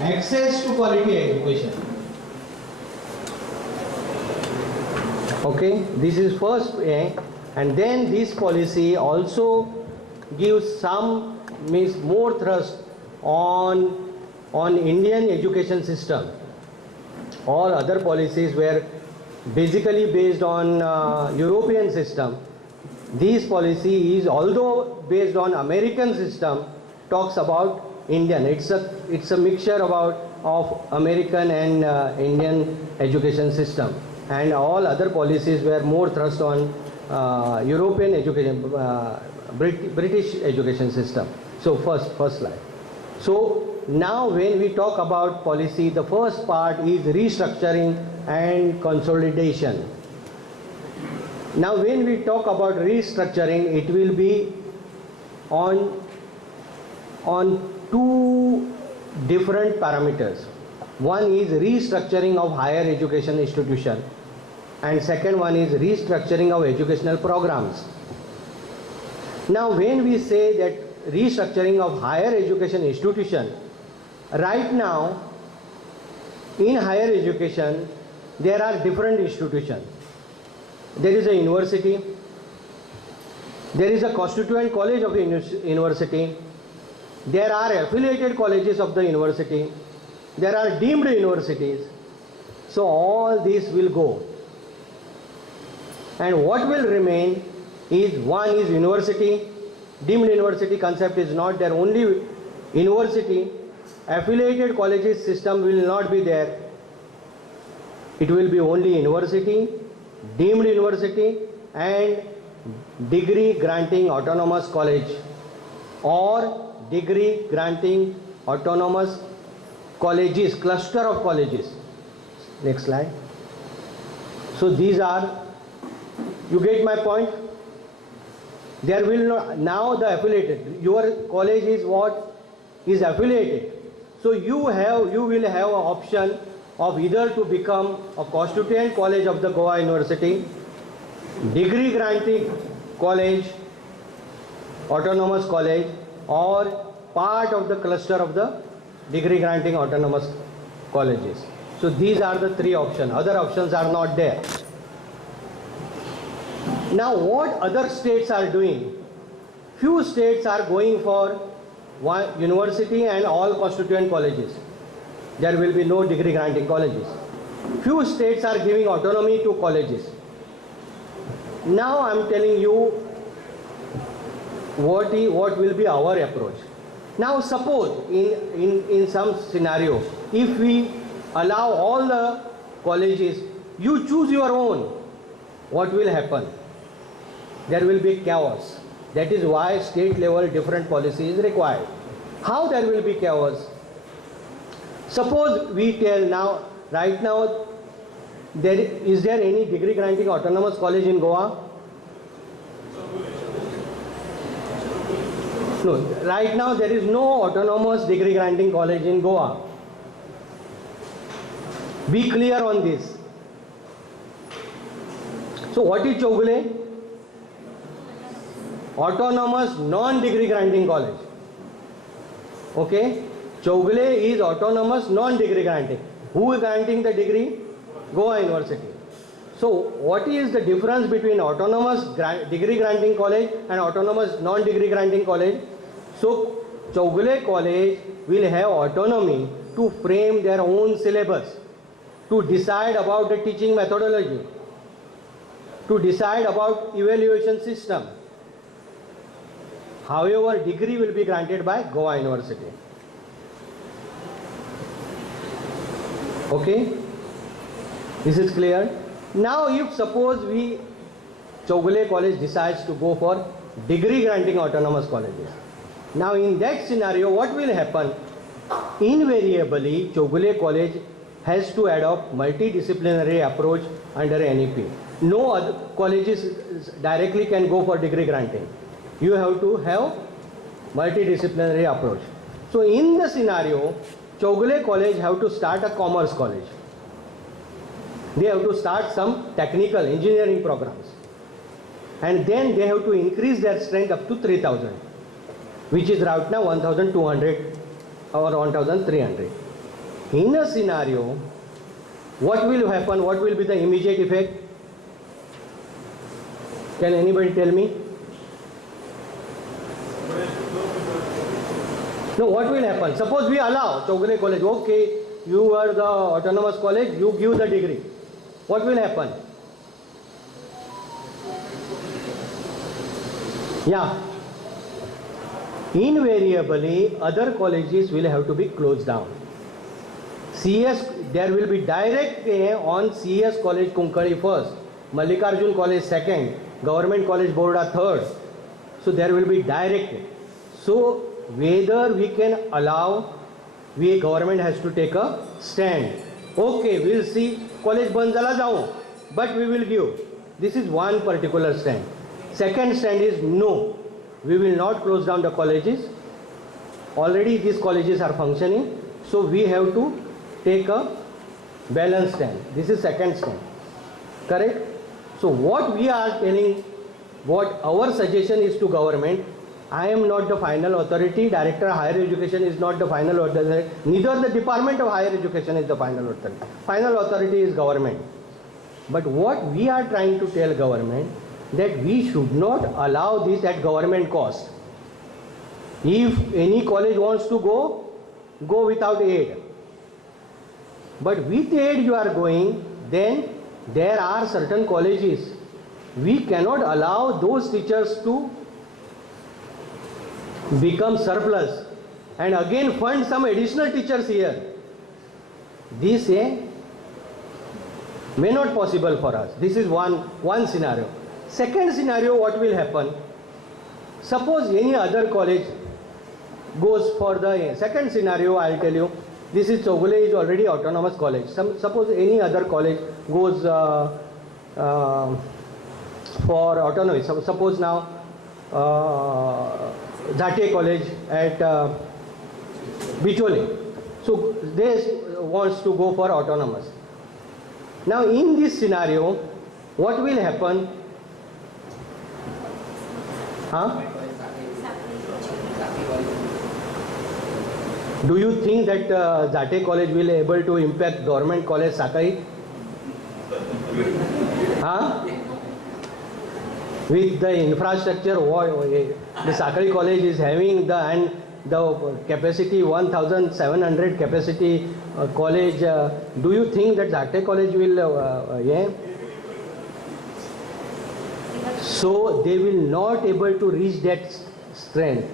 access to quality education. Okay, this is first A, and then this policy also gives some means more thrust on Indian education system. All other policies were basically based on European system. This policy is, although based on American system, talks about Indian. It's a mixture of American and Indian education system, and all other policies were more thrust on European education, British education system. So first slide. So now when we talk about policy, the first part is restructuring and consolidation. Now when we talk about restructuring, it will be on two different parameters. One is restructuring of higher education institution, and second one is restructuring of educational programs. Now when we say that restructuring of higher education institution, right now in higher education there are different institutions. There is a university, there is a constituent college of the university, there are affiliated colleges of the university, there are deemed universities. So all these will go, and what will remain is, one is university. Deemed university concept is not there, only university. Affiliated colleges system will not be there. It will be only university, deemed university, and degree granting autonomous college or degree granting autonomous colleges, cluster of colleges. Next slide. So these are, you get my point? There will not, now the affiliated, your college is what? Is affiliated. So you will have an option of either to become a constituent college of the Goa University, degree granting college, autonomous college, or part of the cluster of the degree granting autonomous colleges. So these are the three options. Other options are not there. Now what other states are doing? Few states are going for one university and all constituent colleges. There will be no degree granting colleges. Few states are giving autonomy to colleges. Now I am telling you what will be our approach. Now suppose in some scenario, if we allow all the colleges, you choose your own, what will happen? There will be chaos. That is why state level different policy is required. How there will be chaos? Suppose we tell now, right now, is there any degree granting autonomous college in Goa? No, right now there is no autonomous degree granting college in Goa. Be clear on this. So what is Chowgule? Autonomous non-degree granting college. Okay? Chowgule is autonomous non-degree granting. Who is granting the degree? Goa University. So what is the difference between autonomous degree granting college and autonomous non-degree granting college? So Chowgule College will have autonomy to frame their own syllabus, to decide about the teaching methodology, to decide about evaluation system. However, degree will be granted by Goa University. Okay? This is clear. Now if suppose Chowgule College decides to go for degree granting autonomous colleges. Now in that scenario, what will happen? Invariably, Chowgule College has to adopt multidisciplinary approach under NEP. No other colleges directly can go for degree granting. You have to have multidisciplinary approach. So in the scenario, Chowgule College have to start a commerce college. They have to start some technical engineering programs. And then they have to increase their strength up to 3,000, which is right now 1,200 or 1,300. In a scenario, what will happen? What will be the immediate effect? Can anybody tell me? No, what will happen? Suppose we allow Chowgule College, okay, you are the autonomous college, you give the degree. What will happen? Yeah. Invariably, other colleges will have to be closed down. CS, there will be direct on CS College Kunkali first, Mallikarjun College second, Government College Board third. So there will be direct. So whether we can allow, government has to take a stand. Okay, we'll see college band jala jao, but we will give. This is one particular stand. Second stand is no, we will not close down the colleges. Already these colleges are functioning, so we have to take a balanced stand. This is second stand. Correct? So what we are telling, what our suggestion is to government, I am not the final authority, Director of Higher Education is not the final authority, neither the Department of Higher Education is the final authority. Final authority is government. But what we are trying to tell government, that we should not allow this at government cost. If any college wants to go, go without aid. But with aid you are going, then there are certain colleges. We cannot allow those teachers to become surplus and again fund some additional teachers here. This may not possible for us. This is one scenario. Second scenario, what will happen? Suppose any other college goes for the second scenario, I'll tell you. This is Chowgule is already autonomous college. Suppose any other college goes for autonomy. Suppose now Jate College at Bichole. So they wants to go for autonomous. Now in this scenario, what will happen? Huh? Do you think that Jate College will be able to impact government college Sakai? Huh? With the infrastructure, the Sakai College is having the capacity 1,700 capacity college. Do you think that Jate College will? So they will not able to reach that strength.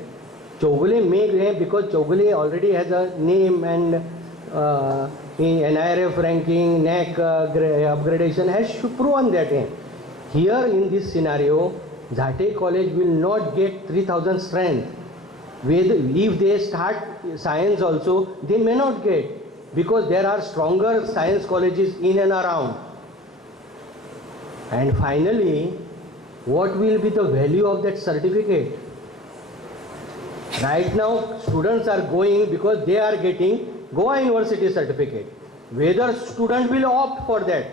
Chowgule may, because Chowgule already has a name and in NIRF ranking, NAC upgradation has proven that. Here in this scenario, Jate College will not get 3,000 strength. If they start science also, they may not get, because there are stronger science colleges in and around. And finally, what will be the value of that certificate? Right now, students are going because they are getting Goa University certificate. Whether student will opt for that.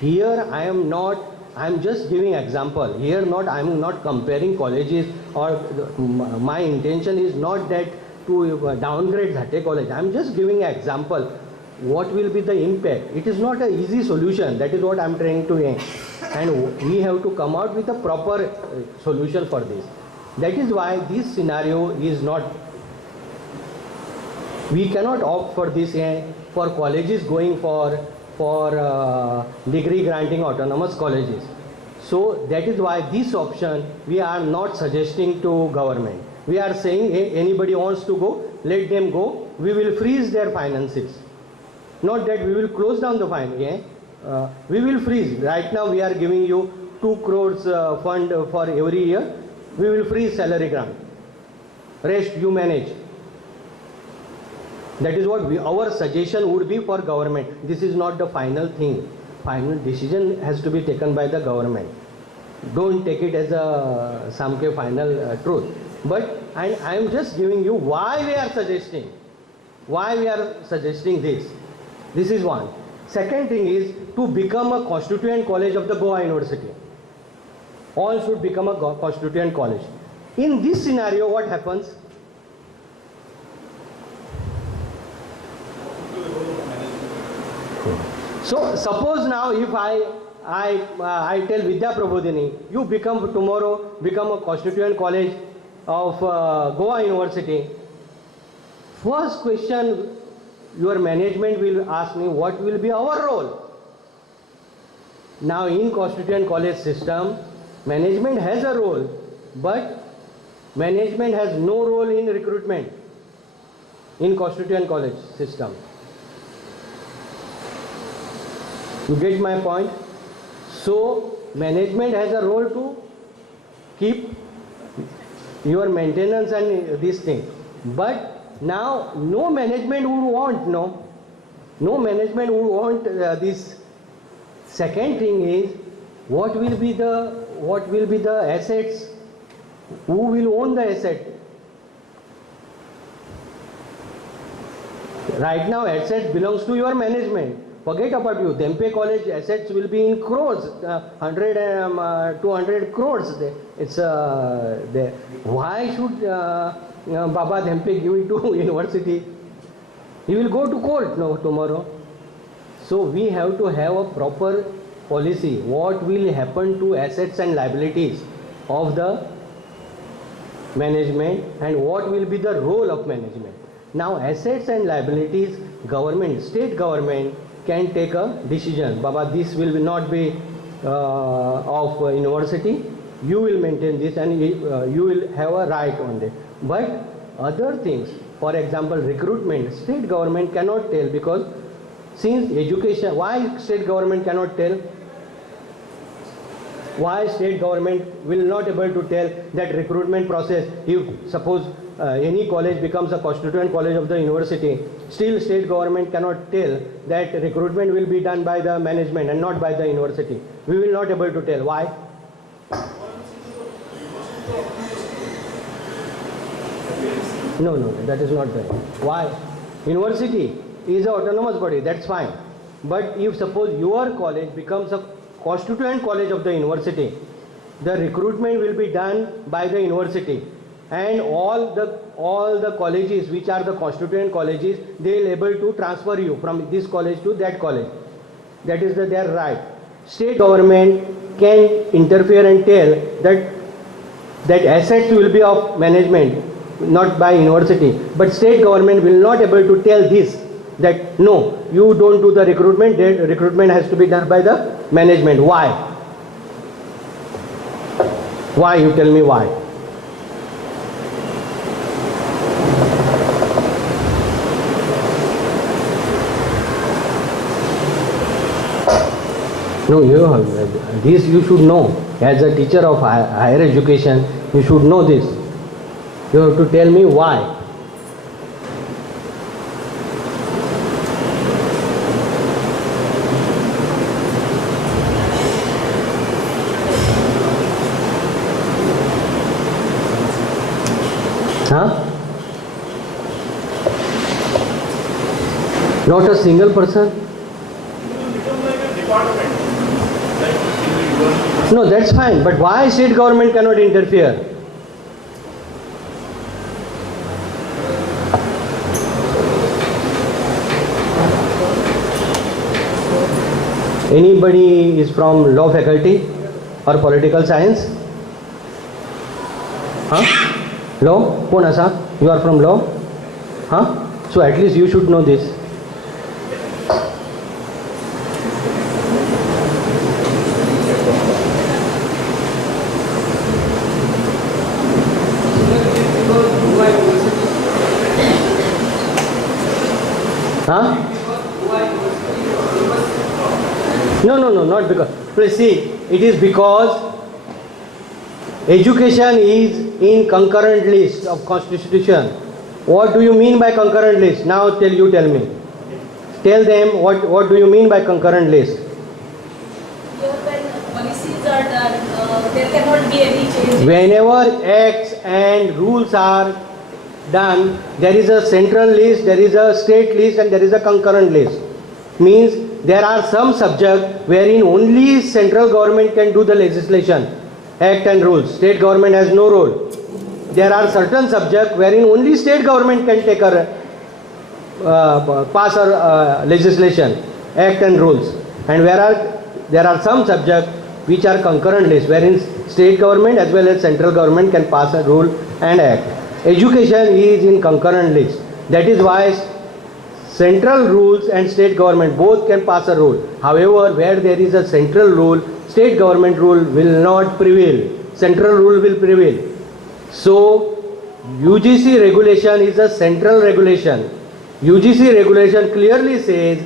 Here I am just giving example. Here I am not comparing colleges, or my intention is not that to downgrade Jate College. I am just giving an example. What will be the impact? It is not an easy solution. That is what I am trying to aim. And we have to come out with a proper solution for this. That is why this scenario is not, we cannot opt for this for colleges going for degree granting autonomous colleges. So that is why this option we are not suggesting to government. We are saying, hey, anybody wants to go, let them go. We will freeze their finances. Not that we will close down the fine. We will freeze. Right now we are giving you 2 crores fund for every year. We will freeze salary grant. Rest you manage. That is what our suggestion would be for government. This is not the final thing. Final decision has to be taken by the government. Don't take it as a some final truth. But I am just giving you why we are suggesting. Why we are suggesting this. This is one. Second thing is to become a constituent college of the Goa University. All should become a constituent college. In this scenario, what happens? So suppose now if I tell Vidya Prabodhini, you become tomorrow become a constituent college of Goa University. First question your management will ask me, what will be our role? Now in constituent college system, management has a role, but management has no role in recruitment in constituent college system. You get my point? So management has a role to keep your maintenance and this thing. But now no management would want, no management would want this. Second thing is, what will be the assets? Who will own the asset? Right now assets belongs to your management. Forget about you. Dempe College assets will be in crores, 100 200 crores. It's there. Why should Baba Dempe give it to university? He will go to court tomorrow. So we have to have a proper policy. What will happen to assets and liabilities of the management, and what will be the role of management? Now assets and liabilities, government, state government can take a decision. Baba, this will not be of university. You will maintain this, and you will have a right on it. But other things, for example, recruitment, state government cannot tell, because since education, why state government cannot tell? Why state government will not able to tell that recruitment process, if suppose any college becomes a constituent college of the university, still state government cannot tell that recruitment will be done by the management and not by the university. We will not able to tell. Why? No, that is not right. Why? University is an autonomous body, that's fine. But if suppose your college becomes a constituent college of the university, the recruitment will be done by the university, and all the colleges which are the constituent colleges, they will able to transfer you from this college to that college. That is their right. State government can interfere and tell that assets will be of management, not by university. But state government will not able to tell this, that no, you don't do the recruitment, the recruitment has to be done by the management. Why? Why? You tell me why. No, this you should know. As a teacher of higher education, you should know this. You have to tell me why. Huh? Not a single person? No, that's fine. But why state government cannot interfere? Anybody is from law faculty or political science? Huh? Law? Kon asa? You are from law? Huh? So at least you should know this. Huh? No, not because. Please see, it is because education is in concurrent list of constitution. What do you mean by concurrent list? Now tell me. Tell them what do you mean by concurrent list? Here when policies are done, there cannot be any change. Whenever acts and rules are done, there is a central list, there is a state list, and there is a concurrent list. Means there are some subjects wherein only central government can do the legislation, act and rules. State government has no role. There are certain subjects wherein only state government can take a pass or legislation, act and rules. And there are some subjects which are concurrent list, wherein state government as well as central government can pass a rule and act. Education is in concurrent list. That is why central rules and state government both can pass a rule. However, where there is a central rule, state government rule will not prevail. Central rule will prevail. So, UGC regulation is a central regulation. UGC regulation clearly says,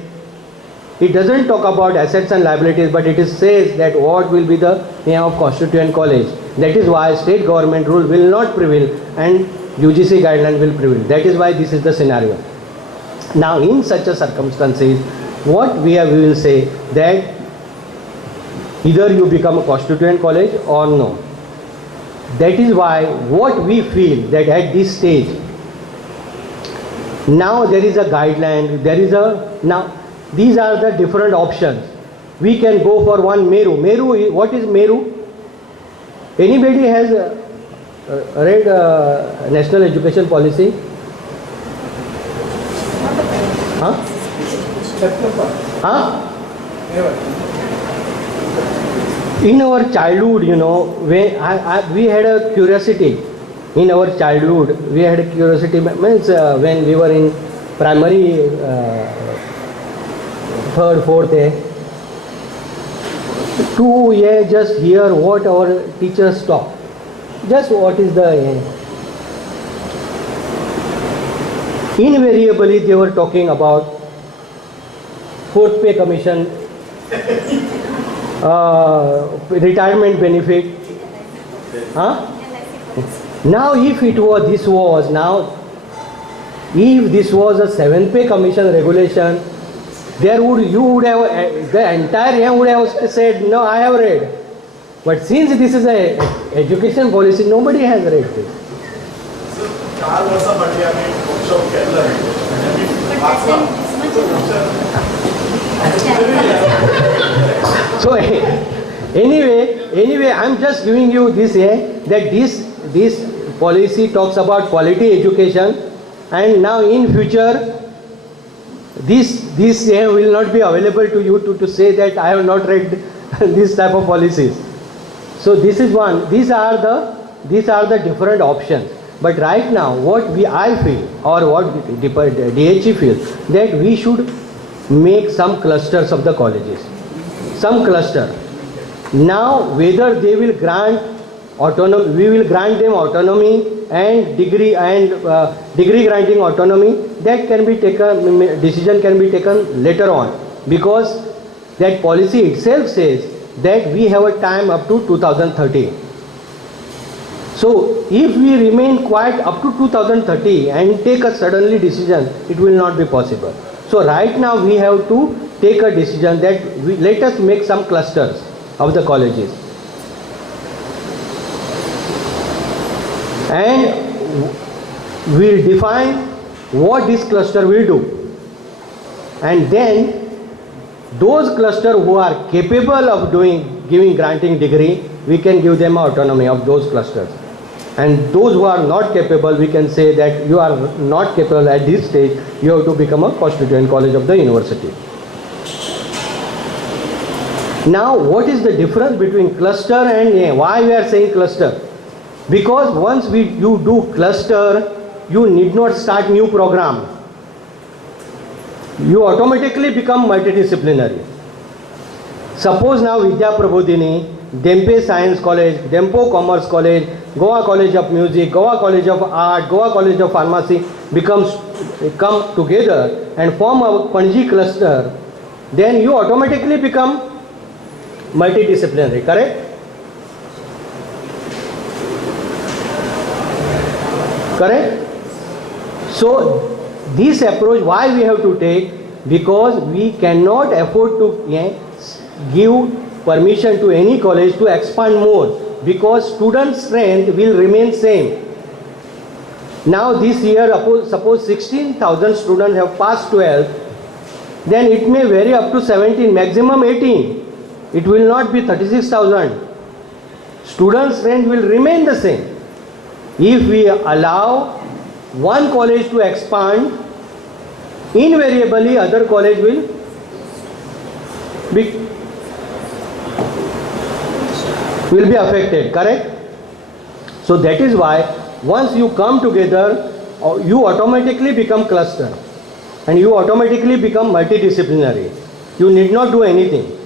it doesn't talk about assets and liabilities, but it says that what will be the name of constituent college. That is why state government rule will not prevail and UGC guideline will prevail. That is why this is the scenario. Now, in such a circumstances, what we will say that either you become a constituent college or no. That is why what we feel that at this stage, now there is a guideline, now these are the different options. We can go for one Meru. Meru, what is Meru? Anybody has read National Education Policy? Huh? Huh? In our childhood, you know, we had a curiosity. In our childhood, we had a curiosity, means when we were in primary, third, fourth, to just hear what our teachers talk. Just what is the invariably they were talking about fourth pay commission, retirement benefit. Huh? Now if this was a 7th pay commission regulation, you would have, the entire young would have said, no, I have read. But since this is a education policy, nobody has read this. So anyway, I'm just giving you this that this policy talks about quality education, and now in future this will not be available to you to say that I have not read this type of policies. So this is one. These are the different options. But right now, what I feel, or what DHE feels, that we should make some clusters of the colleges. Some cluster. Now, whether they will grant autonomy, we will grant them autonomy and degree granting autonomy. That can be taken, decision can be taken later on, because that policy itself says that we have a time up to 2030. So if we remain quiet up to 2030 and take a suddenly decision, it will not be possible. So right now we have to take a decision that let us make some clusters of the colleges. And we'll define what this cluster will do. And then those clusters who are capable of giving granting degree, we can give them autonomy of those clusters. And those who are not capable, we can say that you are not capable at this stage, you have to become a constituent college of the university. Now, what is the difference between cluster and why we are saying cluster? Because once you do cluster, you need not start new program. You automatically become multidisciplinary. Suppose now Vidya Prabodhini, Dempe Science College, Dempo Commerce College, Goa College of Music, Goa College of Art, Goa College of Pharmacy come together and form a Panji cluster, then you automatically become multidisciplinary, correct? Correct? So this approach, why we have to take? Because we cannot afford to give permission to any college to expand more, because student strength will remain same. Now this year, suppose 16,000 students have passed 12th, then it may vary up to 17, maximum 18. It will not be 36,000. Student strength will remain the same. If we allow one college to expand, invariably other college will will be affected, correct? So that is why once you come together, you automatically become cluster and you automatically become multidisciplinary. You need not do anything.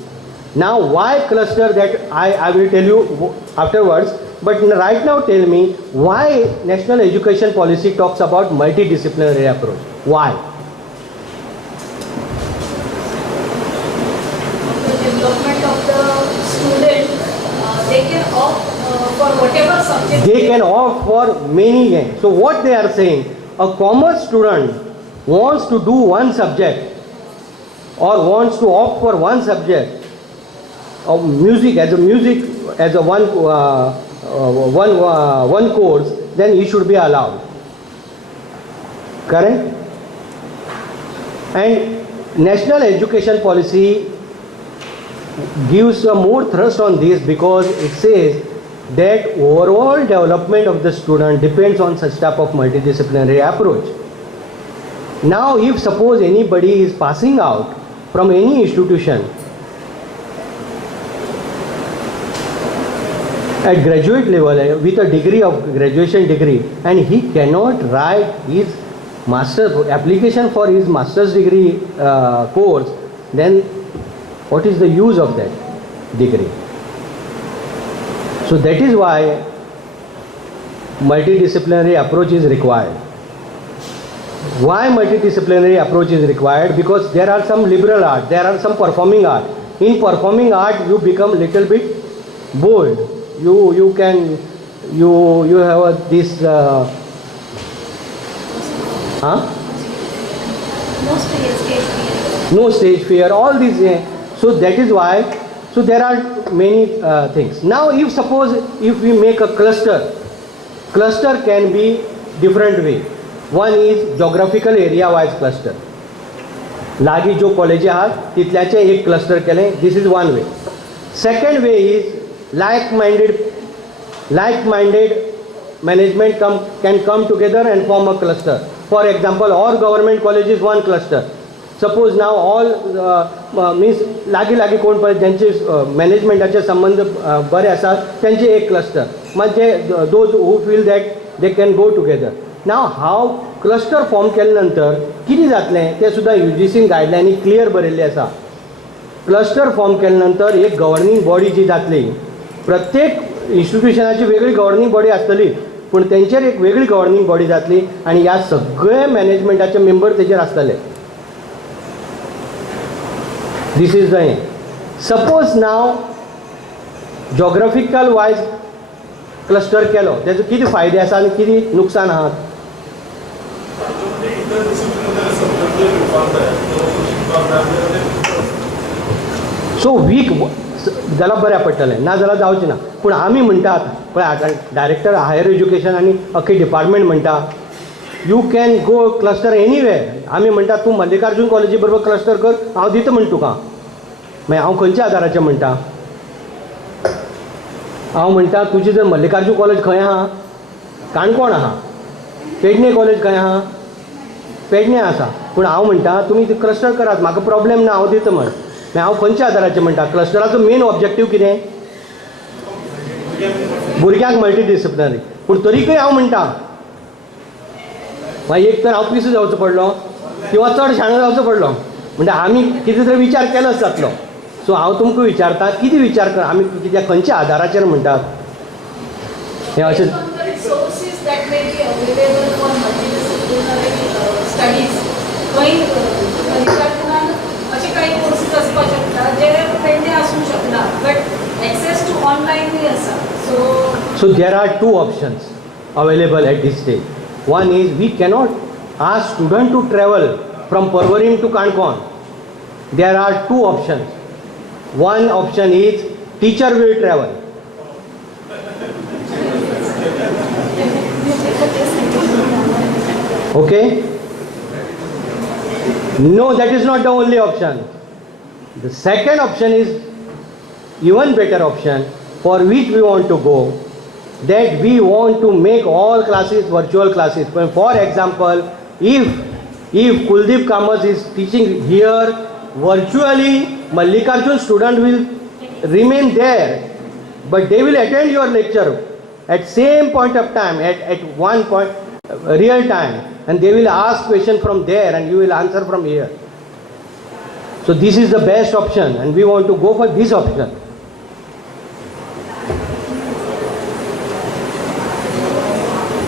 Now why cluster, that I will tell you afterwards, but right now tell me why National Education Policy talks about multidisciplinary approach. Why? The development of the student, they can opt for whatever subject. They can opt for many games. So what they are saying, a commerce student wants to do one subject or wants to opt for one subject of music as a one course, then he should be allowed. Correct? And National Education Policy gives a more thrust on this because it says that overall development of the student depends on such type of multidisciplinary approach. Now if suppose anybody is passing out from any institution at graduate level with a degree of graduation degree and he cannot write his master's application for his master's degree course, then what is the use of that degree? So that is why multidisciplinary approach is required. Why multidisciplinary approach is required? Because there are some liberal art, there are some performing art. In performing art, you become little bit bold. You have this. No stage fear. All these. So that is why. So there are many things. Now, if suppose if we make a cluster can be different way. One is geographical area wise cluster. Lagi jo college आहात तितल्याचे एक cluster केले. This is one way. Second way is like-minded management can come together and form a cluster. For example, all government colleges one cluster. Suppose now all means लागी कोण पण ज्यांचे मॅनेजमेंटाचे संबंध बरे आसात त्यांचे एक क्लस्टर म्हणजे those who feel that they can go together. Now how cluster form केले नंतर किती जातलें ते सुद्धा UGC गायडलायनी क्लियर बरयल्ले आसा. क्लस्टर फॉर्म केले नंतर एक गव्हर्निंग बॉडी जी जातली, प्रत्येक इन्स्टिट्यूशनाची वेगळी गव्हर्निंग बॉडी आसतली पूण तेंचेर एक वेगळी गव्हर्निंग बॉडी जातली आनी ह्या सगळे मॅनेजमेंटाचे मेंबर तेचेर आसतले. This is the aim. Suppose now geographical wise cluster केलो तेजो किती फायदे आसा आनी किती नुकसान आहात. सो वीक जाल्यार बऱ्या पडटलें, ना जाल्यार जावचें ना. पूण आमी म्हणटात पळय डायरेक्टर हायर एज्युकेशन आनी अख्खे डिपार्टमेंट म्हणटा you can go cluster anywhere. आमी म्हणटा तूं मल्लिकार्जून कॉलेजी बरोबर क्लस्टर कर, हांव दिता म्हण तुका. मागीर हांव खंयच्या आदाराचें म्हणटा? हांव म्हणटा तुजें जर मल्लिकार्जून कॉलेज खंय आहा? काणकोण आहा. पेडणे कॉलेज खंय आहा? पेडणे आसा. पूण हांव म्हणटा तुमी क्लस्टर करात, म्हाका प्रॉब्लेम ना, हांव दिता म्हण. मागीर हांव खंयच्या आदाराचें म्हणटा? क्लस्टराचो मेन ऑब्जेक्टीव कितें? भुरग्यांक मल्टीडिसिप्लिनरी. पूण तरीकय हांव म्हणटा मागीर एक तर हांव पिसू जावचो पडलो किंवा चड शाणो जावचो पडलो. म्हणजे आमी कितें तरी विचार केलोच जातलो. सो हांव तुमकां विचारता कितें विचार कर, आमी कित्याक खंयच्या आदाराचेर म्हणटात हें अशें. Sources that may be available for multidisciplinary studies. विद्यार्थ्यांना असे काही कोर्सेस असपाक शकता जे पेडणे आसूंक शकना बट एक्सेस टू ऑनलायनूय आसा. So there are two options available at this stage. One is we cannot ask student to travel from Parvarim to Kankon. There are two options. One option is teacher will travel. Okay? No, that is not the only option. The second option is even better option for which we want to go, that we want to make all classes virtual classes. For example, if Kuldeep Kamath is teaching here virtually Mallikarjun student will remain there, but they will attend your lecture at same point of time, at one point, real time, and they will ask question from there and you will answer from here. So this is the best option and we want to go for this option.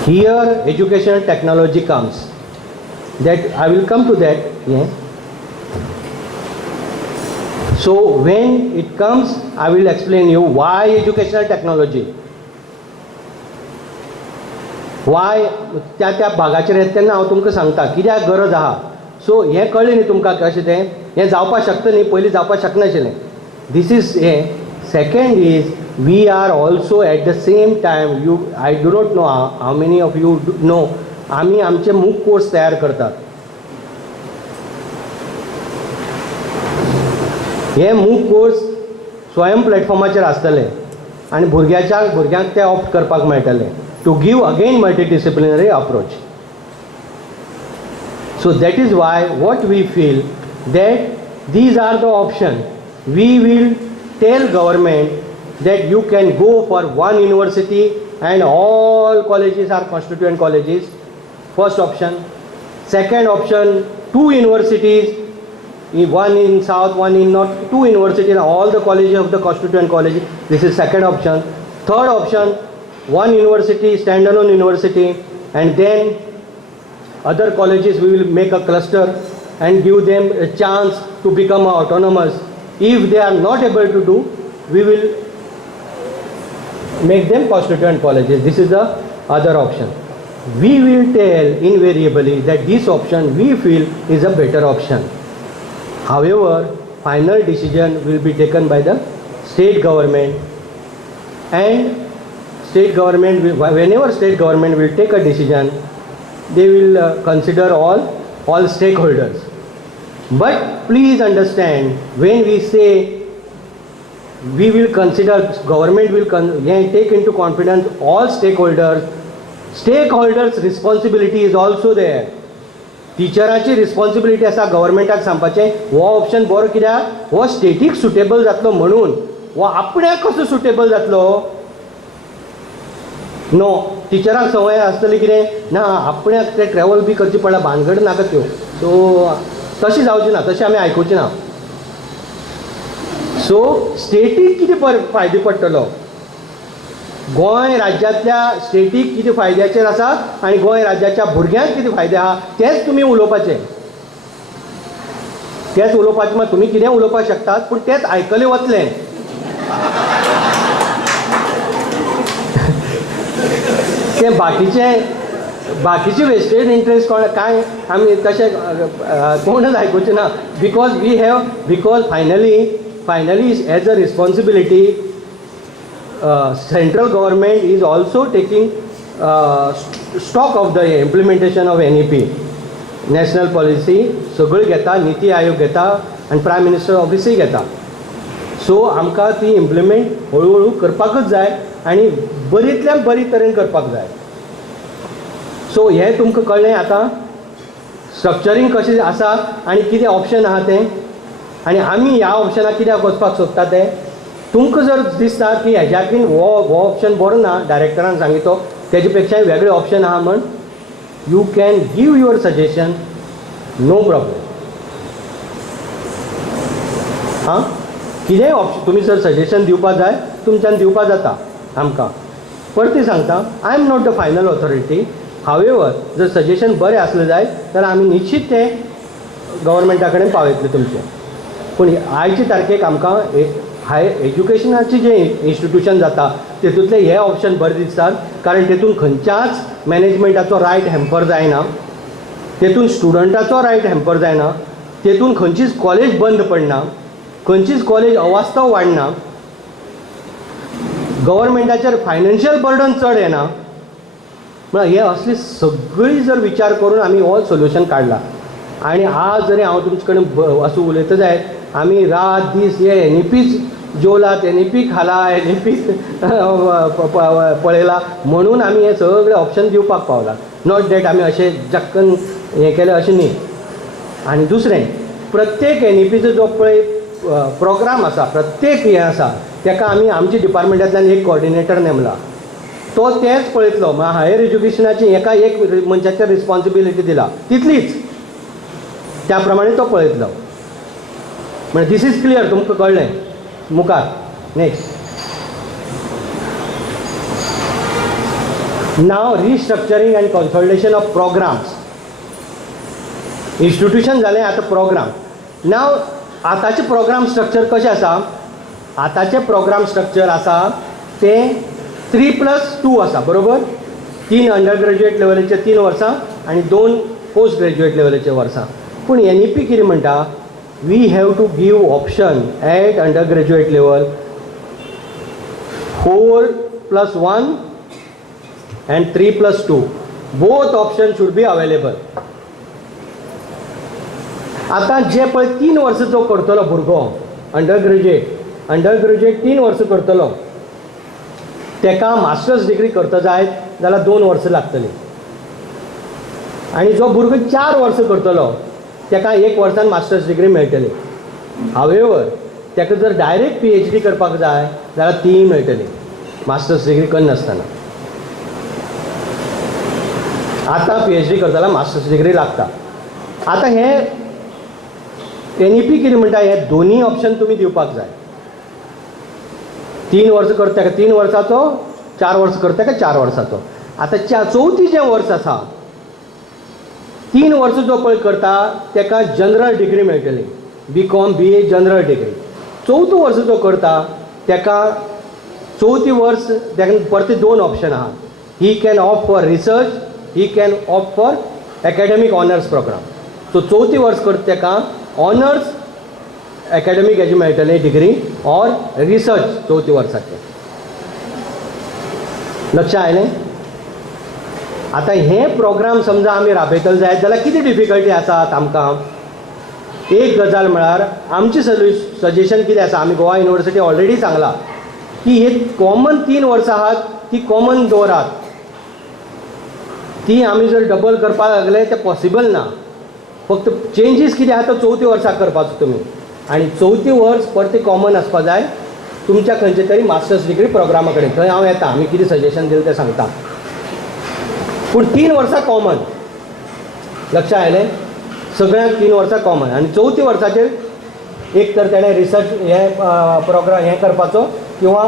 Here educational technology comes. That I will come to that. Yeah. So when it comes, I will explain you why educational technology. Why त्या भागाचेर येता तेन्ना हांव तुमकां सांगता कित्याक गरज आहा. So हें कळ्ळें न्ही तुमकां कशें तें हें जावपाक शकता न्ही, पयलीं जावपाक शकनाशिल्लें. This is a second is we are also at the same time, I do not know how many of you know, आमी आमचे मूक कोर्स तयार करतात. हे मूक कोर्स स्वयं प्लॅटफॉर्माचेर आसतले आनी भुरग्यांक ते ऑप्ट करपाक मेळटले to give again multidisciplinary approach. So that is why what we feel that these are the options. We will tell government that you can go for one university and all colleges are constituent colleges. First option. Second option, two universities, one in south, one in north, two universities, all the colleges of the constituent colleges. This is second option. Third option, one university, standalone university, and then other colleges we will make a cluster and give them a chance to become autonomous. If they are not able to do, we will make them constituent colleges. This is the other option. We will tell invariably that this option we feel is a better option. However, final decision will be taken by the state government, and state government will, whenever state government will take a decision, they will consider all stakeholders. But please understand, when we say we will consider, government will take into confidence all stakeholders responsibility is also there. टिचराची responsibility आसा गव्हर्मेंटाक सांगपाचें हो option बरो कित्याक हो static suitable जातलो म्हणून, हो आपण्याक कसो सुटेबल जातलो. नो, टिचराक संवय आसतली कितें ना आपण्याक ते ट्रॅवल बी करची पडला, भानगड नाका त्यो. सो तशी जावची ना, तशें आमी आयकुची ना. सो स्टेटीक कितें फायदो पडटलो, गोंय राज्यांतल्या स्टेटीक कितें फायद्याचेर आसा आनी गोंय राज्याच्या भुरग्यांक कितें फायदे आहा तेच तुमी उलोवपाचें. तेच उलोवपाचें, मात तुमी कितें उलोवपाक शकतात पूण तेच आयकलें वतलें. ते बाकीचे वेस्टेड इंट्रस्ट कांय आमी तशें कोणच आयकुचें ना. Because finally as a responsibility central government is also taking stock of the implementation of NEP, national policy. सगळी घेता, नीती आयोग घेता आनी प्रायम मिनिस्टर ऑफिसय घेता. सो आमकां ती इम्प्लिमेंट हळू करपाकच जाय आनी बरींतल्यान बरी तरेन करपाक जाय. सो हें तुमकां कळ्ळें आतां स्ट्रक्चरींग कशें आसा आनी कितें ऑप्शन आहा तें, आनी आमी ह्या ऑप्शनाक कित्याक वचपाक सोदता तें. तुमकां जर दिसता की हेज्याकीन हो ऑप्शन बरो ना, डायरेक्टरान सांगितो तेजे पेक्षा वेगळे ऑप्शन आहा म्हण, you can give your suggestion, no problem. हां, कितेंय ऑप्शन तुमी जर सजेशन दिवपा जाय तुमच्यान दिवपा जाता आमकां. परती सांगता, I am not the final authority. However जर सजेशन बरें आसलें जाय तर आमी निश्चित तें गव्हर्मेंटा कडेन पावयतले तुमचें. पूण आयचे तारखेक आमकां हायर एज्युकेशनाचे जे इन्स्टिट्यूशन जाता तेतूंतले हे ऑप्शन बरे दिसतात, कारण तेतून खंयच्याच मॅनेजमेंटाचो रायट हॅम्पर जायना, तेतून स्टुडंटाचो रायट हॅम्पर जायना, तेतून खंयचीच कॉलेज बंद पडना, खंयचीच कॉलेज अवास्तव वाडना, गव्हर्मेंटाचेर फायनान्शियल बर्डन चड येना. म्हळ्यार हे असली सगळी जर विचार करून आमी हो सोल्युशन काडला. आनी आज जरी हांव तुमचे कडेन असो उलयता जायत, आमी रात दीस हे एनईपीच जेवलात, एनईपी खाला, एनईपी पळयला म्हणून आमी हे सगळे ऑप्शन दिवपाक पावला. नॉट डॅट आमी अशें जक्कन हें केलें अशें न्ही. आनी दुसरें, प्रत्येक एनईपीचो जो पळय प्रोग्राम आसा प्रत्येक हें आसा ताका आमी आमच्या डिपार्टमेंटांतल्यान एक कोऑर्डिनेटर नेमला. तो तेंच पळयतलो. हायर एज्युकेशनाची एका एक मनशाचेर रिस्पॉन्सिबिलिटी दिला तितलीच त्या प्रमाणे तो पळयतलो. म्हणजे दीस इज क्लियर. तुमकां कळ्ळें. मुखार नेक्स्ट. नाव restructuring and consolidation of programs. Institution जालें आतां प्रोग्राम. नाव आतांचे प्रोग्राम स्ट्रक्चर कशें आसा. आतांचे प्रोग्राम स्ट्रक्चर आसा तें 3+2 आसा बरोबर. 3 अंडर ग्रॅज्युएट लेवलाचे 3 वर्सां आनी 2 पोस्ट ग्रॅज्युएट लेवलाचे वर्सां. पूण NEP कितें म्हणटा, we have to give option at undergraduate level 4+1 and 3+2. Both options should be available. आता जे पळय 3 वर्सां जो करतलो भुरगो अंडर ग्रॅज्युएट 3 वर्सां करतलो तेका मास्टर्स डिग्री करता जायत जाल्यार 2 वर्सां लागतली. आनी जो भुरगो 4 वर्सां करतलो तेका 1 वर्सान मास्टर्स डिग्री मेळटली. हावेवर तेका जर डायरेक्ट PhD करपाक जाय जाल्यार ती मेळटली मास्टर्स डिग्री करनासतना. आतां PhD करताना मास्टर्स डिग्री लागता. आतां हे NEP कितें म्हणटा, हे दोनी ऑप्शन तुमी दिवपाक जाय. 3 वर्सां करता तेका 3 वर्साचो, 4 वर्सां करता तेका 4 वर्साचो. आतां चवथी जें वर्स आसा 3 वर्सां जो पळय करता तेका जनरल डिग्री मेळटली. BCom BA general degree. 4थो वर्स जो करता तेका चवथी वर्स तेका परते 2 ऑप्शन आहा. He can opt for research, he can opt for academic honours programme. So चवथी वर्स करता तेका ऑनर्स एकेडमिक हेजी मेळटली डिग्री ऑर रिसर्च चवथी वर्साचें. लक्ष आयलें. आतां हे प्रोग्राम समजा आमी राबयतले जायत जाल्यार कितें डिफिकल्टी आसात आमकां. एक गजाल म्हळ्यार आमचें सजेशन कितें आसा, आमी गोवा युनिवर्सिटी ऑलरेडी सांगला की हे कॉमन 3 वर्सां आहात ती कॉमन दवरात. ती आमी जर डबल करपाक लागले तें पॉसिबल ना. फक्त चेंजीस कितें आहा तो चवथी वर्साक करपाचो तुमी. आनी चवथी वर्स परते कॉमन आसपा जाय तुमच्या खंयचे तरी मास्टर्स डिग्री प्रोग्रामा कडेन. थंय हांव येता, आमी कितें सजेशन दिलें तें सांगता. पूण 3 वर्सां कॉमन. लक्ष आयलें. सगळ्यांक 3 वर्सां कॉमन. आनी चवथी वर्साचेर एक तर तेणें रिसर्च हे प्रोग्राम हें करपाचो किंवा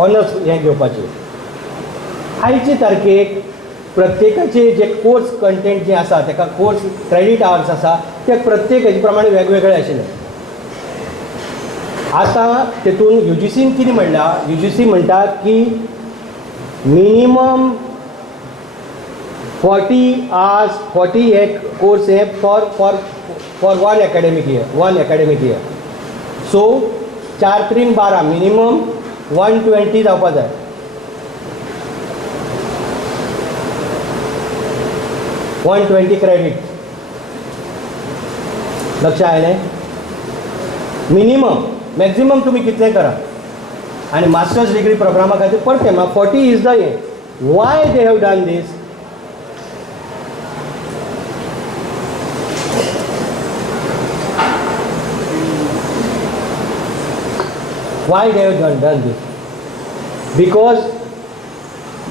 ऑनर्स हें घेवपाचें. आयचे तारखेक प्रत्येकाचे जे कोर्स कंटेंट जे आसा ताका कोर्स क्रेडीट आवर्स आसा ते प्रत्येक हेजे प्रमाणे वेगवेगळे आशिल्ले. आतां तेतून UGCन कितें म्हणला, UGC म्हणटा की मिनिमम 40 hours 40 हे कोर्स हे for one academic year. So 4 3 12 minimum 120 जावपा जाय. 120 क्रेडीट. लक्ष आयलें. मिनिमम. मॅक्झिमम तुमी कितलें करा. आनी मास्टर्स डिग्री प्रोग्रामा खातीर परते 40 इज द हें. Why they have done this. Why they have done this? Because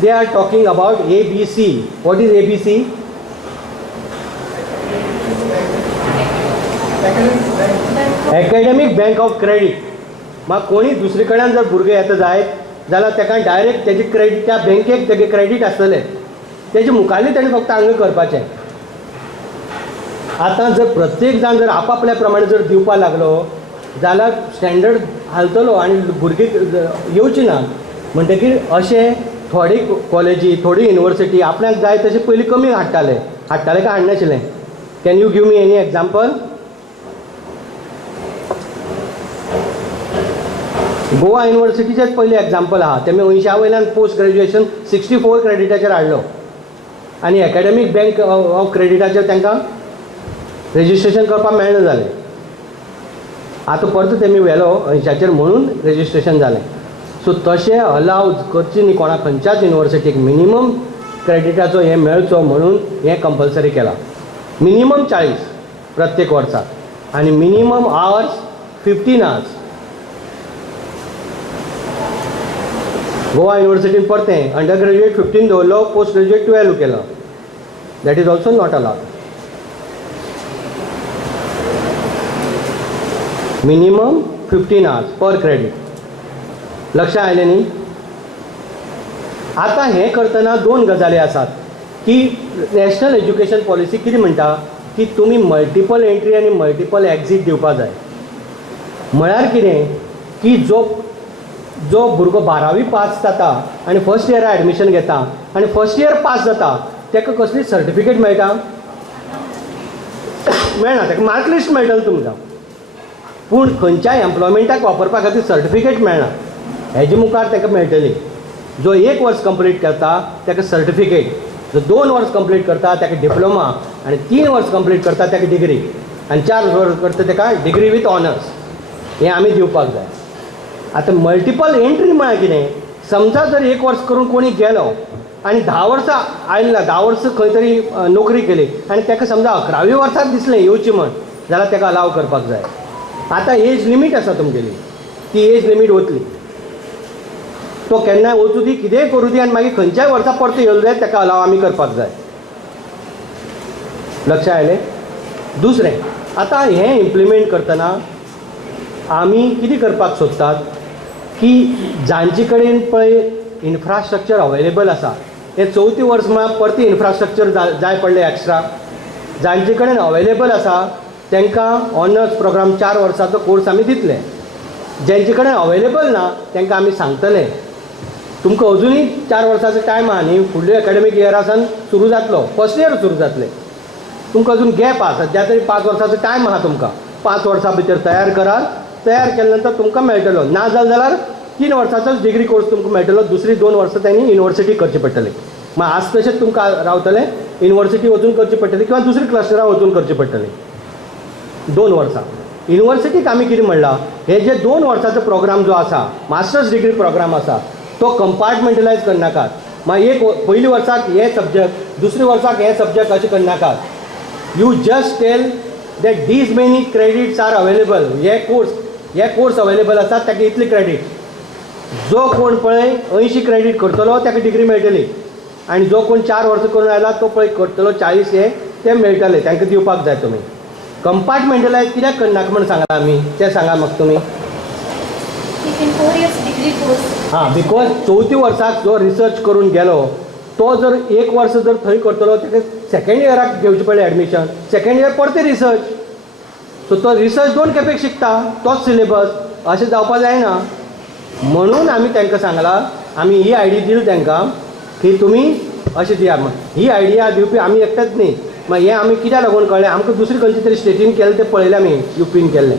they are talking about ABC. What is ABC? Academic Bank of Credit. मग कोणी दुसरे कडल्यान जर भुरगे येता जायत जाल्यार ताका डायरेक्ट तेजे क्रेडीट त्या बँकेक तेगे क्रेडीट आसतलें. तेजे मुखारली ताणें फक्त हांगा करपाचें. आतां जर प्रत्येक जाण जर आपापल्या प्रमाणे जर दिवपा लागलो जाल्यार स्टँडर्ड हालतलो आनी भुरगीं येवची ना. म्हणटकीर अशें थोडी कॉलेजी थोडी युनिवर्सिटी आपल्याक जाय तशें पयलीं कमी हाडटाले काय हाडनाशिल्लें. Can you give me any example. Goa युनिवर्सिटीचेच पयलीं एग्जाम्पल आहा. तेमी 80 वयल्यान पोस्ट ग्रॅज्युएशन 64 क्रेडिटाचेर हाडलो आनी एकेडमीक बँक ऑफ क्रेडिटाचेर तांकां रेजिस्ट्रेशन करपाक मेळना जालें. आतां परत तेमी व्हेलो 80चेर म्हणून रेजिस्ट्रेशन जालें. सो तशें अलाव करची न्ही कोणा खंयच्याच युनिवर्सिटीक. मिनिमम क्रेडिटाचो हें मेळचो म्हणून हें कंपल्सरी केलां. मिनिमम 40 प्रत्येक वर्साक. आनी मिनिमम आवर्स 15 hours. गोवा युनिवर्सिटीन परतें अंडर ग्रॅज्युएट 15 दवरलो, पोस्ट ग्रॅज्युएट 12 केलो. That is also not allowed. Minimum 15 hours per credit. लक्षात आयलें न्ही. आतां हें करतना दोन गजाली आसात की नॅशनल एज्युकेशन पॉलिसी कितें म्हणटा की तुमी मल्टिपल एंट्री आनी मल्टिपल एक्झीट दिवपाक जाय. म्हळ्यार कितें की जो भुरगो 12वी पास जाता आनी फर्स्ट इयरा एडमिशन घेता आनी फर्स्ट इयर पास जाता ताका कसली सर्टिफिकेट मेळटा? मेळना. ताका मार्क लिस्ट मेळटलें तुमकां, पूण खंयच्याय एम्प्लॉयमेंटाक वापरपा खातीर सर्टिफिकेट मेळना. हेजे मुखार ताका मेळटली. जो 1 वर्स कंप्लीट करता ताका सर्टिफिकेट, जो 2 वर्स कंप्लीट करता ताका डिप्लोमा, आनी 3 वर्स कंप्लीट करता ताका डिग्री, आनी 4 वर्स करता ताका डिग्री विथ ऑनर्स. हें आमी दिवपाक जाय. आतां मल्टिपल एंट्री म्हळ्यार कितें? समजा जर 1 वर्स करून कोणी गेलो आनी 10 वर्सां आयला, 10 वर्सां खंय तरी नोकरी केली आनी ताका समजा 11वी वर्साक दिसलें येवची म्हण, जाल्यार ताका अलाव करपाक जाय. आतां एज लिमीट आसा तुमगेली, ती एज लिमीट वतली. तो केन्नाय वचूं दी, कितेंय करूं दी, आनी मागीर खंयच्याय वर्सा परतो येवं जाय ताका अलाव आमी करपाक जाय. लक्षात आयलें. दुसरें, आतां हें इम्प्लिमेंट करतना आमी कितें करपाक सोदतात की जांचे कडेन पळय इन्फ्रास्ट्रक्चर अवेलेबल आसा, हें 4थें वर्स म्हळ्यार परती इन्फ्रास्ट्रक्चर जाय पडलें एक्स्ट्रा. जांचे कडेन अवेलेबल आसा तांकां ऑनर्स प्रोग्राम 4 वर्साचो कोर्स आमी दितले. जेंचे कडेन अवेलेबल ना तांकां आमी सांगतले तुमकां अजुनूय 4 वर्साचो टायम आहा न्ही, फुडल्या एकाडेमीक इयरासान सुरू जातलो, फर्स्ट इयर सुरू जातलें. तुमकां अजून गॅप आसा, ज्या तरी 5 वर्साचो टायम आहा तुमकां. 5 वर्सां भितर तयार करात. तयार केले नंतर तुमकां मेळटलो. ना जाल्यार 3 वर्साचोच डिग्री कोर्स तुमकां मेळटलो. दुसरी 2 वर्सां तांणी युनिवर्सिटी करची पडटली. मग आज तशेंच तुमकां रावतलें, युनिवर्सिटी वचून करची पडटली किंवा दुसरी क्लस्टरां वचून करची पडटली. 2 वर्सां. युनिवर्सिटीक आमी कितें म्हणलां, हे जे 2 वर्साचो प्रोग्राम जो आसा, मास्टर्स डिग्री प्रोग्राम आसा, तो कंपार्टमेंटलायज करनाकात. मागीर पयली वर्साक हे सब्जेक्ट, दुसरे वर्साक हे सब्जेक्ट अशें करनाकात. You just tell that these many credits are available. हे कोर्स अवेलेबल आसात, ताका इतली क्रेडीट. जो कोण पळय 80 क्रेडीट करतलो ताका डिग्री मेळटली, आनी जो कोण 4 वर्सां करून आयला तो पळय करतलो 40 हे ते मेळटले. तांकां दिवपाक जाय तुमी. कंपार्टमेंटलायज कित्याक करनाका म्हण सांगला आमी, तें सांगा म्हाका तुमी. हां, बिकॉज 4थ्या वर्साक जो रिसर्च करून गेलो तो जर 1 वर्स जर थंय करतलो ताका सेकंड इयराक घेवचें पडलें एडमिशन. सेकंड इयर परते रिसर्च. सो तो रिसर्च 2 खेपे शिकता, तोच सिलेबस. अशें जावपाक जायना. म्हणून आमी तांकां सांगलां, आमी ही आयडिया दिली तांकां की तुमी अशें दिया म्हण. ही आयडिया दिवपी आमी एकटेच न्ही. मागीर हें आमी कित्याक लागून कळ्ळें, आमकां दुसरी खंयचे तरी स्टेटीन केलें तें पळयलें आमी, युपीन केल्लें.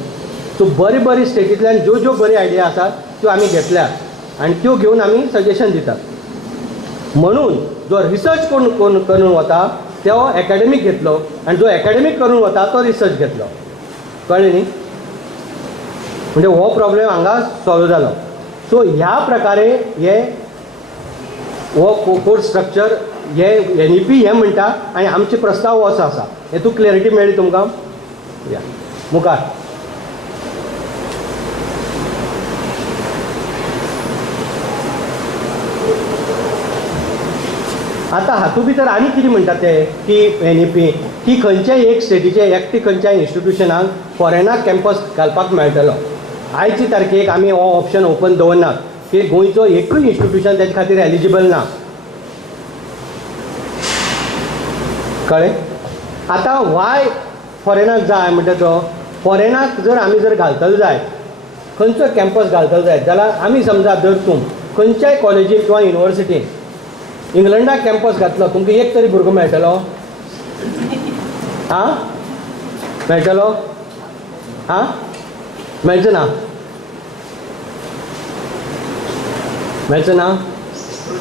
सो बरी स्टेटींतल्यान ज्यो बरी आयडिया आसात त्यो आमी घेतल्यात आनी त्यो घेवन आमी सजेशन दितात. म्हणून जो रिसर्च करून वता तो एकाडेमीक घेतलो, आनी जो एकाडेमीक करून वता तो रिसर्च घेतलो. कळ्ळें न्ही. म्हणजे हो प्रॉब्लेम हांगा सॉल्व जालो. सो ह्या प्रकारे हो कोर्स स्ट्रक्चर हे NEP हें म्हणटा, आनी आमचे प्रस्ताव असो आसा. हेतून क्लॅरिटी मेळ्ळी तुमकां. या मुखार. आतां हातूंत भितर आनी कितें म्हणटा ते की NEP की खंयच्याय एक स्टेटीचे एकटे खंयच्याय इन्स्टिट्युशनाक फॉरेनाक कॅम्पस घालपाक मेळटलो. आयचे तारखेक आमी हो ऑप्शन ओपन दवरनात की गोंयचो एकूय इन्स्टिट्युशन तेजे खातीर एलिजिबल ना. कळ्ळें. आतां वाय फॉरेनाक जाय म्हणटा तो, फॉरेनाक जर आमी घालतलो जाय, खंयचो कॅम्पस घालतलो जाय जाल्यार आमी समजा जर तूं खंयच्याय कॉलेजीन किंवा युनिवर्सिटीन इंग्लंडाक कॅम्पस घातलो, तुमकां एक तरी भुरगो मेळटलो? हां, मेळटलो? हां, मेळचो ना. मेळचो ना.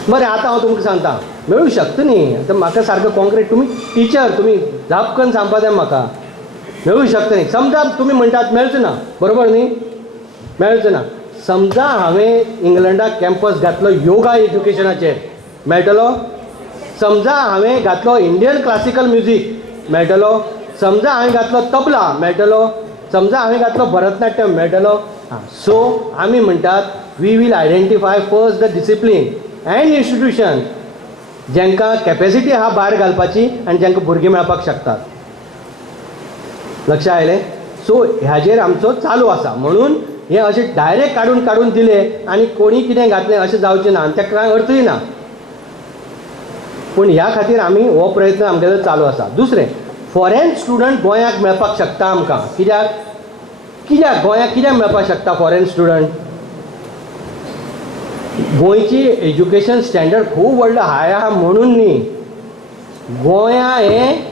बरें, आतां हांव तुमकां सांगता, मेळूंक शकता न्ही. आतां म्हाका सारको कॉन्क्रीट, तुमी टिचर, तुमी झापकन सांगपा जाय म्हाका. मेळूंक शकता न्ही. समजा तुमी म्हणटात मेळचो ना, बरोबर न्ही. मेळचो ना. समजा हांवें इंग्लंडाक कॅम्पस घातलो योगा एज्युकेशनाचेर, मेळटलो? समजा हांवें घातलो इंडियन क्लासिकल म्युजीक, मेळटलो? समजा हांवें घातलो तबला, मेळटलो? समजा हांवें घातलो भरतनाट्यम मेळटलो. सो आमी म्हणटात we will identify first the discipline and institution जांकां कॅपेसिटी आहा भायर घालपाची आनी जांकां भुरगीं मेळपाक शकतात. लक्षात आयलें. सो ह्याचेर आमचो चालू आसा. म्हणून हे अशें डायरेक्ट काडून दिले आनी कोणी कितें घातलें अशें जावचें ना आनी ताका कांय अर्थय ना. पूण ह्या खातीर आमी हो प्रयत्न आमगेलो चालू आसा. दुसरें, फॉरेन स्टुडंट गोंयाक मेळपाक शकता आमकां. कित्याक गोंयाक कित्याक मेळपाक शकता फॉरेन स्टुडंट? गोंयची एज्युकेशन स्टँडर्ड खूब व्हडलो हाय आहा म्हणून न्ही. गोंया हें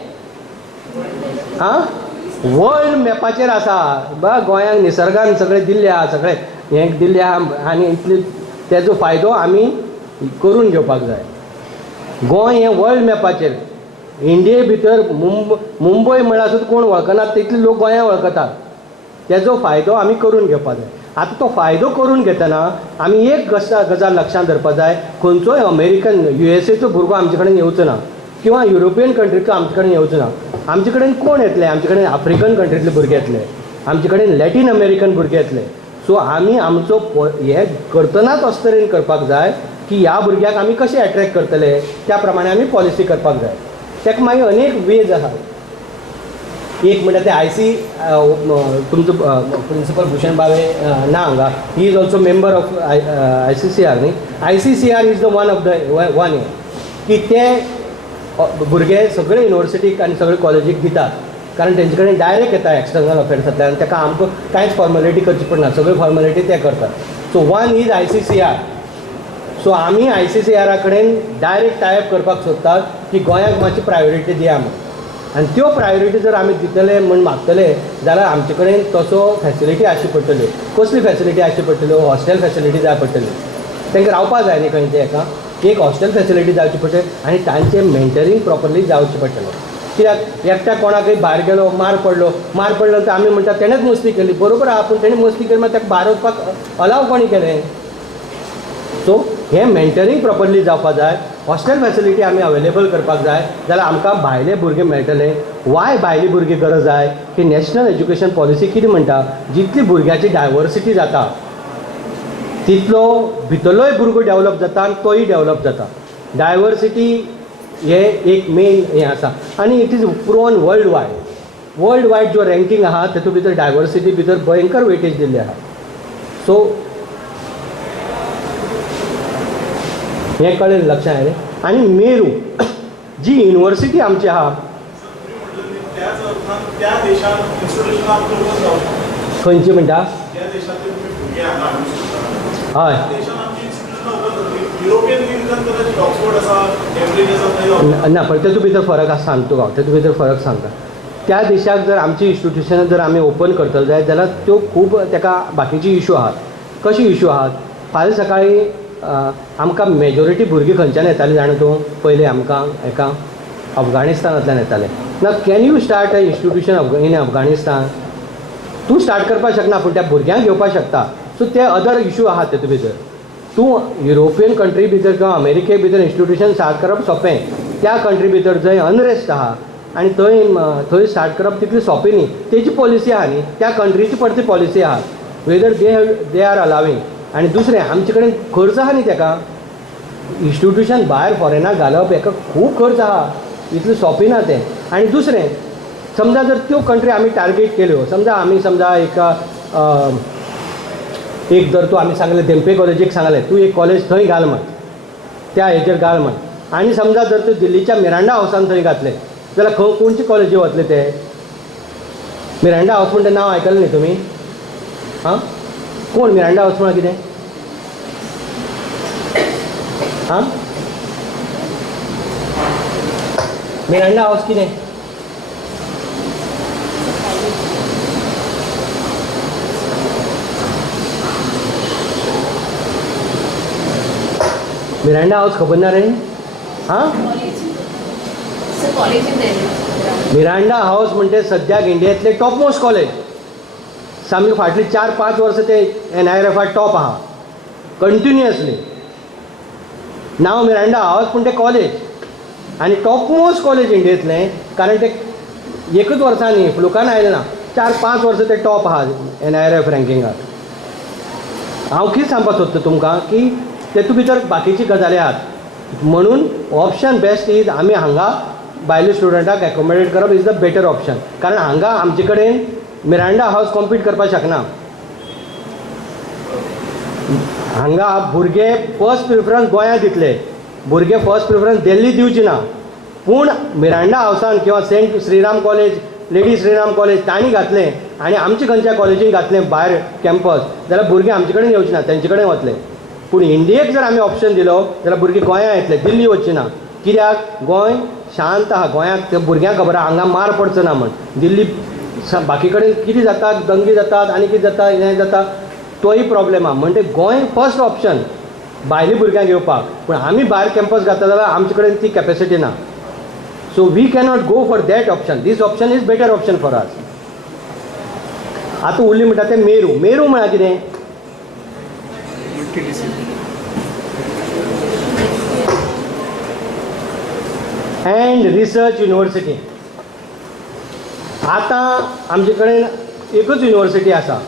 वर्ल्ड मॅपाचेर आसा. गोंयांक निसर्गान सगळें दिल्लें आहा, सगळें हें दिल्लें आहा आनी इतले तेजो फायदो आमी करून घेवपाक जाय. गोंय हें वर्ल्ड मॅपाचेर. इंडिये भितर मुंबय म्हळ्यार सुद्दां कोण वळखनात तितले लोक गोंया वळखतात. तेजो फायदो आमी करून घेवपाक जाय. आतां तो फायदो करून घेतना आमी एक गजाल लक्षांत धरपाक जाय, खंयचोय अमेरिकन USA भुरगो आमचे कडेन येवचो ना किंवा युरोपियन कंट्रीचो आमचे कडेन येवचो ना. आमचे कडेन कोण येतले? आमचे कडेन आफ्रिकन कंट्रीतले भुरगे येतले, आमचे कडेन लॅटीन अमेरिकन भुरगे येतले. सो आमी आमचो हें करतनाच अशे तरेन करपाक जाय की ह्या भुरग्याक आमी कशें एट्रॅक्ट करतले त्या प्रमाणे आमी पॉलिसी करपाक जाय. ताका मागीर अनेक वेज आसात. एक म्हणटा ते तुमचो प्रिंसिपल भूषण बावे ना हांगा, he is also member of ICCR न्ही. ICCR is the one of the one की ते भुरगे सगळे युनिवर्सिटीक आनी सगळे कॉलेजीक दितात. कारण तेंचे कडेन डायरेक्ट येता एक्सटर्नल अफेर्सांतल्यान आनी ताका आमकां कांयच फॉर्मेलिटी करची पडना, सगळी फॉर्मेलिटी ते करतात. So one is ICCR. So आमी ICCR कडेन डायरेक्ट टायप करपाक सोदतात की गोंयाक मातशी प्रायोरिटी दिया म्हणून. आनी त्यो प्रायोरिटी जर आमी दितले म्हूण मागतले जाल्यार आमचे कडेन तसो फॅसिलिटी आसची पडटल्यो. कसली फॅसिलिटी आसची पडटल्यो? हॉस्टेल फॅसिलिटी जाय पडटली. तांकां रावपाक जाय न्ही खंयचे एका एक हॉस्टेल फॅसिलिटी जावची पडटली आनी तांचें मेंटरींग प्रॉपरली जावचें पडटलें. कित्याक एकट्या कोणाकय भायर गेलो मार पडलो तर आमी म्हणटा तेणेच मस्ती केली. बरोबर आहा, पूण तेणी मस्ती केली मागीर ताका भायर वचपाक अलाव कोणी केलें? सो हें मेंटरींग प्रॉपरली जावपाक जाय. हॉस्टेल फॅसिलिटी आमी अवेलेबल करपाक जाय जाल्यार आमकां भायले भुरगे मेळटले. वाय भायली भुरगीं गरज जाय की नॅशनल एज्युकेशन पॉलिसी कितें म्हणटा, जितली भुरग्याची डायवर्सिटी जाता तितलो भितरलोय भुरगो डेवलप जाता आनी तोय डेवलप जाता. डायवर्सिटी हे एक मेन हें आसा आनी it is proven world wide जो रँकींग आहा तातूंत भितर डायवर्सिटी भितर भयंकर वेटेज दिल्ली आहा. सो हें कळेल लक्षांत आयलें. आनी मेरू जी युनिवर्सिटी आमची आहा खंयची म्हणटा हय ना पण तेतूंत भितर फरक आसा सांगता हांव. तेतूंत भितर फरक सांगता. त्या देशाक जर आमची इन्स्टिट्यूशनां जर आमी ओपन करतले जाय जाल्यार त्यो खूब ताका बाकीची इश्यू आहात. कशी इश्यू आहात? फाल्यां सकाळी आमकां मेजॉरिटी भुरगीं खंयच्यान येतालीं जाणा तूं? पयलीं आमकां एका अफगाणिस्तानांतल्यान येताले. ना can you start a institution in Afghanistan? तूं स्टार्ट करपाक शकना पूण त्या भुरग्यांक घेवपाक शकता. सो ते अदर इश्यू आहात तेतूंत भितर. तूं युरोपियन कंट्री भितर किंवा अमेरिके भितर इन्स्टिट्यूशन स्टार्ट करप सोंपें. त्या कंट्री भितर जंय अनरेस्ट आहा आनी थंय स्टार्ट करप तितली सोंपी न्ही. तेजी पॉलिसी आहा न्ही, त्या कंट्रीची परती पॉलिसी आहा वेदर दे आर अलावींग. आनी दुसरें आमचे कडेन खर्च आहा न्ही ताका. इन्स्टिट्यूशन भायर फॉरेनाक घालप हाका खूब खर्च आहा, इतलें सोंपें ना तें. आनी दुसरें समजा जर त्यो कंट्री आमी टार्गेट केल्यो, समजा आमी एक जर तूं आमी सांगलें धेंपे कॉलेजीक सांगलें तूं एक कॉलेज थंय घाल म्हण, त्या हेजेर घाल म्हण. आनी समजा जर तूं दिल्लीच्या मिरांडा हावसान थंय घातलें जाल्यार खंयची कॉलेजी वतले ते? मिरांडा हावस म्हणटा नांव आयकलें न्ही तुमी? हां कोण मिरांडा हावस म्हळ्यार कितें? हां मिरांडा हावस कितें? मिरांडा हावस खबर ना रे? हां मिरांडा हावस म्हणजे सद्याक इंडियेंतले टॉप मोस्ट कॉलेज. सामकी फाटली 4-5 वर्सां ते NIRF टॉप आहा कंटिन्युअसली. नांव मिरांडा हावस पूण तें कॉलेज आनी टॉप मोस्ट कॉलेज इंडियेंतलें. कारण तें एकूच वर्सांनी फ्लुकान आयलें ना. 4-5 वर्सां ते टॉप आहा NIRF रँकिंगाक. हांव कितें सांगपाक सोदता तुमकां की तेतूं भितर बाकीची गजाली आहात म्हणून ऑप्शन बेस्ट इज आमी हांगा भायल्या स्टुडंटाक एकोमोडेट करप इज द बेटर ऑप्शन. कारण हांगा आमचे कडेन मिरांडा हावस कॉम्पीट करपाक शकना. हांगा भुरगे फर्स्ट प्रिफरन्स गोंयांत दितले, भुरगे फर्स्ट प्रिफरन्स दिल्ली दिवची ना. पूण मिरांडा हावसान किंवा saint Shriram college, lady Shriram college तांणी घातलें आनी आमच्या खंयच्या कॉलेजीन घातलें भायर कॅम्पस जाल्यार भुरगे आमचे कडेन येवचे ना, तेंचे कडेन वतले. पूण इंडियेक जर आमी ऑप्शन दिलो जाल्यार भुरगे गोंयांत येतले, दिल्ली वचचे ना. कित्याक गोंय शांत आहा, गोंयांक त्या भुरग्यांक खबर आहा हांगा मार पडचो ना म्हण. दिल्ली बाकी कडेन कितें जातात, दंगे जातात आनी कितें जाता, हें जाता, तोय प्रॉब्लेम आहा. म्हणजे गोंय फर्स्ट ऑप्शन भायल्या भुरग्यांक येवपाक. पूण आमी भायर कॅम्पस घातले जाल्यार आमचे कडेन ती कॅपेसिटी ना. So we cannot go for that option. This option is better option for us. आतां उरली म्हणटा तें मेरू. मेरू म्हळ्यार कितें? And research university. आतां आमचे कडेन एकूच युनिवर्सिटी आसा.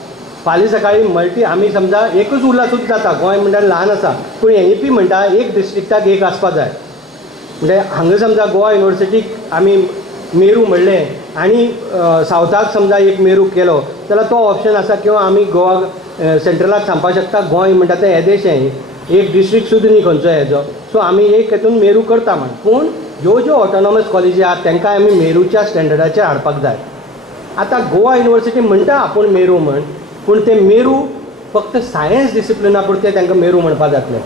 फाल्यां सकाळीं आमी समजा एकूच उरला सुद्दां जाता, गोंय म्हणल्यार ल्हान आसा. पूण NEP म्हणटा एक डिस्ट्रिक्टाक एक आसपा जाय. म्हणजे हांगा समजा गोवा युनिवर्सिटीक आमी मेरू म्हणलें आनी सावथाक समजा एक मेरू केलो जाल्यार तो ऑप्शन आसा. किंवा आमी गोवा सेंट्रलाक सांगपाक शकता गोंय म्हणटा तें येदेशें एक डिस्ट्रिक्ट सुद्दां न्ही खंयचो हेजो. सो आमी एक हेतून मेरू करता म्हण. पूण ज्यो ऑटोनॉमस कॉलेजी आहात तांकां आमी मेरूच्या स्टँडर्डाचेर हाडपाक जाय. आतां गोवा युनिवर्सिटी म्हणटा आपूण मेरू म्हण, पूण ते मेरू फक्त सायन्स डिसिप्लिना पुरते तांकां मेरू म्हणपाक जातलें.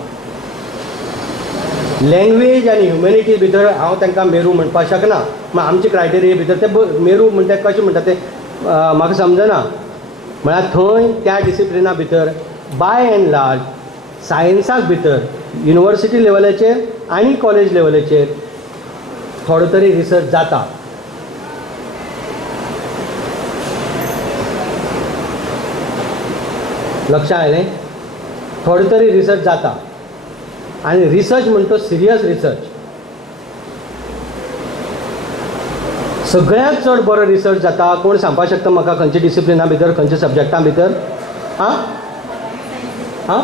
लँग्वेज आनी ह्युमॅनिटी भितर हांव तांकां मेरू म्हणपाक शकना. मागीर आमचे क्रायटेरिया भितर ते मेरू म्हणटा कशें म्हणटा तें म्हाका समजना. म्हळ्यार थंय त्या डिसिप्लिना भितर बाय एंड लार्ज सायन्साक भितर युनिवर्सिटी लेवलाचेर आनी कॉलेज लेवलाचेर थोडो तरी रिसर्च जाता. लक्षात आयलें? थोडो तरी रिसर्च जाता. आनी रिसर्च म्हणटा तो सिरियस रिसर्च. सगळ्यांत चड बरो रिसर्च जाता. कोण सांगपाक शकता म्हाका खंयच्या डिसिप्लिना भितर, खंयच्या सब्जेक्टा भितर? हां हां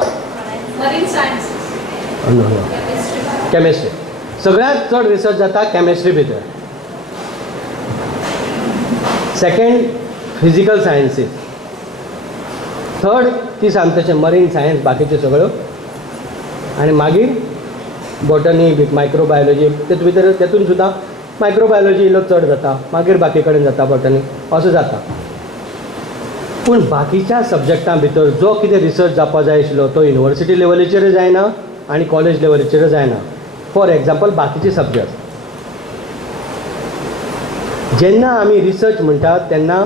मरीन सायन्स, कॅमिस्ट्री. सगळ्यांत चड रिसर्च जाता कॅमिस्ट्री भितर. Second physical sciences. थर्ड ती सांगता तशें मरीन सायन्स, बाकीच्यो सगळ्यो. आनी मागीर बॉटनी, मायक्रोबायोलॉजी. तेतून सुद्दां मायक्रोबायोलॉजी इल्लो चड जाता, मागीर बाकी कडेन जाता बॉटनी, असो जाता. पूण बाकीच्या सब्जेक्टां भितर जो कितें रिसर्च जावपा जाय आशिल्लो तो युनिवर्सिटी लेवलीचेर जायना आनी कॉलेज लेवलीचेर जायना. फॉर एग्जाम्पल बाकीचे सब्जेक्ट जेन्ना आमी रिसर्च म्हणटात तेन्ना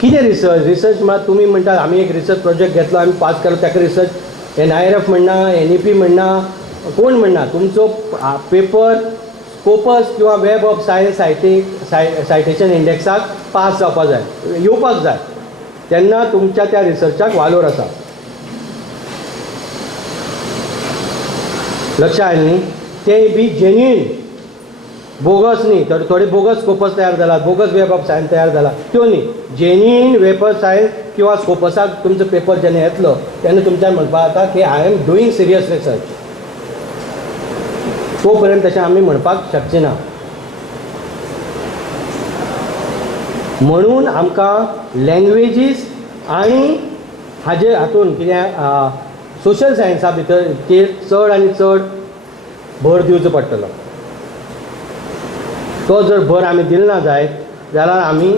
कितें रिसर्च म्हळ्यार तुमी म्हणटात आमी एक रिसर्च प्रोजेक्ट घेतलो, आमी पास केलो, ताका रिसर्च NIRF म्हणना, NEP म्हणना, कोण म्हणना. तुमचो पेपर स्कोपस किंवा वेब ऑफ सायन्स सायटेशन इंडेक्साक पास जावपाक जाय, येवपाक जाय. तेन्ना तुमच्या त्या रिसर्चाक वालोर आसा. लक्षात आयलें न्ही? तें बी जेन्युइन, बोगस न्ही. थोडे बोगस स्कोपस तयार जालात, बोगस वेब ऑफ सायन्स तयार जाला, त्यो न्ही. जेन्युइन वेब ऑफ सायन्स किंवा स्कोपसाक तुमचो पेपर जेन्ना येतलो तेन्ना तुमच्यान म्हणपाक जाता की I am doing serious research. तो पर्यंत तशें आमी म्हणपाक शकचे ना. म्हणून आमकां लँग्वेजीस आनी हाजे हातून कितें सोशल सायन्सा भितर चड आनी चड भर दिवचो पडटलो. तो जर भर आमी दिलो ना जायत जाल्यार आमी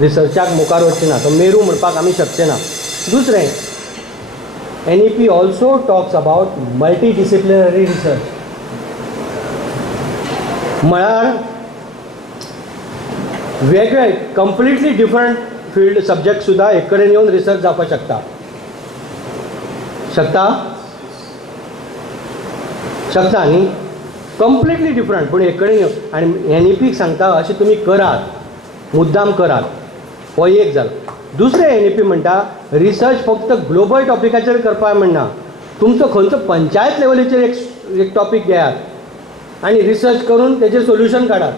रिसर्चाक मुखार वचचे ना. तो मेरू म्हणपाक आमी शकचे ना. दुसरें, NEP also talks about multi disciplinary research. म्हळ्यार वेगळे कंप्लिटली डिफरंट फील्ड सब्जेक्ट सुद्दां एक कडेन येवन रिसर्च जावपाक शकता. शकता न्ही? कंप्लिटली डिफरंट पूण एक कडेन येवन. आनी NEP सांगता अशें तुमी करात, मुद्दाम करात. हो एक जालो. दुसरें NEP म्हणटा रिसर्च फक्त ग्लोबल टॉपिकाचेर करपाक म्हणना. तुमचो खंयचो पंचायत लेवलीचेर एक टॉपीक घेयात आनी रिसर्च करून तेजें सोल्युशन काडात.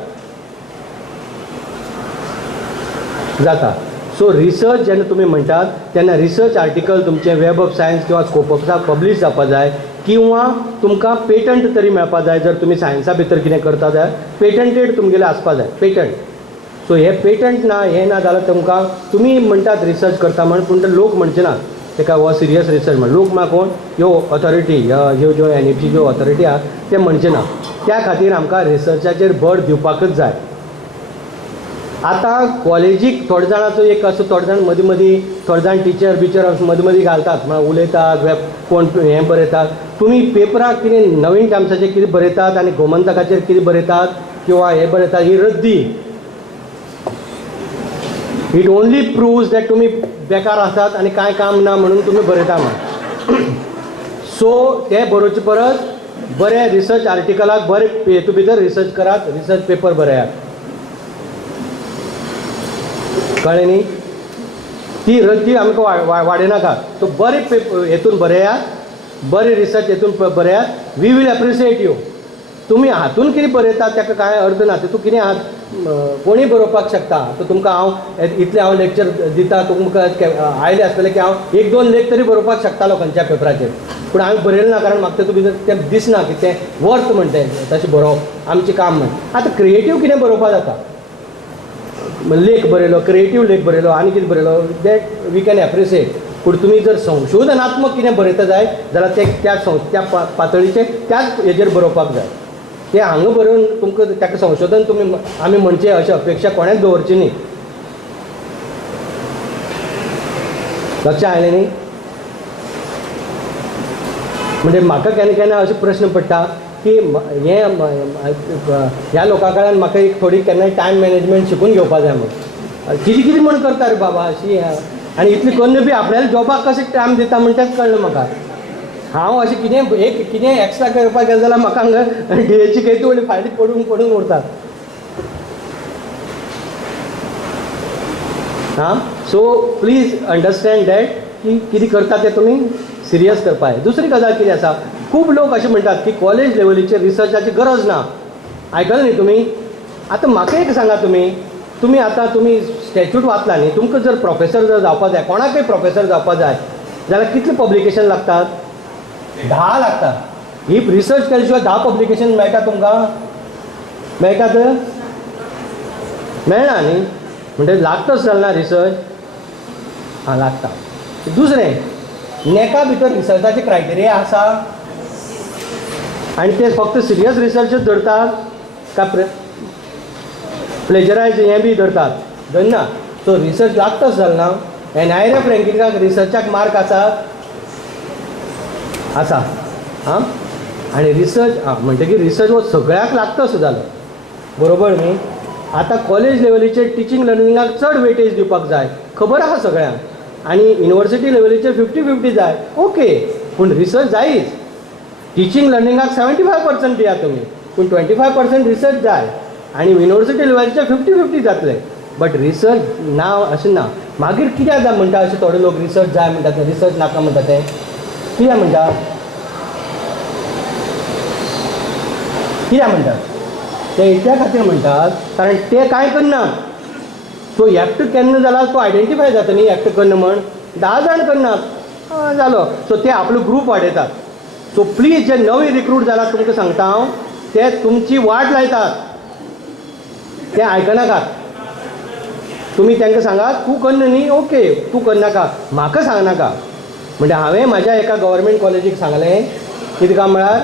जाता. सो रिसर्च जेन्ना तुमी म्हणटात तेन्ना रिसर्च आर्टिकल तुमचे वेब ऑफ सायन्स किंवा स्कोप ऑफ पब्लीश जावपा जाय किंवा तुमकां पेटंट तरी मेळपा जाय. जर तुमी सायन्सा भितर कितें करता जाल्यार पेटंटेड तुमगेलें आसपा जाय पेटंट. सो हे पेटंट ना हें ना जाल्यार तुमकां तुमी म्हणटात रिसर्च करता म्हण पूण ते लोक म्हणचे ना तेका हो सिरियस रिसर्च म्हण. लोक म्हाका कोण ह्यो ऑथॉरिटी ह्यो ज्यो NFC ज्यो ऑथॉरिटी आहा ते म्हणचे ना. त्या खातीर आमकां रिसर्चाचेर भर दिवपाकच जाय. आतां कॉलेजीक थोडे जाणांचो एक असो थोडे जाण मदीं मदीं थोडे जाण टिचर बिचर मदीं मदीं घालतात म्हळ्यार उलयतात कोण हें बरयतात. तुमी पेपराक कितें नवीन टायम्साचेर कितें बरयतात आनी गोमंतकाचेर कितें बरयतात किंवा हें बरयतात ही रद्दी. इट ओन्ली प्रूव्स दॅट तुमी बेकार आसात आनी कांय काम ना म्हणून तुमी बरयता म्हण. सो तें बरोवचे परस बरे रिसर्च आर्टिकलाक बरे हेतू भितर रिसर्च करात रिसर्च पेपर बरयात. कळ्ळें न्ही. ती रद्दी आमकां वाडयनाका. तो बरे हेतून बरयात बरे रिसर्च हेतून बरयात. We will appreciate you. तुमी हातून कितें बरयतात ताका कांय अर्थ ना. तूं कितें कोणीय बरोवपाक शकता. तो तुमकां हांव इतलें हांव लेक्चर दिता तुमकां आयलें आसतलें की हांव 1-2 लेख तरी बरोवपाक शकतालो खंयच्या पेपराचेर पूण हांवें बरयलें ना कारण म्हाका तातूंत भितर तें दिसना की तें वर्थ म्हण तें तशें बरोवप आमचें काम म्हण. आतां क्रिएटीव कितें बरोवपा जाता. लेख बरयलो क्रिएटीव लेख बरयलो आनी कितें बरयलो दॅट वी कॅन एप्रिशिएट. पूण तुमी जर संशोधनात्मक कितें बरयता जाय जाल्यार तें त्या पातळीचेर त्याच हेजेर बरोवपाक जाय. तें हांगा बरोवन तुमकां ताका संशोधन तुमी आमी म्हणचे अशी अपेक्षा कोणेच दवरची न्ही. लक्षांत आयलें न्ही. म्हणजे म्हाका केन्ना केन्ना अशे प्रश्न पडटा की हे ह्या लोकां कडल्यान म्हाका एक थोडी केन्नाय टायम मॅनेजमेंट शिकून घेवपा जाय म्हण. कितें कितें म्हण करता रे बाबा अशी आनी इतली कन्न बी आपल्याला जॉबाक कशें टायम दिता म्हण तेंच कळना म्हाका. हांव अशें कितें एक्स्ट्रा करपाक गेलें जाल्यार म्हाका हांगा DAची खंयची व्हडली फायली पडून उरतात. हां. सो प्लीज अंडरस्टँड दॅट की कितें करता तें तुमी सिरियस करपा जाय. दुसरी गजाल कितें आसा खूब लोक अशें म्हणटात की कॉलेज लेवलीचेर रिसर्चाची गरज ना. आयकलां न्ही तुमी. आतां म्हाका एक सांगा तुमी आतां तुमी स्टॅच्यूट वाचला न्ही. तुमकां जर प्रोफेसर जर जावपा जाय कोणाकय प्रोफेसर जावपा जाय जाल्यार कितलें पब्लिकेशन लागतात. 10 लागतात. ही रिसर्च केल्या शिवाय 10 पब्लिकेशन मेळटा तुमकां मेळटात मेळना न्ही. म्हणजे लागतच जालना रिसर्च. हां लागता. दुसरें नेका भितर रिसर्चाचे क्रायटेरिया आसा आनी ते फक्त सिरियस रिसर्चच धरतात काय प्लेजरायज हें बी धरतात धरना. सो रिसर्च लागतच जालना. NIRF रँकिंगाक रिसर्चाक मार्क आसा हां. आनी रिसर्च म्हणटकीर रिसर्च हो सगळ्याक लागता सुद्दां जालो बरोबर न्ही. आतां कॉलेज लेवलीचेर टिचींग लर्निंगाक चड वेटेज दिवपाक जाय खबर आहा सगळ्यांक. आनी युनिवर्सिटी लेवलीचेर 50-50 जाय ओके पूण रिसर्च जायच. टिचींग लर्निंगाक 75% दिया तुमी पूण 25% रिसर्च जाय आनी युनिवर्सिटी लेवलीचेर 50-50 जातलें. बट रिसर्च ना अशें ना. मागीर कित्याक जाय म्हणटा अशें थोडे लोक रिसर्च जाय म्हणटात रिसर्च नाका म्हणटा ते कित्याक म्हणटात ते त्या खातीर म्हणटात कारण ते कांय करनात. सो एकटो केन्ना जाल्यार तो आयडेंटिफाय जाता न्ही एकटो करना म्हण 10 जाण करनात जालो. सो ते आपलो ग्रूप वाडयतात. सो प्लीज जे नवे रिक्रूट जालात तुमकां सांगता हांव ते तुमची वाट लायतात ते आयकनाकात. तुमी तांकां सांगात तूं करना न्ही ओके तूं करनाका म्हाका सांगनाका. म्हणजे हांवें म्हाज्या एका गव्हर्मेंट कॉलेजीक सांगलें कितें काय म्हळ्यार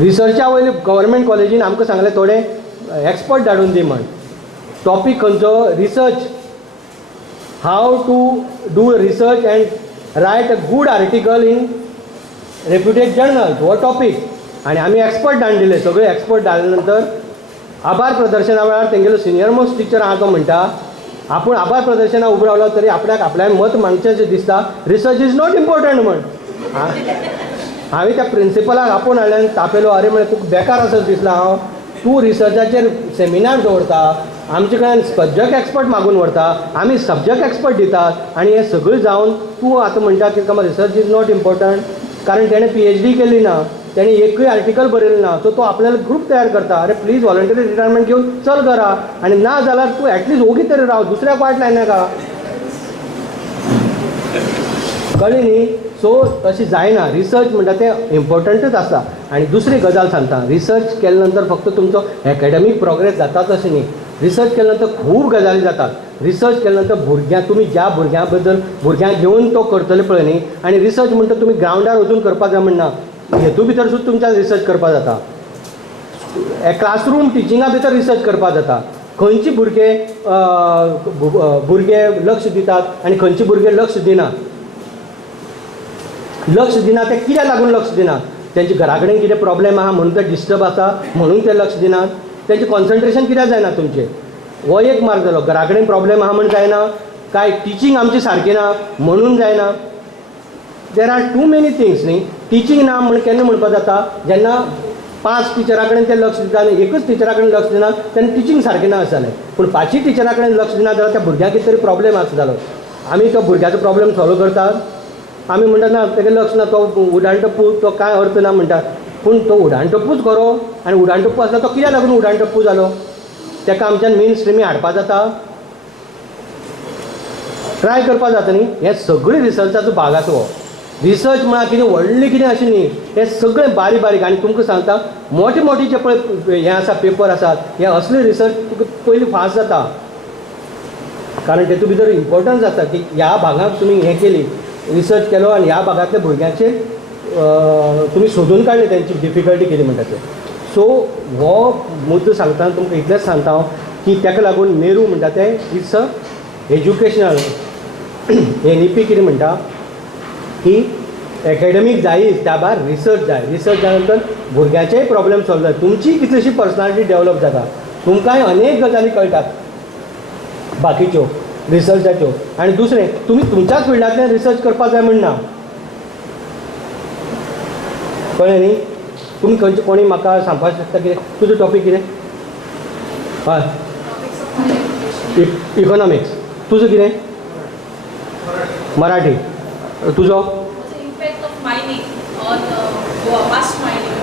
रिसर्चा वयले गव्हर्मेंट कॉलेजीन आमकां सांगलें थोडे एक्सपर्ट धाडून दी म्हण. टॉपीक खंयचो research have to do research and write a good article in reputed journal हो टॉपीक. आनी आमी एक्सपर्ट धाडून दिले. सगळे एक्सपर्ट धाडले नंतर आभार प्रदर्शना वेळार तेंगेलो सिनियर मोस्ट टिचर आहा तो म्हणटा आपूण आभार प्रदर्शना उबो रावलो तरी आपल्याक मत मागचें दिसता रिसर्च इज नॉट इम्पॉर्टंट म्हण. हांवें त्या प्रिंसिपलाक आपूण हाडल्यान तापयलो अरे म्हळ्यार तुका बेकार असो दिसला हांव तूं रिसर्चाचेर सेमिनार दवरता आमचे कडल्यान सब्जॅक्ट एक्सपर्ट मागून व्हरता आमी सब्जॅक्ट एक्सपर्ट दितात आनी हें सगळें जावन तूं आतां म्हणटा की रिसर्च इज नॉट इम्पॉर्टंट कारण तेणें PhD केल्ली ना. त्यांनी एकही आर्टिकल बरयलें ना. सो तो आपल्याला ग्रुप तयार करता, अरे प्लीज व्हॉलंटरी रिटायरमेंट घेऊन चल घरा, आणि ना जाल्यार तूं ॲटलीस्ट ओगी तरी राव, दुसऱ्याक वाट लायनाका. कळ्ळें न्ही. सो तशें जायना. रिसर्च म्हणटा तें इम्पॉर्टंटूच आसा. आनी दुसरी गजाल सांगता, रिसर्च केले नंतर फक्त तुमचो एकाडेमीक प्रोग्रेस जाताच अशें न्ही. रिसर्च केले नंतर खूब गजाली जातात. रिसर्च केले नंतर तुमी ज्या भुरग्यां बद्दल भुरग्यांक घेवन तो करतले पळय न्ही, आनी रिसर्च म्हणटा तुमी ग्रावंडार वचून करपाक जाय म्हणना, हेतू भितर सुद्दां तुमच्यान रिसर्च करपाक जाता. क्लासरूम टिचिंगा भितर रिसर्च करपाक जाता. खंयचे भुरगे लक्ष दितात आनी खंयचे भुरगे लक्ष दिनात. लक्ष दिना ते कित्याक लागून लक्ष दिनात. तेंचे घरा कडेन कितें प्रॉब्लेम आहा म्हणून ते डिस्टर्ब आसा म्हणून ते लक्ष दिनात. तेंचें कॉन्सन्ट्रेशन कित्याक जायना तुमचें, हो एक मार्ग जालो. घरा कडेन प्रॉब्लेम आहा म्हण जायना, काय टिचींग आमची सारकी ना म्हणून जायना. There are too many things न्ही. टिचींग ना म्हण केन्ना म्हणपाक जाता, जेन्ना 5 टिचरा कडेन ते लक्ष दिता आनी एकच टिचरा कडेन लक्ष दिना तेन्ना टिचींग सारकें ना आसतालें. पूण 5 टिचरा कडेन लक्ष दिना जाल्यार त्या भुरग्याक कितें तरी प्रॉब्लेम आसा जालो. आमी तो भुरग्याचो प्रॉब्लेम सॉल्व करतात. आमी म्हणटा ना तेगे लक्ष ना, तो उडाण टप्पू, तो कांय अर्थ ना म्हणटा. पूण तो उडाण टप्पूच खरो, आनी उडाण टप्पू आसला तो कित्याक लागून उडाण टप्पू जालो, तेका आमच्यान मेन स्ट्रिमी हाडपाक जाता, ट्राय करपाक जाता न्ही. हें सगळें रिसर्चाचो भाग आसा. हो रिसर्च म्हळ्यार कितें व्हडलें कितें अशें न्ही. हें सगळें बारीक बारीक. आनी तुमकां सांगता, मोठे मोठे जे पळय हें आसा पेपर आसात, हे असले रिसर्च तुका पयलीं फास्ट जाता. कारण तेतूं भितर इम्पॉर्टन्स आसा की ह्या भागाक तुमी हें केली, रिसर्च केलो आनी ह्या भागांतल्या भुरग्यांचेर तुमी सोदून काडले तेंची डिफिकल्टी कितें म्हणटा तें. सो हो मुद्दो सांगता तुमकां इतलेंच सांगता हांव की तेका लागून नेहरू म्हणटा तें इट्स अ एज्युकेशनल. NEP कितें म्हणटा की एकाडेमीक जायच, त्या भायर रिसर्च जाय. रिसर्च जाल्या नंतर भुरग्यांचेय प्रॉब्लेम सॉल्व जाता, तुमची कितलीशी पर्सनालिटी डेवलप जाता, तुमकांय अनेक गजाली कळटात बाकीच्यो रिसर्चाच्यो. आनी दुसरें, तुमी तुमच्याच फिल्डांतल्यान रिसर्च करपाक जाय म्हणना. कळ्ळें न्ही. तुमी खंयचे कोणी म्हाका सांगपाक शकता कितें तुजो टॉपीक कितें. हय, इकॉनॉमिक्स. तुजो कितें. मराठी. तुजो. impact of mining on past mining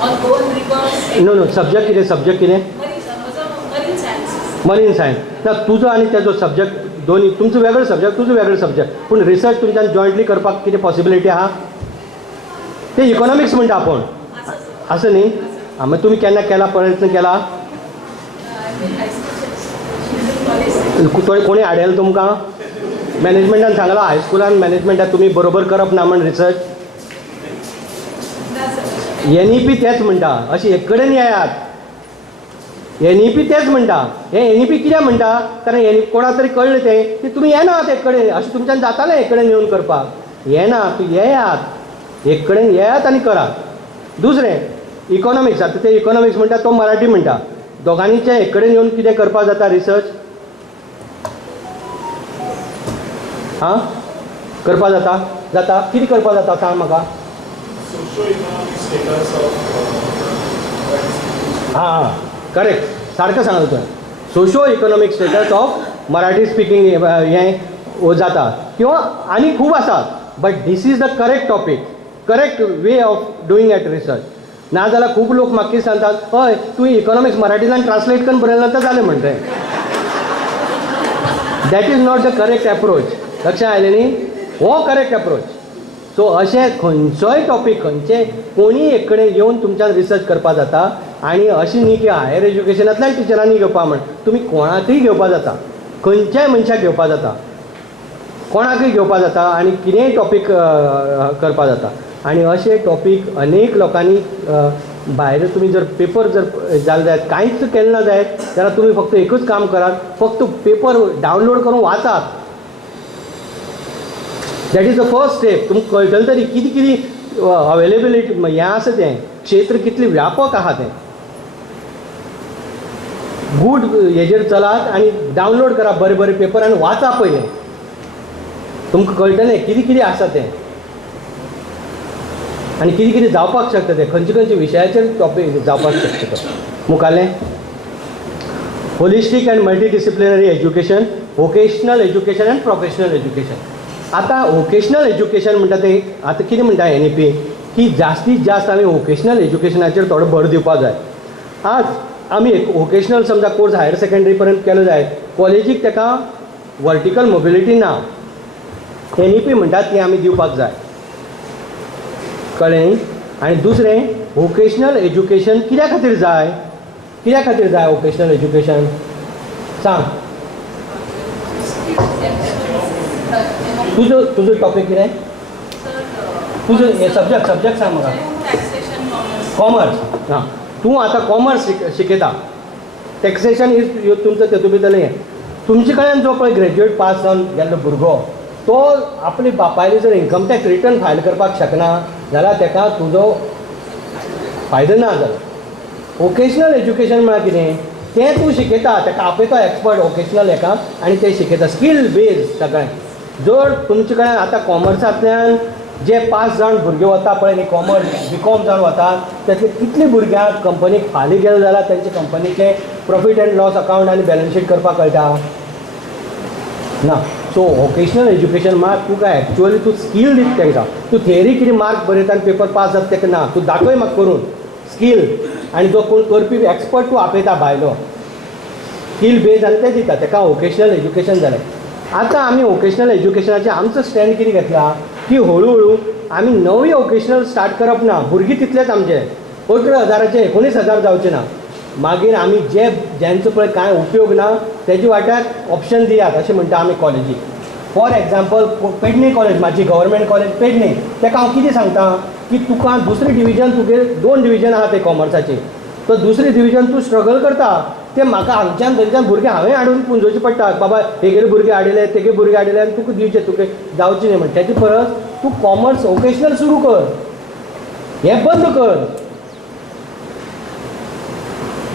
on gold rivers. No subject कितें. सब्जेक्ट कितें. marine sciences. Marine science. ना तुजो आनी तेजो सब्जेक्ट दोन्ही. तुमचो वेगळो सब्जेक्ट, तुजो वेगळो सब्जेक्ट, पूण रिसर्च तुमच्यान जॉयंटली करपाक कितें पॉसिबिलिटी आहा. ते इकॉनॉमिक्स म्हणटा आपूण. असं न्ही. मागीर तुमी केन्ना केला, प्रयत्न केला. कोणी हाडयला तुमकां. मॅनेजमेंटान सांगला हायस्कुलान मॅनेजमेंटान तुमी बरोबर करप ना म्हण रिसर्च. NEP तेच म्हणटा. अशी एक कडेन येयात. NEP तेच म्हणटा. हे NEP कित्याक म्हणटा, कारण कोणाक तरी कळ्ळें तें की तुमी येनात एक कडेन. अशें तुमच्यान जातालें एक कडेन येवन करपाक. येना, तूं येयात एक कडेन, येयात आनी करात. दुसरें इकॉनॉमिक्स. आतां ते इकॉनॉमिक्स म्हणटा तो मराठी म्हणटा. दोगांनीचे एक कडेन येवन कितें करपाक जाता रिसर्च. हां करपाक जाता. जाता कितें करपाक जाता सांग म्हाका. हां करेक्ट, सारकें सांगला तुवें. Socio economic status of Marathi speaking हें जाता किंवा आनी खूब आसात. But this is the correct topic, correct way of doing at research. नाजाल्यार खूब लोक म्हाका कितें सांगतात, हय तूं इकॉनॉमिक्स मराठींतल्यान ट्रान्सलेट करून बरयलें नंतर जालें म्हणटा. That is not the correct approach. लक्षांत आयलें न्ही. हो करेक्ट एप्रोच. सो अशें खंयचोय टॉपीक खंयचे कोणी एक कडेन येवन तुमच्यान रिसर्च करपाक जाता. आनी अशें न्ही की हायर एज्युकेशनांतल्यान टिचरांनी घेवपा म्हण. तुमी कोणाकय घेवपा जाता, खंयच्याय मनशाक घेवपा जाता, कोणाकय घेवपा जाता आनी कितेंय टॉपीक करपा जाता. आनी अशे टॉपीक अनेक लोकांनी भायर तुमी जर पेपर जर जाले जायत, कांयच केलें ना जायत जाल्यार तुमी फक्त एकूच काम करात, फक्त पेपर डावनलोड करून वाचात. That is the first step. तुमकां कळटलें तरी कितें कितें अवेलेबिलिटी हें आसा तें क्षेत्र कितलें व्यापक आहा तें. गूड हेजेर चलात आनी डावनलोड करा बरे बरे पेपर आनी वाचा पयलें. तुमकां कळटलें कितें कितें आसा तें आनी कितें कितें जावपाक शकता तें, खंयचे खंयचे विशयाचेर टॉपीक जावपाक शकता तो. मुखारलें holistic and multidisciplinary education, vocational education and professional education. आतां वोकेशनल एज्युकेशन म्हणटा तें आतां कितें म्हणटा NEP की जास्तीत जास्त आमी वोकेशनल एज्युकेशनाचेर थोडो भर दिवपाक जाय. आज आमी एक वोकेशनल समजा कोर्स हायर सेकंडरी पर्यंत केलो जायत, कॉलेजीक ताका वर्टिकल मोबिलिटी ना, NEP म्हणटात ती आमी दिवपाक जाय. कळ्ळें. आनी दुसरें, वोकेशनल एज्युकेशन कित्या खातीर जाय, कित्या खातीर जाय वोकेशनल एज्युकेशन सांग. तुजो टॉपीक कितें, तुजो हे सब्जॅक्ट सांग म्हाका. कॉमर्स. हां, तूं आतां कॉमर्स शिकयता. टॅक्सेशन इज तुमचो तेतूं भितरलें हें. तुमचे कडेन जो पळय ग्रॅज्युएट पास जावन गेल्लो भुरगो, तो आपले बापायले जर इन्कम टॅक्स रिटर्न फायल करपाक शकना जाल्यार ताका तुजो फायदो ना जालो. वोकेशनल एज्युकेशन म्हळ्यार कितें, तें तूं शिकयता, ताका आपयता एक्सपर्ट वोकेशनल हाका आनी तें शिकयता स्कील बेज सगळें. जर तुमचे कडेन आतां कॉमर्सांतल्यान जे 5 जाण भुरगे वता पळय न्ही, कॉमर्स BCom जावन वतात, तातले कितले भुरग्यांक कंपनीक फाल्यां गेले जाल्यार तेंचे कंपनीचे प्रॉफीट एंड लॉस अकावंट आनी बॅलन्स शीट करपाक कळटा ना. सो वोकेशनल एज्युकेशन म्हळ्यार तुका एक्चुअली तूं स्कील दिता तांकां. तूं थेरी कितें मार्क बरयता आनी पेपर पास जाता ताका ना, तूं दाखय म्हाका करून स्कील. आनी जो कोण करपी एक्सपर्ट तूं आपयता भायलो, स्कील बेज आनी तें दिता, ताका वोकेशनल एज्युकेशन जालें. आतां आमी वोकेशनल एज्युकेशनाचें आमचो स्टँड कितें घेतला की हळू हळू आमी नवी वोकेशनल स्टार्ट करप ना. भुरगीं तितलेच आमचे 18,000चे 19,000 जावचे ना. मागीर आमी जेंचो पळय कांय उपयोग ना तेजे वाट्यार ऑप्शन दियात अशें म्हणटा आमी कॉलेजीक. फॉर एग्जाम्पल पेडणे कॉलेज, म्हाजी गव्हर्मेंट कॉलेज पेडणे, ताका हांव कितें सांगता की तुका दुसरी डिविजन, तुगे 2 डिविजन आहा ते कॉमर्साचे, तो दुसरी डिविजन तूं स्ट्रगल करता, ते म्हाका हांगच्यान थंयच्यान भुरगे हांवें हाडून पुंजोवचे पडटा. बाबा हेगेले भुरगे हाडिले, तेगे भुरगे हाडिले आनी तुका दिवचे, तुका जावचे न्ही म्हण. तेजे परस तूं कॉमर्स वोकेशनल सुरू कर, हें बंद कर.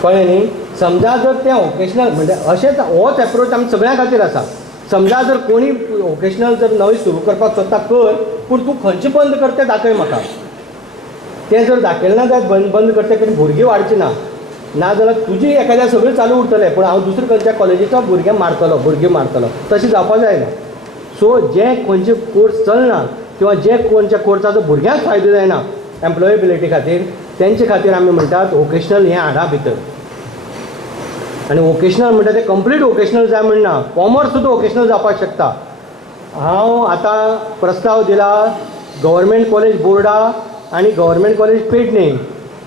कळ्ळें न्ही. समजा जर तें वोकेशनल म्हणजे अशेंच होच एप्रोच आमी सगळ्यां खातीर आसा. समजा जर कोणी वोकेशनल जर नवी सुरू करपाक सोदता कर, पूण तूं खंयचें बंद कर तें दाखय म्हाका. तें जर दाखयलें ना जाल्यार बंद करता कडेन भुरगीं वाडची ना. नाजाल्यार तुजी एखाद्या सगळें चालू उरतलें पूण हांव दुसरे खंयच्या कॉलेजीचो भुरगें मारतलो, तशें जावपाक जायना. सो जे खंयचे कोर्स चलना किंवा जे खंयच्या कोर्साचो भुरग्यांक फायदो जायना एम्प्लॉयबिलिटी खातीर, तेंचे खातीर आमी म्हणटात वोकेशनल हें हाडा भितर. आनी वोकेशनल म्हणटा तें कंप्लीट वोकेशनल जाय म्हणना, कॉमर्स सुद्दां वोकेशनल जावपाक शकता. हांव आतां प्रस्ताव दिला गव्हर्मेंट कॉलेज बोर्डा आनी गव्हर्मेंट कॉलेज पेडणे,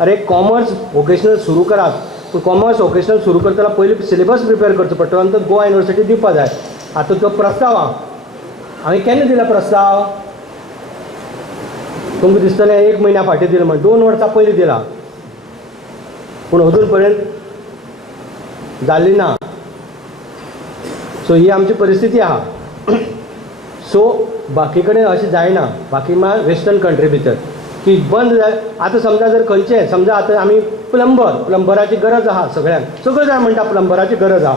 अरे कॉमर्स वोकेशनल सुरू करात. पूण कॉमर्स वोकेशनल सुरू करतना पयलीं सिलेबस प्रिपेर करचो पडटलो आनी तो गोवा युनिवर्सिटी दिवपा जाय. आतां तो प्रस्ताव हांवें केन्ना दिला प्रस्ताव, तुमकां दिसतलें 1 म्हयन्या फाटीं दिला म्हण, 2 वर्सां पयलीं दिला पूण अजून पर्यंत जाल्ली ना. सो ही आमची परिस्थिती आहा. सो बाकी कडेन अशें जायना, बाकी म्हळ्यार वेस्टर्न कंट्री भितर की बंद जाय. आतां समजा जर खंयचें समजा आतां आमी प्लंबराची गरज आहा, सगळ्यांक सगळें जाय म्हणटा प्लंबराची गरज आहा.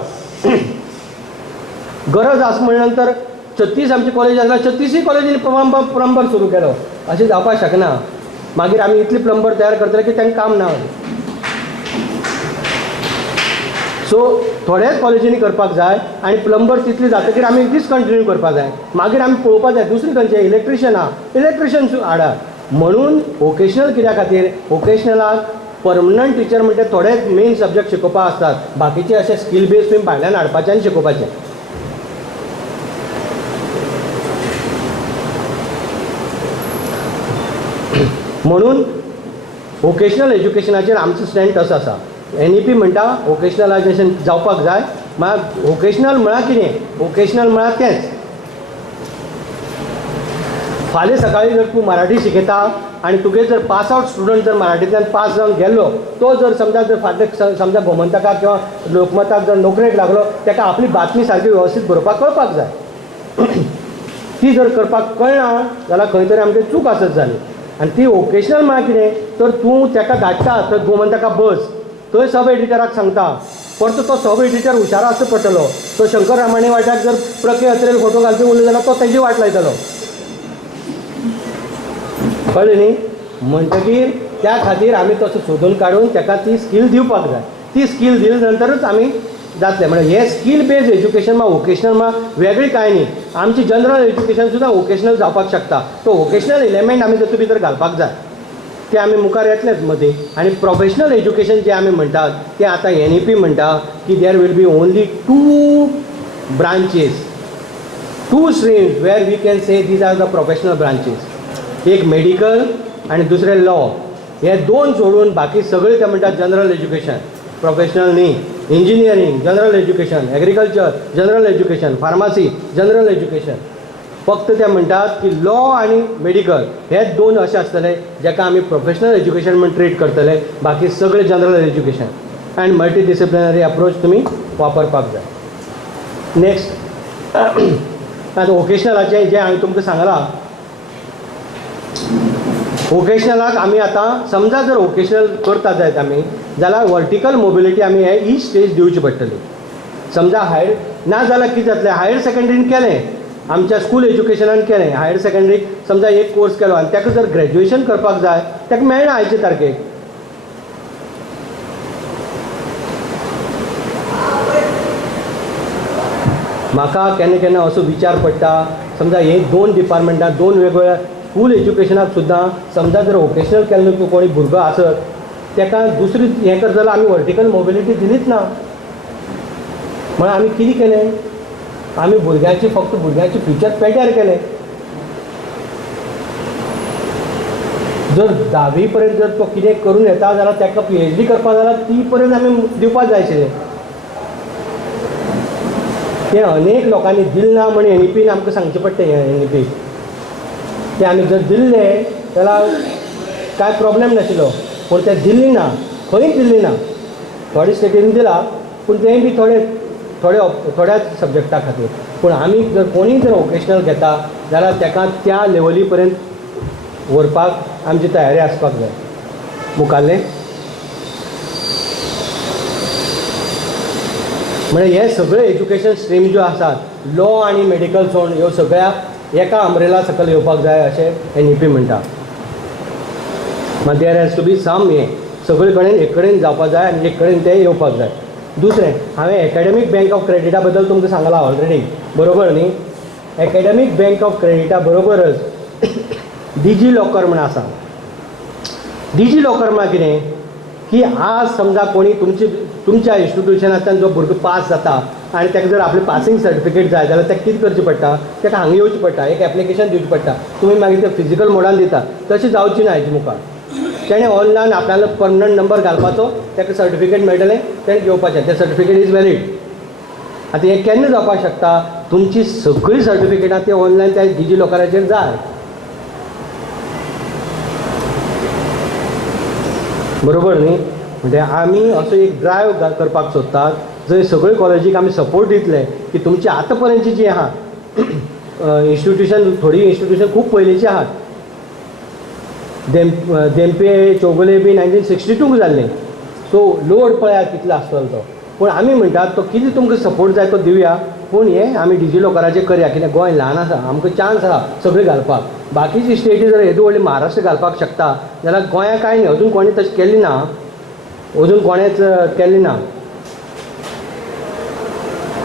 गरज आसा म्हण नंतर 36 आमची कॉलेज आसल्यार 36 कॉलेजींनी प्लंबर सुरू केलो, अशें जावपाक शकना. मागीर आमी इतले प्लंबर तयार करतले की तांकां काम ना. सो थोड्याच कॉलेजींनी करपाक जाय आनी प्लंबर तितली जातकीर आमी डिसकंटिन्यू करपाक जाय. मागीर आमी पळोवपाक जाय दुसरी खंयचे इलेक्ट्रिशियन आहा, इलेक्ट्रिशियन हाडात. म्हणून वोकेशनल कित्या खातीर, वोकेशनलाक परमनंट टिचर म्हणजे थोडेच मेन सब्जेक्ट शिकोवपा आसतात, बाकीचे अशे स्कील बेज तुवें भायल्यान हाडपाचें आनी शिकोवपाचें. म्हणून वोकेशनल एज्युकेशनाचेर आमचो स्टँड तसो आसा. NEP म्हणटा वोकेशनलायजेशन जावपाक जाय. म्हळ्यार वोकेशनल म्हळ्यार कितें, वोकेशनल म्हळ्यार तेंच. फाल्यां सकाळीं जर तूं मराठी शिकयता आनी तुगे जर पास आवट स्टुडंट जर मराठींतल्यान पास जावन गेल्लो, तो जर समजा जर फाटल्या समजा गोमंतकाक किंवा लोकमताक जर नोकरेक लागलो, ताका आपली बातमी सारकी वेवस्थीत बरोवपाक कळपाक जाय. ती जर करपाक कळना जाल्यार खंय तरी आमची चूक आसत जाली. आनी ती वोकेशनल म्हळ्यार कितें, तर तूं ताका धाडटा थंय गोमंतका बस, थंय सब एडिटराक सांगता, परतो तो सब एडिटर हुशार आसचो पडटलो. तो शंकर रामाणे वाट्याक जर प्रके अत्रेल फोटो घालचे उरलो जाल्यार तो तेजी वाट लायतलो. कळ्ळें न्ही. म्हणटकीर त्या खातीर आमी तसो सोदून काडून ताका ती स्कील दिवपाक जाय. ती स्कील दिले नंतरच आमी जातलें. म्हणजे हे स्कील बेज एज्युकेशन मा वोकेशनल मा वेगळी कांय न्ही. आमची जनरल एज्युकेशन सुद्दां वोकेशनल जावपाक शकता. तो वोकेशनल एलिमेंट आमी तातूंत भितर घालपाक जाय. ते आमी मुखार येतलेच मदीं. आनी प्रोफेशनल एज्युकेशन जें आमी म्हणटात तें आतां NEP म्हणटा की there will be only 2 branches, 2 streams where we can say these are the professional branches. एक मेडिकल आनी दुसरें लॉ. हे 2 सोडून बाकी सगळे ते म्हणटात जनरल एज्युकेशन. प्रोफेशनल न्ही. Engineering general education, agriculture general education, pharmacy general education. फक्त ते म्हणटात की लॉ आनी मेडिकल हे 2 अशे आसतले जेका आमी प्रोफेशनल एज्युकेशन म्हूण ट्रीट करतले. बाकी सगळे general education and multi disciplinary approach तुमी वापरपाक जाय. नेक्स्ट आतां वोकेशनलाचें जें हांवें तुमकां सांगलां, वोकेशनलाक आमी आतां समजा जर वोकेशनल करता जायत आमी जाल्यार वर्टिकल मोबिलिटी आमी हे ईच स्टेज दिवची पडटली. समजा हायर ना जाल्यार कितें जातलें, हायर सेकंडरीन केलें, आमच्या स्कूल एज्युकेशनान केलें, हायर सेकंडरीक समजा एक कोर्स केलो आनी ताका जर ग्रॅज्युएशन करपाक जाय ताका मेळना आयचे तारखेक. म्हाका केन्ना केन्ना असो विचार पडटा, समजा हे 2 डिपार्टमेंटां 2 वेगवेगळ्या स्कूल एज्युकेशनाक सुद्दां समजा जर वोकेशनल केल्लो तूं कोणी भुरगो आसत ताका दुसरी हें कर जाल्यार आमी वर्टिकल मोबिलिटी दिलीच ना. म्हळ्यार आमी कितें केलें, आमी फक्त भुरग्यांचे फ्युचर पेड्यार केलें. जर 10वी पर्यंत जर तो कितें करून येता जाल्यार ताका PhD करपाक जाल्यार ती पर्यंत आमी दिवपाक जाय आशिल्लें. तें अनेक लोकांनी दिलें ना म्हण NEPन आमकां सांगचें पडटा. NEP तें आमी जर दिल्लें जाल्यार कांय प्रॉब्लेम नाशिल्लो, पूण तें दिल्ली ना, खंयच दिल्ली ना. थोडे स्टेटीन दिला पूण तेंय बी थोड्याच सब्जेक्टा खातीर. पूण आमी जर कोणीय जर वोकेशनल घेता जाल्यार ताका त्या लेवली पर्यंत व्हरपाक आमची तयारी आसपाक जाय. मुखारलें म्हणजे हे सगळे एज्युकेशन स्ट्रीम ज्यो आसात लॉ आनी मेडिकल सोड ह्यो सगळ्या एका अम्ब्रेला सकयल येवपाक जाय अशें NEP म्हणटा. मात there has to be some हें सगळे कडेन एक कडेन जावपाक जाय आनी एक कडेन तें येवपाक जाय. दुसरें हांवें एकाडेमीक बँक ऑफ क्रेडिटा बद्दल तुमकां सांगलां ऑलरेडी, बरोबर न्ही. एकाडेमीक बँक ऑफ क्रेडिटा बरोबरच डिजी लॉकर म्हण आसा. डिजी लॉकर म्हळ्यार कितें की आज समजा कोणी तुमच्या इन्स्टिट्युशनांतल्यान जो भुरगो पास जाता आनी ताका जर आपलें पासींग सर्टिफिकेट जाय जाल्यार ताका कितें करचें पडटा, ताका हांगा येवचें पडटा, एक एप्लिकेशन दिवचें पडटा. तुमी मागीर तें फिजिकल मोडान दिता. तशें जावचें ना हेजे मुखार. तेणें ऑनलायन आपल्यालो परमनंट नंबर घालपाचो, ताका सर्टिफिकेट मेळटलें, तेणें घेवपाचें. तें सर्टिफिकेट इज वॅलीड. आतां हें केन्ना जावपाक शकता, तुमची सगळीं सर्टिफिकेटां ती ऑनलायन त्या डिजी लॉकराचेर जाय. बरोबर न्ही. म्हणजे आमी असो एक ड्रायव्ह करपाक सोदतात जंय सगळे कॉलेजीक आमी सपोर्ट दितले की तुमची आतां पर्यंतची जी आहा इन्स्टिट्युशन, थोडी इन्स्टिट्युशन खूब पयलींची आहात. देंपे चौगुले बी 1962 जाल्लें. सो लोड पळयात कितलो आसतलो तो. पूण आमी म्हणटात तो कितें तुमकां सपोर्ट जाय तो दिवया, पूण हें आमी डिजी लॉकराचेर करया. कित्याक गोंय ल्हान आसा, आमकां चान्स आहा सगळें घालपाक. बाकीची स्टेटी जर येदो व्हडली महाराष्ट्र घालपाक शकता जाल्यार गोंया कांय न्ही. अजून कोणें तशें केल्ली ना, अजून कोणेंच केल्ली ना,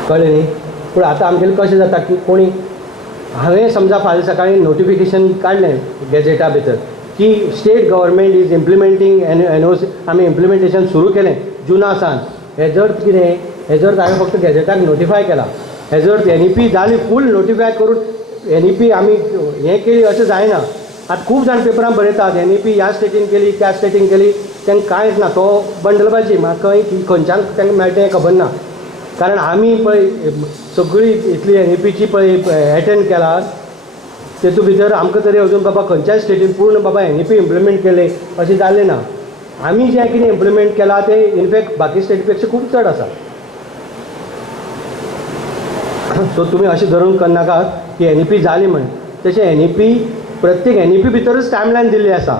कळ्ळें न्ही. पूण आतां आमगेलें कशें जाता की कोणी हांवें समजा फाल्यां सकाळीं नोटिफिकेशन काडलें गॅजेटा भितर की स्टेट गव्हर्मेंट इज इम्प्लिमेंटींग NOC, आमी इम्प्लिमेंटेशन सुरू केलें जुना सावन. हेजर कितें, हेजर हांवें फक्त गॅजेटाक नोटिफाय केला. हेजर NEP जाली फूल नोटिफाय करून NEP आमी हें केली अशें जायना. आतां खूब जाण पेपरान बरयतात NEP ह्या स्टेटीन केली त्या स्टेटीन केली, तांकां कांयच ना. तो बंडलबाजी. म्हाका खंयच्यान तांकां मेळटा हें खबर ना. कारण आमी पळय सगळी इतली NEPची पळय एटेंड केला, तेतूं भितर आमकां तरी अजून बाबा खंयच्याय स्टेटीन पूर्ण बाबा NEP इम्प्लिमेंट केले अशें जाल्लें ना. आमी जें कितें इम्प्लिमेंट केलां तें इनफॅक्ट बाकी स्टेटी पेक्षा खूब चड आसा. सो तुमी अशें धरून करनाकात की NEP जाली म्हण. तशें NEP प्रत्येक NEP भितरूच टायमलायन दिल्ली आसा.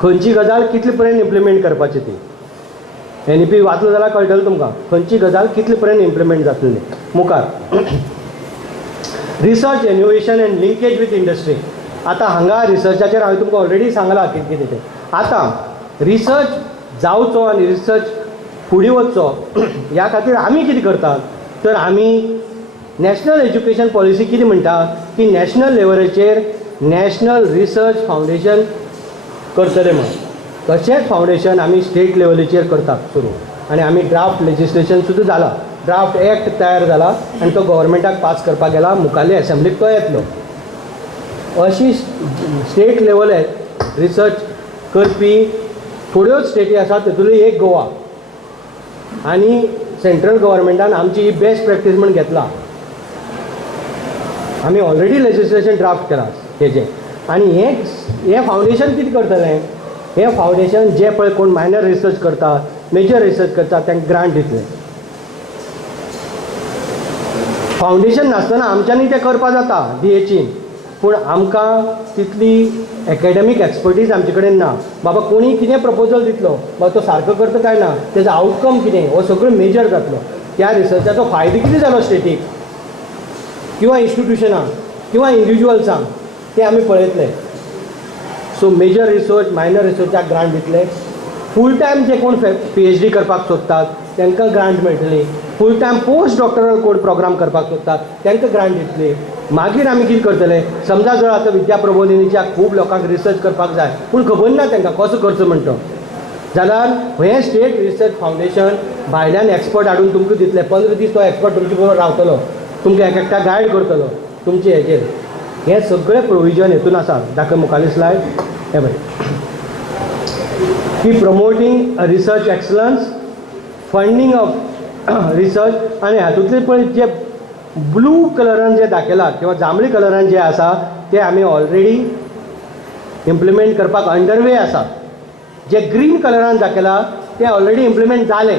खंयची गजाल कितले पर्यंत इम्प्लिमेंट करपाची ती. NEP वाचलो जाल्यार कळटलें तुमकां खंयची गजाल कितले पर्यंत इम्प्लिमेंट जातली. मुखार research innovation end linkage with industry. आतां हांगा रिसर्चाचेर हांवें तुमकां ऑलरेडी सांगलां कितें तें. आतां रिसर्च जावचो आनी रिसर्च फुडें वचचो ह्या खातीर आमी कितें करतात तर आमी नॅशनल एज्युकेशन पॉलिसी कितें म्हणटा की नॅशनल लेवलाचेर नॅशनल रिसर्च फावंडेशन करतले म्हणून. तशेंच फावंडेशन आमी स्टेट लेवलीचेर करतात सुरू आनी आमी ड्राफ्ट लेजिस्लेशन सुद्दां जालां. ड्राफ्ट एक्ट तयार जाला आनी तो गव्हर्मेंटाक पास करपाक गेला. मुखाल्ले असेंब्लीक तो येतलो. अशी स्टेट लेवल रिसर्च करपी थोड्योच स्टेटी आसा, तितूंतली एक गोवा. आनी सेंट्रल गव्हर्मेंटान आमची ही बेस्ट प्रॅक्टीस म्हूण घेतला. आमी ऑलरेडी लेजिस्लेशन ड्राफ्ट केला हेजें. आनी हें फावंडेशन कितें करतलें? हें फावंडेशन जे पळय कोण मायनर रिसर्च करतात, मेजर रिसर्च करतात, तांकां ग्रांट दितले. फावंडेशन नासतना आमच्यांनी तें करपाक जाता DHEन, पूण आमकां तितली एकेडमीक एक्सपर्टीज आमचे कडेन ना. बाबा कोणी कितें प्रपोजल दितलो, बाबा तो सारको करता काय ना, तेजो आउटकम कितें, हो सगळो मेजर जातलो. त्या रिसर्चाचो फायदो कितें जालो स्टेटीक किंवा इन्स्टिट्युशनाक किंवा इंडिविज्युअल्सांक तें आमी पळयतले. सो मेजर रिसर्च, मायनर रिसर्चाक ग्रांट दितले. फूल टायम जे कोण PhD करपाक सोदतात तांकां ग्रांट मेळटली. फूल टायम पोस्ट डॉक्टरल कोण प्रोग्राम करपाक सोदतात तांकां ग्रांट दितली. मागीर आमी कितें करतले? समजा जर आतां विद्या प्रबोधिनीच्या खूब लोकांक रिसर्च करपाक जाय पूण खबर ना तांकां कसो करचो म्हणटा तो, जाल्यार हें स्टेट रिसर्च फावंडेशन भायल्यान एक्सपर्ट हाडून तुमकां दितले. 15 दीस तो एक्सपर्ट तुमचे बरोबर रावतलो, तुमकां एक एकटा गायड करतलो तुमचे हेजेर. हें सगळें प्रोविजन हेतून आसा. दाखय मुखाल्ली स्लायड. हें पळय की promoting research excellence, funding of research. आनी हातूंतले पळय जे ब्लू कलरान जे दाखयला किंवा जांबळी कलरान जे आसा ते आमी ऑलरेडी इम्प्लिमेंट करपाक अंडरवे आसा. जे ग्रीन कलरान दाखयला ते ऑलरेडी इम्प्लिमेंट जाले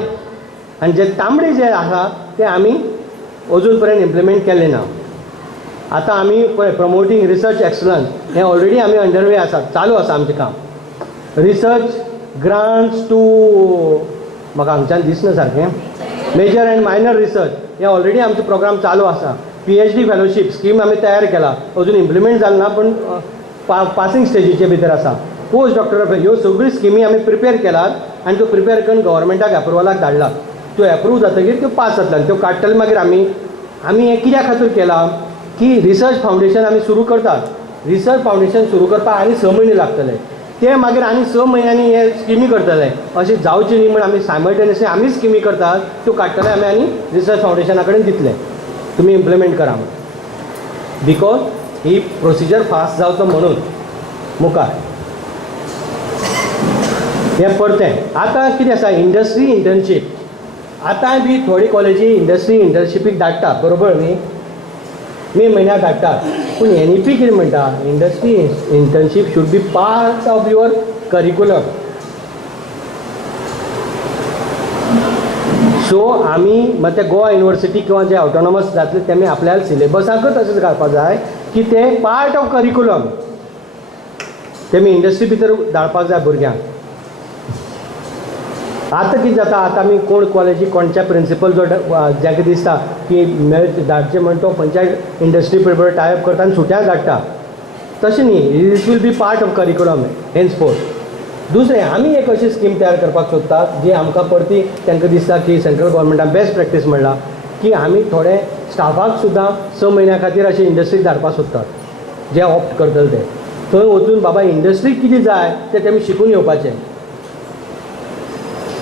आनी जे तांबडे जे आसा ते आमी अजून पर्यंत इम्प्लिमेंट केले ना. आतां आमी पळय प्रमोटींग रिसर्च एक्सलन्स हें ऑलरेडी आमी अंडरवे आसा, चालू आसा आमचें काम. रिसर्च ग्रांट्स टू म्हाका हांगच्यान दिसना सारकें. मेजर एंड मायनर रिसर्च हे ऑलरेडी आमचो प्रोग्राम चालू आसा. PhD फेलोशीप स्कीम आमी तयार केला, अजून इम्प्लिमेंट जालें ना पूण पासिंग स्टेजीचे भितर आसा. पोस्ट डॉक्टरल ह्यो सगळ्यो स्किमी आमी प्रिपेर केलात आनी त्यो प्रिपेर करून गव्हर्मेंटाक एप्रुवलाक धाडलात. त्यो एप्रूव जातकीर त्यो पास जातल्यो. त्यो काडटले मागीर आमी हें कित्या खातीर केलां की रिसर्च फावंडेशन आमी सुरू करतात. रिसर्च फावंडेशन सुरू करपाक आनी 6 म्हयने लागतले. ते मागीर आनी 6 म्हयन्यांनी हे स्किमी करतले. अशें जावचें न्ही म्हण आमी सायमल्टेनियसली आमी स्किमी करतात, त्यो काडटले आमी आनी रिसर्च फावंडेशना कडेन दितले, तुमी इम्प्लिमेंट करा म्हणून. बिकॉज ही प्रोसिजर फास्ट जावचो म्हणून मुखार. हें परतें आतां कितें आसा, इंडस्ट्री इंटर्नशीप. आतां बी थोडी कॉलेजी इंडस्ट्री इंटर्नशिपीक धाडटात, बरोबर न्ही, मे म्हयन्याक धाडटात. पूण NEP कितें म्हणटा, industry internship should be part of your curriculum. So आमी मागीर गोवा युनिवर्सिटी किंवा जे ऑटोनॉमस जातले तेमी आपल्या सिलेबसाकच अशें घालपाक जाय की ते पार्ट ऑफ करिकुलम तेमी इंडस्ट्री भितर धाडपाक जाय भुरग्यांक. आतां कितें जाता, आतां आमी कोण कॉलेजी कोणच्या प्रिंसिपल जो जाका दिसता की धाडचे म्हण तो खंयच्याय इंडस्ट्री बरोबर टायअप करता आनी सुट्याक धाडटा. तशें न्ही, this will be part of curriculum henceforth. दुसरें आमी एक अशी स्कीम तयार करपाक सोदतात जी आमकां परती तांकां दिसता की सेंट्रल गव्हर्मेंटान बेस्ट प्रॅक्टीस म्हणला की आमी थोडे स्टाफाक सुद्दां 6 म्हयन्या खातीर अशें इंडस्ट्रीक धाडपाक सोदतात जे ऑप्ट करतले ते. थंय वचून बाबा इंडस्ट्रीक कितें जाय तें तेमी शिकून येवपाचें.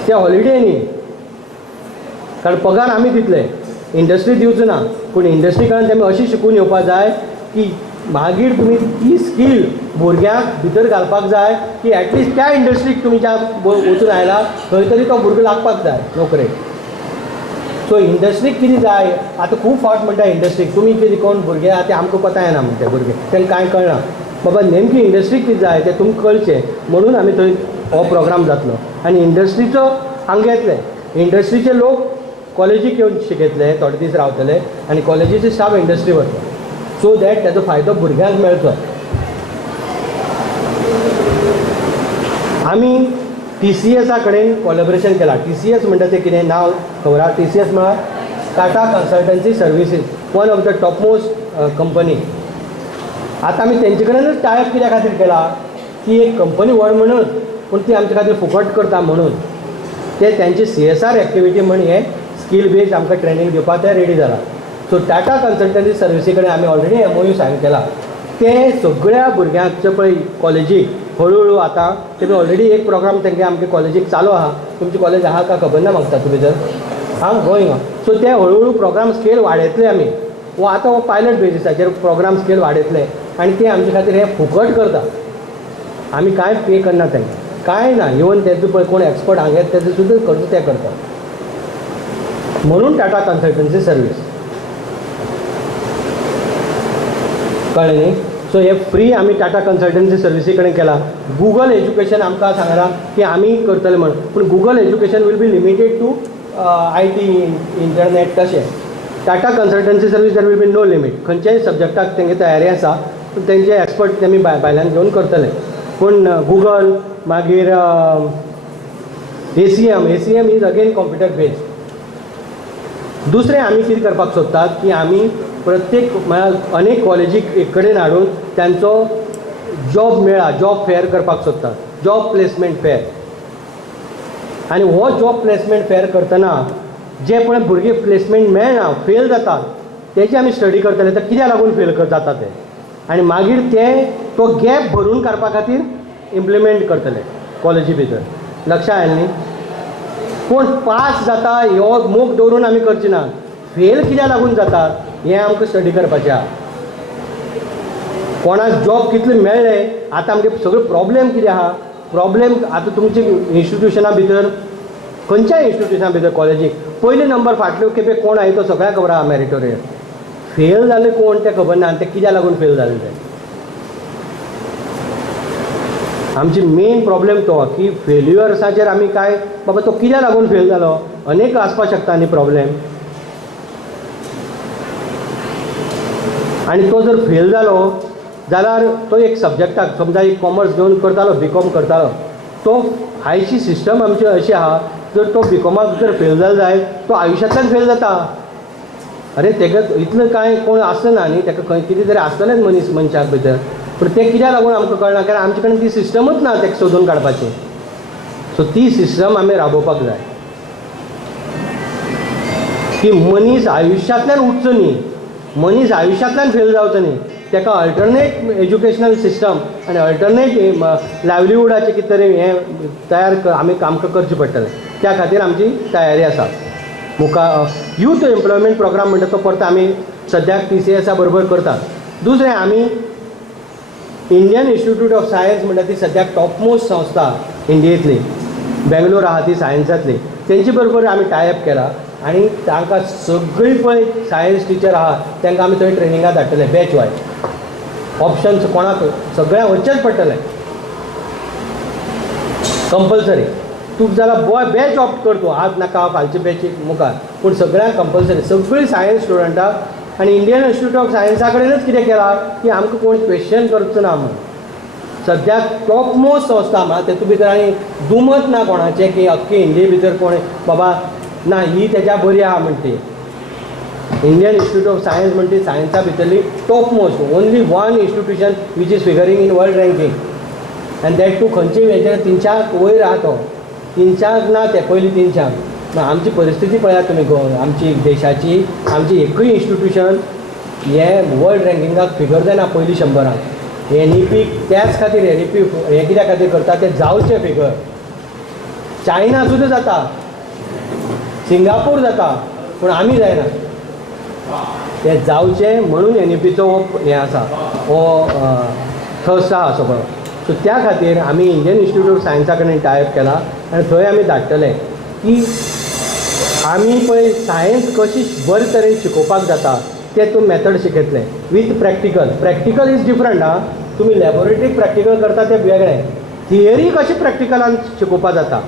ते हॉलिडे न्ही, कारण पगार आमी दितले, इंडस्ट्री दिवचो ना. पूण इंडस्ट्री कडल्यान तेमी अशी शिकून येवपाक जाय की मागीर तुमी ती स्कील भुरग्यांक भितर घालपाक जाय की एटलिस्ट त्या इंडस्ट्रीक तुमी ज्या वचून आयला थंय तरी तो भुरगो लागपाक जाय नोकरेक. सो इंडस्ट्रीक कितें जाय, आतां खूब फावट म्हणटा इंडस्ट्रीक तुमी कितें कोण भुरगे आहा ते आमकां कोता येना म्हणटा भुरगे, तांकां कांय कळना. बाबा नेमकी इंडस्ट्रीक कितें जाय तें तुमकां कळचें म्हणून आमी थंय हो प्रोग्राम जातलो. आनी इंडस्ट्रीचो हांगा येतले, इंडस्ट्रीचे लोक कॉलेजीक येवन शिकयतले, थोडे दीस रावतले आनी कॉलेजीचे स्टाफ इंडस्ट्री वतले. सो दॅट तेजो फायदो भुरग्यांक मेळचो. आमी TCS कडेन कॉलॅबोरेशन केलां. TCS म्हणटा तें कितें नांव खबर आहा? TCS म्हळ्यार Tata consultancy services, one of the top most company. आतां आमी तेंचे कडेनच टायप कित्या खातीर केला की एक कंपनी व्हड म्हणून पूण ती आमचे खातीर फुकट करता म्हणून. ते त्यांची CSR एक्टिविटी म्हण हे स्कील बेस्ड आमकां ट्रेनिंग दिवपाक ते रेडी जाला. सो टाटा कन्सल्टन्सी सर्विसी कडेन आमी ऑलरेडी MOU सायन केला ते सगळ्या भुरग्यांचे पळय कॉलेजीक हळू आतां तेमी ऑलरेडी एक प्रोग्राम तेंगे आमगे कॉलेजीक चालू आहा. तुमची कॉलेज आहा का खबर ना म्हाका तातूंत भितर हां गोंयंग. सो ते हळू प्रोग्राम स्केल वाडयतले आमी. आतां हो पायलट बेजिसाचेर प्रोग्राम स्केल वाडयतले आनी ते आमचे खातीर हे फुकट करता. आमी कांय पे करना तेंकां, कांय ना. इवन तेजो पळय कोण एक्सपर्ट हांगा येता तेजो सुद्दां खर्च ते करता. म्हणून टाटा कन्सल्टन्सी सर्वीस कळ्ळें न्ही. सो हे फ्री आमी टाटा कन्सल्टन्सी सर्विसी कडेन केला. गुगल एज्युकेशन आमकां सांगलां की आमी करतले म्हण, पूण Google education will be limited to IT internet तशें. Tata consultancy service there will be no limit. खंयच्याय सब्जेक्टाक तेंगे तयारी आसा पूण तेंचे एक्सपर्ट तेमी भायल्यान घेवन करतले. पूण गुगल मागीर ACM is again computer based. दुसरें आमी कितें करपाक सोदतात की आमी प्रत्येक म्हळ्यार अनेक कॉलेजीक एक कडेन हाडून तांचो जॉब मेळा जॉब फेअर करपाक सोदतात, जॉब प्लेसमेंट फेअर. आनी हो जॉब प्लेसमेंट फेअर करतना जे पळय भुरगे प्लेसमेंट मेळना फेल जातात तेजी आमी स्टडी करतले तर कित्याक लागून फेल जाता ते, आनी मागीर ते तो गॅप भरून काडपा खातीर इम्प्लिमेंट करतले कॉलेजी भितर. लक्षांत आयलें न्ही. पूण पास जाता हो मोग दवरून आमी करचे ना. फेल कित्याक लागून जातात हें आमकां स्टडी करपाचें आहा. कोणाक जॉब कितले मेळ्ळे आतां आमगे सगळे प्रॉब्लेम कितें आहा. प्रॉब्लेम आतां तुमचे इन्स्टिट्युशना भितर खंयच्याय इन्स्टिट्युशना भितर कॉलेजीक पयले नंबर फाटल्यो खेपे कोण आहाय तो सगळ्याक खबर आहा मॅरिटोरियल. फेल जाले कोण तें खबर ना आनी ते कित्याक लागून फेल जाले ते. आमची मेन प्रॉब्लेम तो की फेल्युअर्साचेर आमी काय बाबा तो कित्याक लागून फेल जालो अनेक आसपाक शकता न्ही प्रॉब्लेम. आनी तो जर फेल जालो जाल्यार तो एक सब्जेक्टाक समजा एक कॉमर्स घेवन करतालो BCom करतालो तो आयची सिस्टम आमची अशी आहा जर तो BCOमाक जर फेल जालो जायत तो आयुश्यांतल्यान फेल जाता. अरे तेका इतलें कांय कोण आसना न्ही तेका खंय कितें तरी आसतलेंच मनशाक भितर. पूण तें कित्याक लागून आमकां कळना कारण आमचे कडेन ती सिस्टमूच ना तेका सोदून काडपाची. सो ती सिस्टम आमी राबोवपाक जाय की मनीस आयुश्यांतल्यान उठचो न्ही, मनीस आयुश्यांतल्यान फेल जावचो न्ही. तेका अल्टरनेट एज्युकेशनल सिस्टम आनी अल्टरनेट लायवलीवूडाचें कितें तरी हें तयार आमकां करचें पडटलें. त्या खातीर आमची तयारी आसा. मुखार यूथ एम्प्लॉयमेंट प्रोग्राम म्हणटा तो परत आमी सद्याक TCS बरोबर करतात. दुसरें आमी इंडियन इन्स्टिट्यूट ऑफ सायन्स म्हणटा ती सद्याक टॉपमोस्ट संस्था इंडियेंतली बेंगलोर आहा ती सायन्सांतली तेंचे बरोबर आमी टायअप केला आनी तांकां सगळीं पळय सायन्स टिचर आहा तांकां आमी थंय ट्रेनिंगाक धाडटले बॅच वायज. ऑप्शन्स कोणाक सगळ्यांक वचचेंच पडटलें कंपल्सरी. तूं जाल्यार बॉय बॅच ऑप्ट कर तूं आज नाका फालचे बॅचीक मुखार पूण सगळ्यांक कंपल्सरी सगळीं सायन्स स्टुडंटाक. आनी इंडियन इन्स्टिट्यूट ऑफ सायन्सा कडेनच कितें केलां की आमकां कोण क्वेश्चन करचो ना म्हणून. सद्याक टॉपमोस्ट संस्था म्हणा तेतूं भितर आनी दुमत ना कोणाचें की अख्खे इंडिये भितर कोण बाबा ना ही तेज्या बरी आहा म्हण ती. इंडियन इन्स्टिट्यूट ऑफ सायन्स म्हणटा ती सायन्सा भितरली topmost only one institution which is figuring in world ranking. आनी दॅट टू खंयचेय हेचेर 300 वयर आहा तो. 300 ना ते पयलीं 300. आमची परिस्थिती पळयात तुमी आमची देशाची. आमची एकूय इन्स्टिट्यूशन हे वर्ल्ड रँकिंगाक फिगर जायना पयलीं 100. NEP त्याच खातीर NEP हे कित्या खातीर करता ते जावचे फिगर. चायना सुद्दां जाता, सिंगापूर जाता पूण आमी जायना. ते जावचे म्हणून NEPचो हो हें आसा हो थर्स्ट आहा सगळो. सो त्या खातीर आमी इंडियन इन्स्टिट्यूट ऑफ सायन्सा कडेन टायअप केला आनी थंय आमी धाडटले की आमी पळय सायन्स कशी बरे तरेन शिकोवपाक जाता ते तूं मेथड शिकयतले with practical. Practical is different आहा. तुमी लॅबोरेटरीक प्रॅक्टिकल करता तें वेगळें. थियरी कशी प्रॅक्टिकलान शिकोवपाक जाता,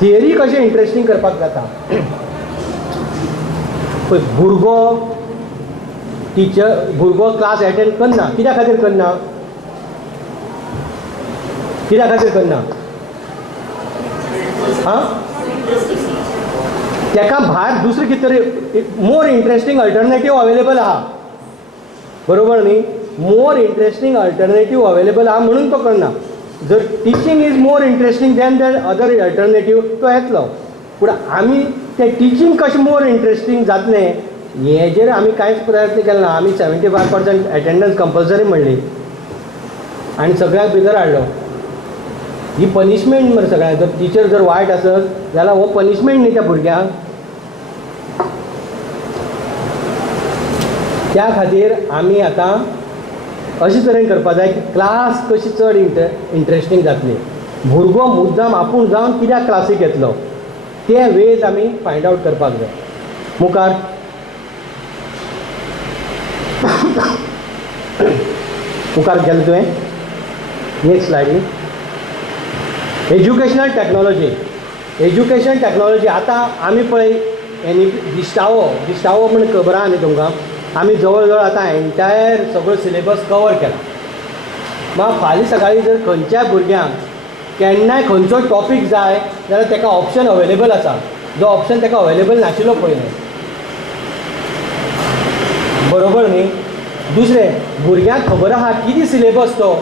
थियरी कशें इंट्रस्टींग करपाक जाता. पळय भुरगो क्लास एटेंड करना कित्या खातीर करना हां तेका भायर दुसरें कितें तरी मोर इंट्रस्टींग अल्टरनेटीव अवेलेबल आहा. बरोबर न्ही. मोर इंट्रस्टींग अल्टरनेटीव अवेलेबल आहा म्हणून तो करना. जर teaching is more interesting than that other alternative तो येतलो. पूण आमी तें टिचींग कशें मोर इंट्रस्टींग जातलें हेजेर आमी कांयच प्रयत्न केलो ना. आमी 75% एटेंडन्स कंपल्सरी म्हणली आनी सगळ्यांक भितर हाडलो. ही पनिशमेंट मरे सगळ्यांक. जर टिचर जर वायट आसत जाल्यार हो पनिशमेंट न्ही त्या भुरग्यांक. त्या खातीर आमी आतां अशे तरेन करपाक जाय की क्लास कशी चड इंट्रस्टींग जातली. भुरगो मुद्दाम आपूण जावन कित्याक क्लासीक येतलो ते वेज आमी फायंड आवट करपाक जाय. मुखार मुखार गेलें तुवें. नेक्स्ट स्लायड न्ही. Educational technology. एज्युकेशन टॅक्नोलॉजी आतां आमी पळय हें दिश्टावो म्हण खबर आहा न्ही तुमकां. आमी जवळ जवळ आतां एन्टायर सगळो सिलेबस कवर केला. मग फाल्यां सकाळीं जर खंयच्याय भुरग्यांक केन्नाय खंयचो टॉपीक जाय जाल्यार ताका ऑप्शन अवेलेबल आसा, जो ऑप्शन ताका अवेलेबल नाशिल्लो पयलीं. बरोबर न्ही. दुसरें, भुरग्यांक खबर आहा कितें सिलेबस तो.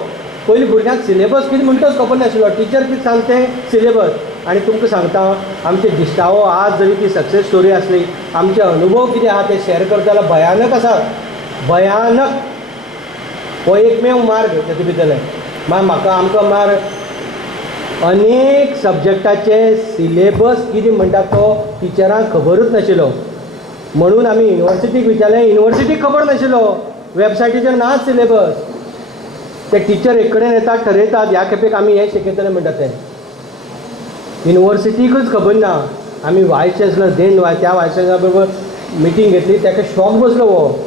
पयलीं भुरग्यांक सिलेबस कितें म्हणटाच खबर नाशिल्लो. टिचर कितें सांगता सिलेबस. आनी तुमकां सांगता आमचे दिश्टावो आज जरी ती सक्सेस स्टोरी आसली, आमचे अनुभव कितें आहा ते शेअर करता जाल्यार भयानक आसा. भयानक. हो एकमेव मार्ग तातूंत भितरले. म्हाका आमकां मार अनेक सब्जेक्टाचे सिलेबस कितें म्हणटा तो टिचरांक खबरूच नाशिल्लो. म्हणून आमी युनिवर्सिटीक विचारलें. युनिवर्सिटीक खबर नाशिल्लो. वेबसायटीचेर नाच सिलेबस. ते टिचर एक कडेन येतात, ठरयतात ह्या खेपेक आमी हें शिकयतले म्हणटात ते. युनिवर्सिटीकूच खबर ना. आमी वायस चॅन्सलर देन त्या वायस चॅन्सलरा बरोबर मिटींग घेतली. ताका शॉक बसलो हो.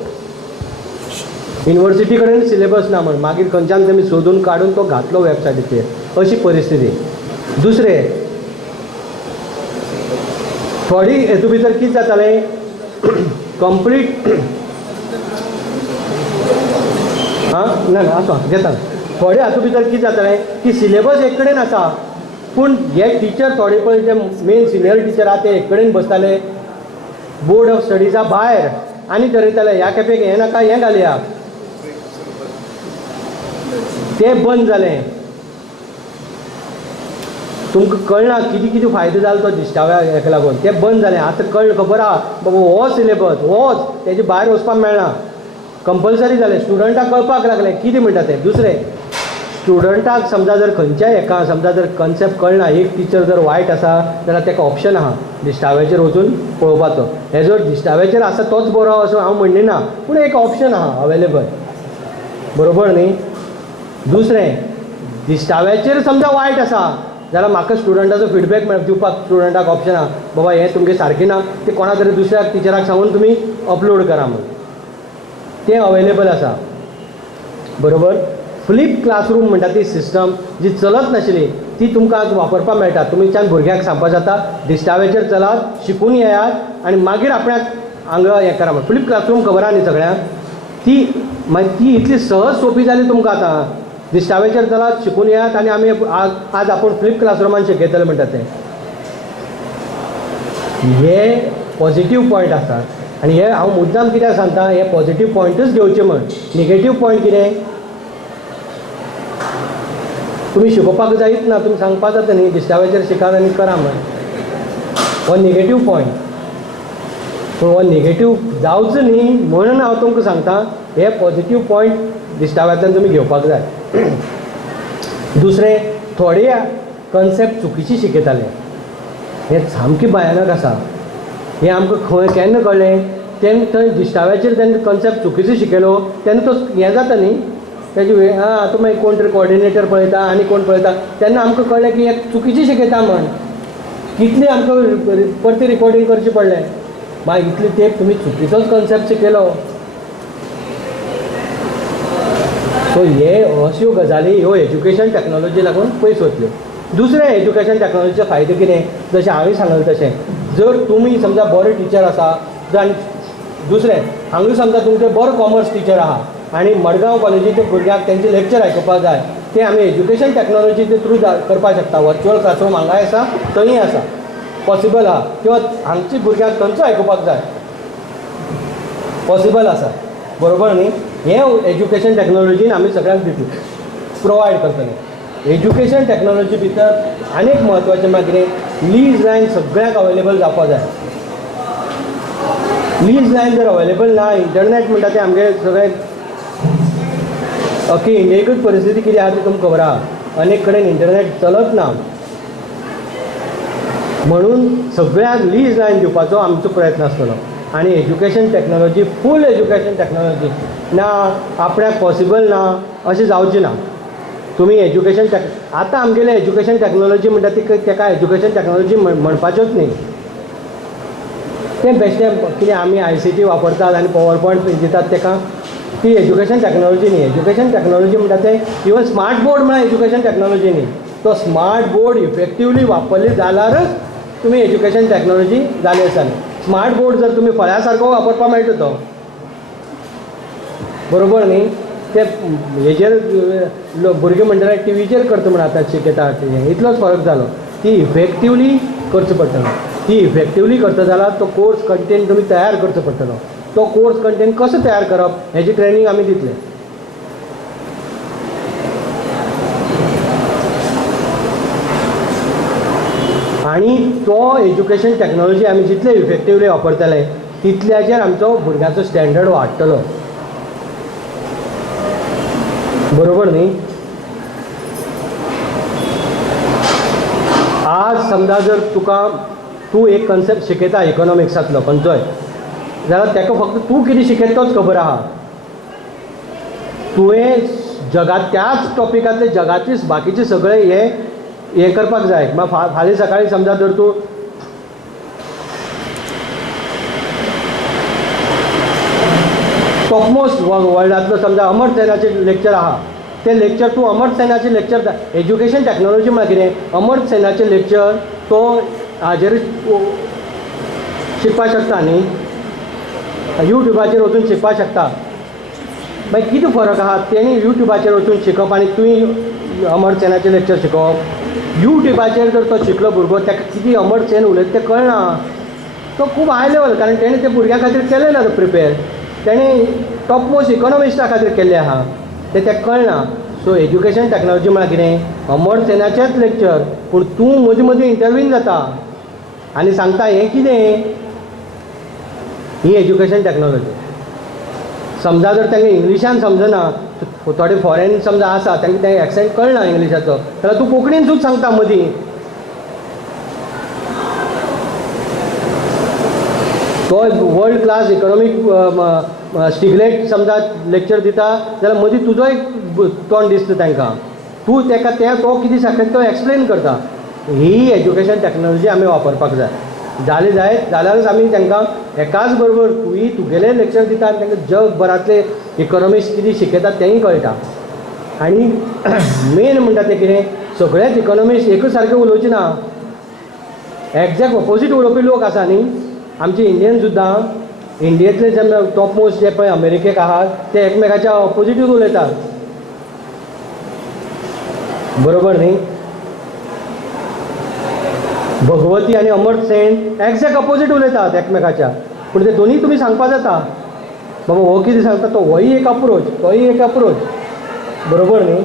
युनिवर्सिटी कडेन सिलेबस ना म्हण. मागीर खंयच्यान तेमी सोदून काडून तो घातलो वेबसायटीचेर. अशी परिस्थिती. दुसरें, थोडी हेतू भितर कितें जातालें कंप्लीट ना आसा घेता. थोडे हातूंत भितर कितें जातालें की सिलेबस एक कडेन आसा पूण हे टिचर थोडे पळय जे मेन सिनियर टिचर आहा ते एक कडेन बसताले बोर्ड ऑफ स्टडीजा भायर आनी ठरयताले ह्या खेपेक हें नाका हें घालया. तें बंद जालें. तुमकां कळना कितें कितें फायदो जालो तो दिश्टाव्या हेका लागून. तें बंद जालें. आतां कळ्ळें खबर आहा बाबा हो सिलेबस होच, तेजे भायर वचपाक मेळना. कंपल्सरी जालें. स्टुडंटाक कळपाक लागलें कितें म्हणटा तें. दुसरें, स्टुडंटाक समजा जर खंयच्याय हेका समजा जर कन्सेप्ट कळना, एक टिचर जर वायट आसा जाल्यार ताका ऑप्शन आहा दिश्टाव्याचेर वचून पळोवपाचो. हे जर दिश्टाव्याचेर आसा तोच बरो असो हांव म्हणना ना, पूण एक ऑप्शन आहा अवेलेबल. बरोबर न्ही. दुसरें, दिश्टाव्याचेर समजा वायट आसा जाल्यार म्हाका स्टुडंटाचो फिडबॅक दिवपाक स्टुडंटाक ऑप्शन आहा बाबा हें तुमगे सारकें ना, तें कोणा तरी दुसऱ्याक टिचराक सांगून तुमी अपलोड करा म्हणून. तें अवेलेबल आसा. बरोबर. फ्लिप क्लासरूम म्हणटा ती सिस्टम जी चलत नाशिल्ली ती तुमकां आज वापरपाक मेळटा. तुमच्यान भुरग्यांक सांगपाक जाता दिश्टाव्याचेर चलात, शिकून येयात आनी मागीर आपणाक हांगा हें करा म्हणून. फ्लिप क्लासरूम खबर आहा न्ही सगळ्यांक. ती इतली सहज सोपी जाली तुमकां आतां. दिश्टाव्याचेर चलात, शिकून येयात आनी आमी आज आपूण फ्लिप क्लासरूमान शिकयतले म्हणटा तें. हे पॉझिटीव पॉयंट आसात. आनी हे हांव मुद्दाम कित्याक सांगता हे पॉझिटीव पॉयंटूच घेवचे म्हण. नेगेटीव पॉयंट कितें तुमी शिकोवपाक जायत ना. तुमी सांगपाक जाता न्ही दिश्टाव्याचेर शिकात आनी करा म्हण. हो नेगेटीव पॉयंट. पूण हो नेगेटीव जावचो न्ही म्हणून हांव तुमकां सांगता हे पॉझिटीव पॉयंट दिश्टाव्यातल्यान तुमी घेवपाक जाय. दुसरें, थोडे कन्सेप्ट चुकीची शिकयताले. हें सामकें भयानक आसा. हें आमकां खंय केन्ना कळ्ळें तेन्ना थंय दिश्टाव्याचेर तेन्ना कन्सेप्ट चुकीचो शिकयलो तेन्ना तो हें जाता न्ही तेजी तूं मागीर कोण तरी कॉर्डिनेटर पळयता आनी कोण पळयता तेन्ना आमकां कळ्ळें की हें चुकीचें शिकयता म्हण. कितलें आमकां परती रिकॉर्डिंग करचें पडलें. मागीर इतली तेंप तुमी चुकीचोच कन्सेप्ट शिकयलो. सो हे अश्यो गजाली ह्यो एज्युकेशन टॅक्नोलॉजी लागून पयस वतल्यो. दुसरें एज्युकेशन टॅक्नोलॉजीचे फायदे कितें जशें हांवें सांगलें तशें जर तुमी समजा बरो टिचर आसा जावन दुसरें हांगा समजा तुमचें बरो कॉमर्स टिचर आहा आनी मडगांव कॉलेजीच्या भुरग्यांक तेंचे लेक्चर आयकुपाक जाय ते आमी एज्युकेशन टॅक्नोलॉजीचे थ्रू करपाक शकता. वर्च्युअल क्लासरूम हांगाय आसा थंय आसा पॉसिबल आहा किंवा हांगची भुरग्यांक थंयचो आयकुपाक जाय पॉसिबल आसा. बरोबर न्ही. हें एज्युकेशन टॅक्नोलॉजीन आमी सगळ्यांक दितली प्रोवायड करतले. एज्युकेशन टॅक्नोलॉजी भितर आनीक म्हत्वाचें मागीर लीज लायन सगळ्यांक अवेलेबल जावपाक जाय. लीज लायन जर अवेलेबल ना, इंटरनेट म्हणटा तें आमगे सगळें अख्खी इंडियेकूच परिस्थिती कितें आहा ती तुमकां खबर आहा. अनेक कडेन इंटरनेट चलत ना, म्हणून सगळ्यांक लीज लायन दिवपाचो आमचो प्रयत्न आसतलो. आनी एज्युकेशन टॅक्नोलॉजी, फूल एज्युकेशन टॅक्नोलॉजी ना आपणाक पॉसिबल ना अशें जावचें ना. तुमी एज्युकेशन आतां आमगेलें एज्युकेशन टॅक्नोलॉजी म्हणटा ती ताका एज्युकेशन टॅक्नोलॉजी म्हणपाच्योच न्ही. तें बेश्टें कितें आमी ICT वापरतात आनी पॉवर पॉयंट दितात ताका, ती एज्युकेशन टॅक्नोलॉजी न्ही. एज्युकेशन टॅक्नोलॉजी म्हणटा तें इवन स्मार्ट बोर्ड म्हळ्यार एज्युकेशन टॅक्नोलॉजी न्ही. तो स्मार्ट बोर्ड इफेक्टिवली वापरली जाल्यारच तुमी एज्युकेशन टॅक्नोलॉजी जाली आसा. स्मार्ट बोर्ड जर तुमी फळ्या सारको वापरपाक मेळटा तो, बरोबर न्ही. ते हेजेर भुरगे म्हणटाले टीव्हीचेर करता म्हण आतां शिकयता, इतलोच फरक जालो. ती इफेक्टिवली करचो पडटलो. ती इफेक्टिवली करता जाल्यार तो कोर्स कंटेंट तुमी तयार करचो पडटलो. तो कोर्स कंटेंट कसो तयार करप हेजी ट्रेनींग आमी दितले. आनी तो एज्युकेशन टॅक्नोलॉजी आमी जितले इफेक्टिवली वापरतले तितल्याचेर आमचो भुरग्याचो स्टँडर्ड वाडटलो, बरोबर न्ही. आज समजा जर तूं एक कन्सेप्ट शिकयता इकॉनॉमिक्सांतलो खंयचोय, जाल्यार ताका फक्त तूं कितें शिकयता तोच खबर आहा. तुवें जगात त्याच टॉपिकांतले जगातले बाकीचे सगळे हे करपाक जाय. फाल्यां सकाळीं समजा जर तूं टॉपमोस्ट वर्ल्डांतलो समजा अमर्त्य सेनाचें लेक्चर आहा, तें लेक्चर तूं अमर्त्य सेनाचें लेक्चर एज्युकेशन टॅक्नोलॉजी म्हळ्यार कितें, अमर्त्य सेनाचें लेक्चर तो हाजेर शिकपाक शकता न्ही, युट्यूबाचेर वचून शिकपाक शकता. मागीर कितें फरक आहा तेणी युट्यूबाचेर वचून शिकप आनी तुवें अमर्त्य सेनाचें लेक्चर शिकोवप. युट्यूबाचेर जर तो शिकलो भुरगो ताका कितें अमर्त्य सेन उलयता तें कळना, तो खूब हाय लेवल, कारण तेणें ते भुरग्या खातीर केलें ना प्रिपेर, तेणें टॉप मोस्ट इकॉनॉमिस्टा खातीर केल्लें आहा, तें ताका कळना. सो एज्युकेशन टॅक्नोलॉजी म्हळ्यार कितें, अमर्त्य सेनाचेंच लेक्चर, पूण तूं मदीं मदीं इंटरव्यून जाता आनी सांगता हें कितें, ही एज्युकेशन टॅक्नोलॉजी. समजा जर तांकां इंग्लिशान समजना, थोडे फॉरेन समजा आसा तांकां तें एक्सेंट कळना इंग्लिशाचो, जाल्यार तूं कोंकणीनूच सांगता मदीं. तो वर्ल्ड क्लास इकॉनॉमीक स्टिग्लेट समजा लेक्चर दिता जाल्यार मदीं तुजो एक तोंड दिसता तांकां, तूं ताका तो कितें सांगता तो एक्सप्लेन करता. ही एज्युकेशन टॅक्नोलॉजी आमी वापरपाक जाय. जालें जायत जाल्यारच आमी तांकां एकाच बरोबर तुगेलें लेक्चर दिता आनी तांकां जगभरांतले इकॉनॉमिस्ट कितें शिकयतात तेंय कळटा. आनी मेन म्हणटा तें कितें, सगळेच इकॉनॉमिस्ट एकूच सारके उलोवचे ना, एक्झॅक्ट ऑपोजीट उलोवपी लोक आसा न्ही. आमचे इंडियन सुद्दां, इंडियेंतले जे टॉप मोस्ट जे पळय अमेरिकेक आहात ते एकमेकाच्या ऑपोजीटूच उलयतात, बरोबर न्ही. भगवती आनी अमर्त्य सेन एक्झॅक्ट ऑपोजीट उलयतात एकमेकाच्या, पूण ते दोनूय तुमी सांगपाक जाता बाबा हो कितें सांगता तो होय एक अप्रोच, तोय एक अप्रोच, बरोबर न्ही.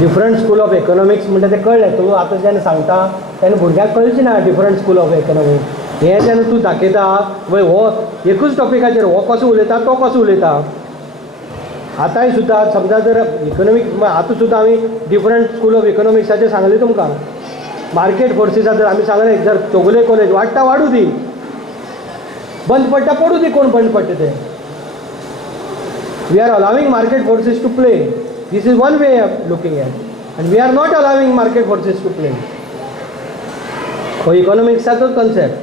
डिफरंट स्कूल ऑफ इकॉनॉमिक्स म्हणटा तें कळ्ळें. तूं आतां जेन्ना सांगता तेन्ना भुरग्यांक कळचें ना डिफरंट स्कूल ऑफ इकॉनॉमिक्स. हें जेन्ना तूं दाखयता वय हो एकूच टॉपिकाचेर हो कसो उलयता तो कसो उलयता. आतांय सुद्दां समजा जर इकॉनॉमिक्स आतां सुद्दां आमी डिफरंट स्कूल ऑफ इकॉनॉमिक्साचेर सांगलें तुमकां. मार्केट फोर्सीसा जर आमी सांगलें जर चौगुले कॉलेज वाडटा वाडूं दी, बंद पडटा पडूं दी, कोण बंद पडटा तें. We are allowing market forces to play. This is one way of looking at, and we are not allowing market forces to play. हो इकॉनॉमिक्साचो कन्सेप्ट,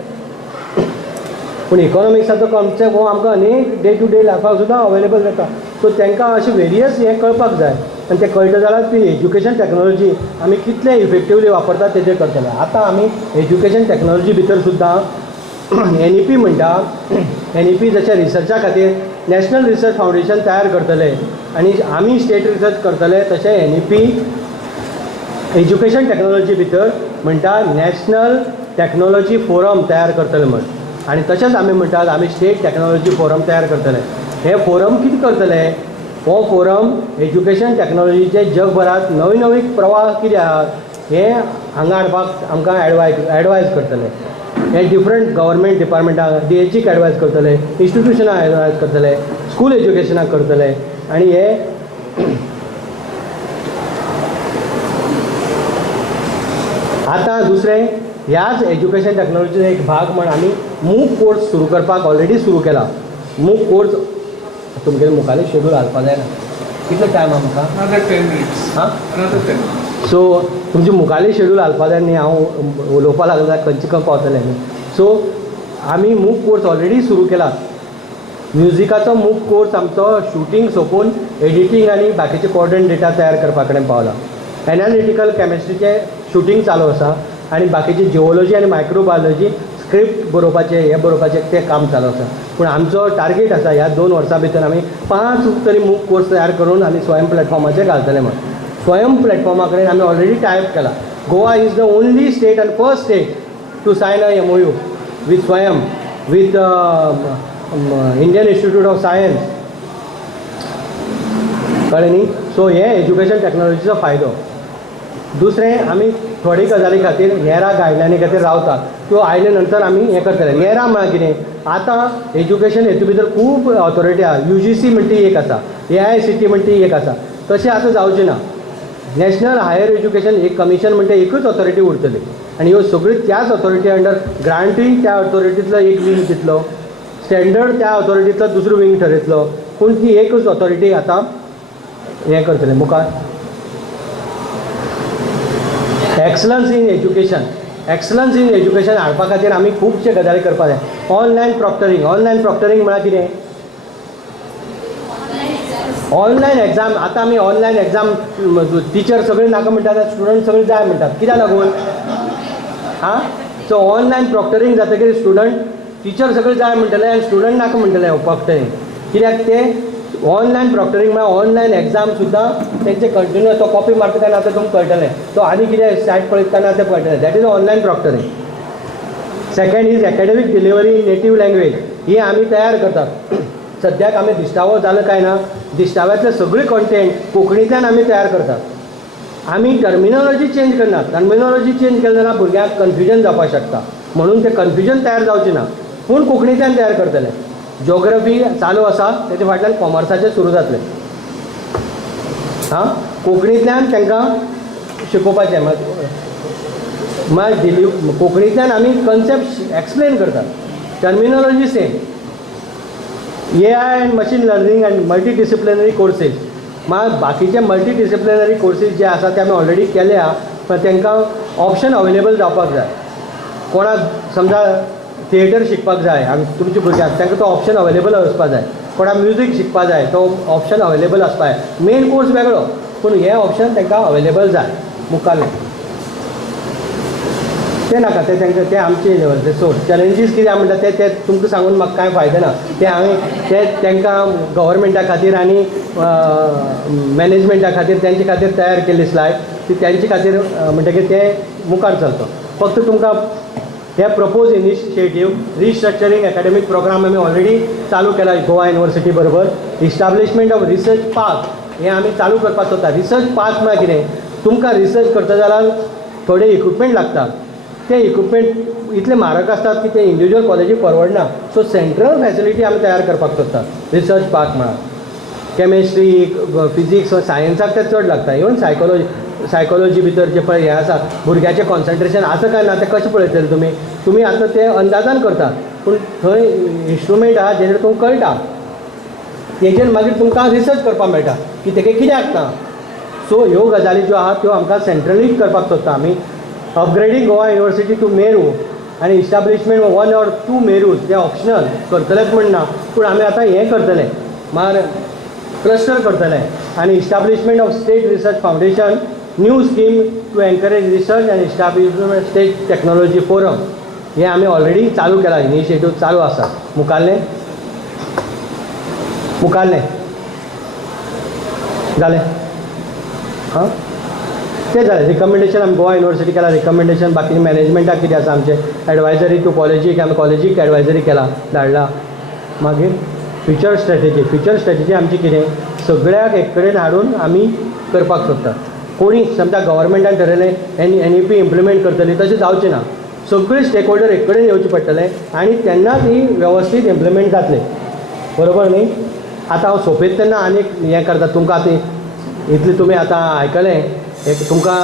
पूण इकॉनॉमिक्साचो कॉन्सेप्ट हो आमकां अनेक डे टू डे लायफाक सुद्दां अवेलेबल जाता. सो तांकां अशें वेरियस हें कळपाक जाय, आनी तें कळटा जाल्यार ती एज्युकेशन टॅक्नोलॉजी आमी कितले इफेक्टिवली वापरतात तेजेर करतले. आतां आमी एज्युकेशन टॅक्नोलॉजी भितर सुद्दां NEP म्हणटा, NEP जशें रिसर्चा खातीर नॅशनल रिसर्च फावंडेशन तयार करतले आनी आमी स्टेट रिसर्च करतले, तशें NEP एज्युकेशन टॅक्नोलॉजी भितर म्हणटा नॅशनल टॅक्नोलॉजी फोरम तयार करतले म्हण. आनी तशेंच आमी म्हणटात आमी स्टेट टॅक्नोलॉजी फोरम तयार करतले. हे फोरम कितें करतले, हो फोरम एज्युकेशन टॅक्नोलॉजीचे जगभरात नवी नवी प्रवाह कितें आहात हे हांगा हाडपाक आमकां एडवायज करतले. हे डिफरंट गव्हर्मेंट डिपार्टमेंटाक DHक एडवायज करतले, इन्स्टिट्यूशनाक एडवायज करतले, स्कूल एज्युकेशनाक करतले. आनी हे आतां दुसरें ह्याच एज्युकेशन टॅक्नॉलॉजीचो एक भाग म्हण आमी मूक कोर्स सुरू करपाक ऑलरेडी सुरू केला. मूक कोर्स तुमगेले मुखाले शेड्यूल घालपाक जायना. कितलो टायम आमकां? Another 10 minutes. हां Another 10. सो तुमची मुखाली शेड्यूल घालपाक जाय न्ही. हांव उलोवपाक लागलो जाल्यार खंयचे खंय पावतलें न्ही. सो आमी मूक कोर्स ऑलरेडी सुरू केला. म्युजिकाचो मूक कोर्स आमचो शूटिंग सोंपून एडिटींग आनी बाकीचे कॉर्डन डेटा तयार करपा कडेन पावला. एनालिटिकल केमिस्ट्रीचें शूटिंग चालू आसा आनी बाकीचे जिओलॉजी आनी मायक्रोबायोलॉजी स्क्रिप्ट बरोवपाचें हें बरोवपाचें तें काम चालू आसा. पूण आमचो टार्गेट आसा ह्या 2 वर्सां भितर आमी 5 तरी मूक कोर्स तयार करून आमी स्वयं प्लॅटफॉर्माचेर घालतले म्हण. स्वयं प्लॅटफॉर्मा कडेन आमी ऑलरेडी टायप केला. Goa is the only state and first state to sign a MOU with Swayam with Indian Institute of Science. कळ्ळें न्ही. सो हे एज्युकेशन टॅक्नॉलॉजीचो फायदो. दुसरें आमी थोडी गजाली खातीर नेरा गायडलायनी खातीर रावतात. त्यो आयले नंतर आमी हें करतले. नेरा म्हळ्यार कितें आतां एज्युकेशन हेतू भितर खूब ऑथॉरिटी आहा. UGC म्हणटा ती एक आसा, AICTE म्हणटा ती एक आसा. तशें आतां जावचें ना. नॅशनल हायर एज्युकेशन एक कमिशन म्हणटा एकूच ऑथॉरिटी उरतली आनी ह्यो सगळ्यो त्याच ऑथॉरिटी अंडर ग्रांटींग त्या ऑथॉरिटींतलो एक विंग दितलो, स्टँडर्ड त्या ऑथॉरिटींतलो दुसरो विंग ठरयतलो. पूण ती एकूच ऑथॉरिटी आतां हें करतले मुखार. एक्सलन्स इन एज्युकेशन हाडपा खातीर आमी खुबशे गजाली करपा जाय. ऑनलायन प्रॉक्टरींग म्हळ्यार कितें? Online exam. आतां आमी ऑनलायन एग्जाम टिचर सगळीं नाका म्हणटात, स्टुडंट सगळीं जाय म्हणटात. कित्याक लागून? हां सो ऑनलायन प्रॉक्टरींग जातकीर स्टुडंट टिचर सगळीं जाय म्हणटले आनी स्टुडंट नाका म्हणटले प्रॉक्टरींग. कित्याक ते ऑनलायन प्रॉक्टरींग म्हळ्यार ऑनलायन एग्जाम सुद्दां तेंचे कंटिन्यूअस. तो कॉपी मारता तेन्ना आतां तुमकां कळटलें, तो आनी कितें सायट पळयतना तें कळटलें. That is online proctoring. Second is academic delivery in native language. ही आमी तयार करतात. सद्याक आमी दिश्टावो जालो काय ना, दिश्टाव्यातले सगळे कॉन्टेंट कोंकणींतल्यान आमी तयार करतात. आमी टर्मिनॉलॉजी चेंज करनात. टर्मिनॉलॉजी चेंज केले जाल्यार भुरग्यांक कन्फ्युजन जावपाक शकता. म्हणून तें कन्फ्युजन तयार जावचें ना. पूण कोंकणींतल्यान तयार करतले. ज्योग्राफी चालू आसा, तेजे फाटल्यान कॉमर्साचें सुरू जातलें. हां कोंकणींतल्यान तांकां शिकोवपाचें. म्हळ्यार कोंकणींतल्यान आमी कन्सेप्ट एक्सप्लेन करतात. Terminology same. AI end machine learning end multi disciplinary courses. म्हळ्यार बाकीचे मल्टी डिसिप्लिनरी कोर्सीस जे आसा ते आमी ऑलरेडी केल्या, पण तांकां ऑप्शन अवेलेबल जावपाक जाय. कोणाक समजा थिएटर शिकपाक जाय आनी तुमच्या भुरग्यांक, तांकां तो ऑप्शन अवेलेबल आसपाक जाय. कोणाक म्युजीक शिकपाक जाय, तो ऑप्शन अवेलेबल आसपाक जाय. मेन कोर्स वेगळो, पूण हे ऑप्शन तांकां अवेलेबल जाय मुखारलें. ते नाका ते तांकां ते आमचे लेवल ते सोड. चॅलेंजीस कितें म्हणटा ते तुमकां सांगून म्हाका कांय फायदो ना. ते हांवें ते तांकां गव्हर्मेंटा खातीर आनी मॅनेजमेंटा खातीर तेंचे खातीर तयार केल्ली स्लायड. ती तेंचे खातीर म्हणटकीर ते मुखार चलता. फक्त तुमकां हे प्रपोज इनिशिएटीव रिस्ट्रक्चरींग एकाडेमीक प्रोग्राम आमी ऑलरेडी चालू केला गोवा युनिवर्सिटी बरोबर. इस्टाब्लिशमेंट ऑफ रिसर्च पार्क हें आमी चालू करपाक सोदता. रिसर्च पार्क म्हळ्यार कितें? तुमकां रिसर्च करता जाल्यार थोडे इक्विपमेंट लागता. ते इक्विपमेंट इतले म्हारग आसतात की ते इंडिविज्युअल कॉलेजी परवडना. सो सेंट्रल फॅसिलिटी आमी तयार करपाक सोदता. रिसर्च पार्क म्हळ्यार केमिस्ट्री, फिजिक्स, सायन्साक ते चड लागता. इवन सायकोलॉजी भितर जे पळय हें आसा भुरग्याचें कॉन्सन्ट्रेशन आसा काय ना तें कशें पळयतले तुमी आतां तें अंदाजान करतात. पूण थंय इंस्ट्रुमेंट आहा जेचेर तुमकां कळटा, तेजेर मागीर तुमकां रिसर्च करपाक मेळटा की तेगे कित्याक ना. सो ह्यो गजाली ज्यो आहा त्यो आमकां सेंट्रलीच करपाक सोदता आमी. Upgrading Goa university to MERU आनी इस्टाब्लिशमेंट 1 or 2 मेरूज ते ऑप्शनल करतलेच म्हणना. पूण आमी आतां हें करतले म्हळ्यार क्लस्टर करतले. आनी establishment of state research foundation new scheme to encourage research and establishment state technology forum हे आमी ऑलरेडी चालू केला. इनिशिएटीव चालू आसा. मुखारलें जालें. हां ते जालें. रिकमेंडेशन आमी गोवा युनिवर्सिटी केला. रिकमेंडेशन बाकी मॅनेजमेंटाक कितें आसा आमचे एडवायजरी टू कॉलेजीक आमी कॉलेजीक एडवायजरी केला धाडला. मागीर फ्युचर स्ट्रॅटेजी आमची कितें सगळ्याक एक कडेन हाडून आमी करपाक सोदतात. कोणी समजा गव्हर्मेंटान ठरयलें NEP इम्प्लिमेंट करतली तशें जावचें ना. सगळे स्टेक होल्डर एक कडेन येवचे पडटले आनी तेन्नाच ही वेवस्थीत इम्प्लिमेंट जातलें. बरोबर न्ही? आतां हांव सोंपयता तेन्ना आनीक हें करता तुमकां आतां इतलें तुमी आतां आयकलें एक तुमकां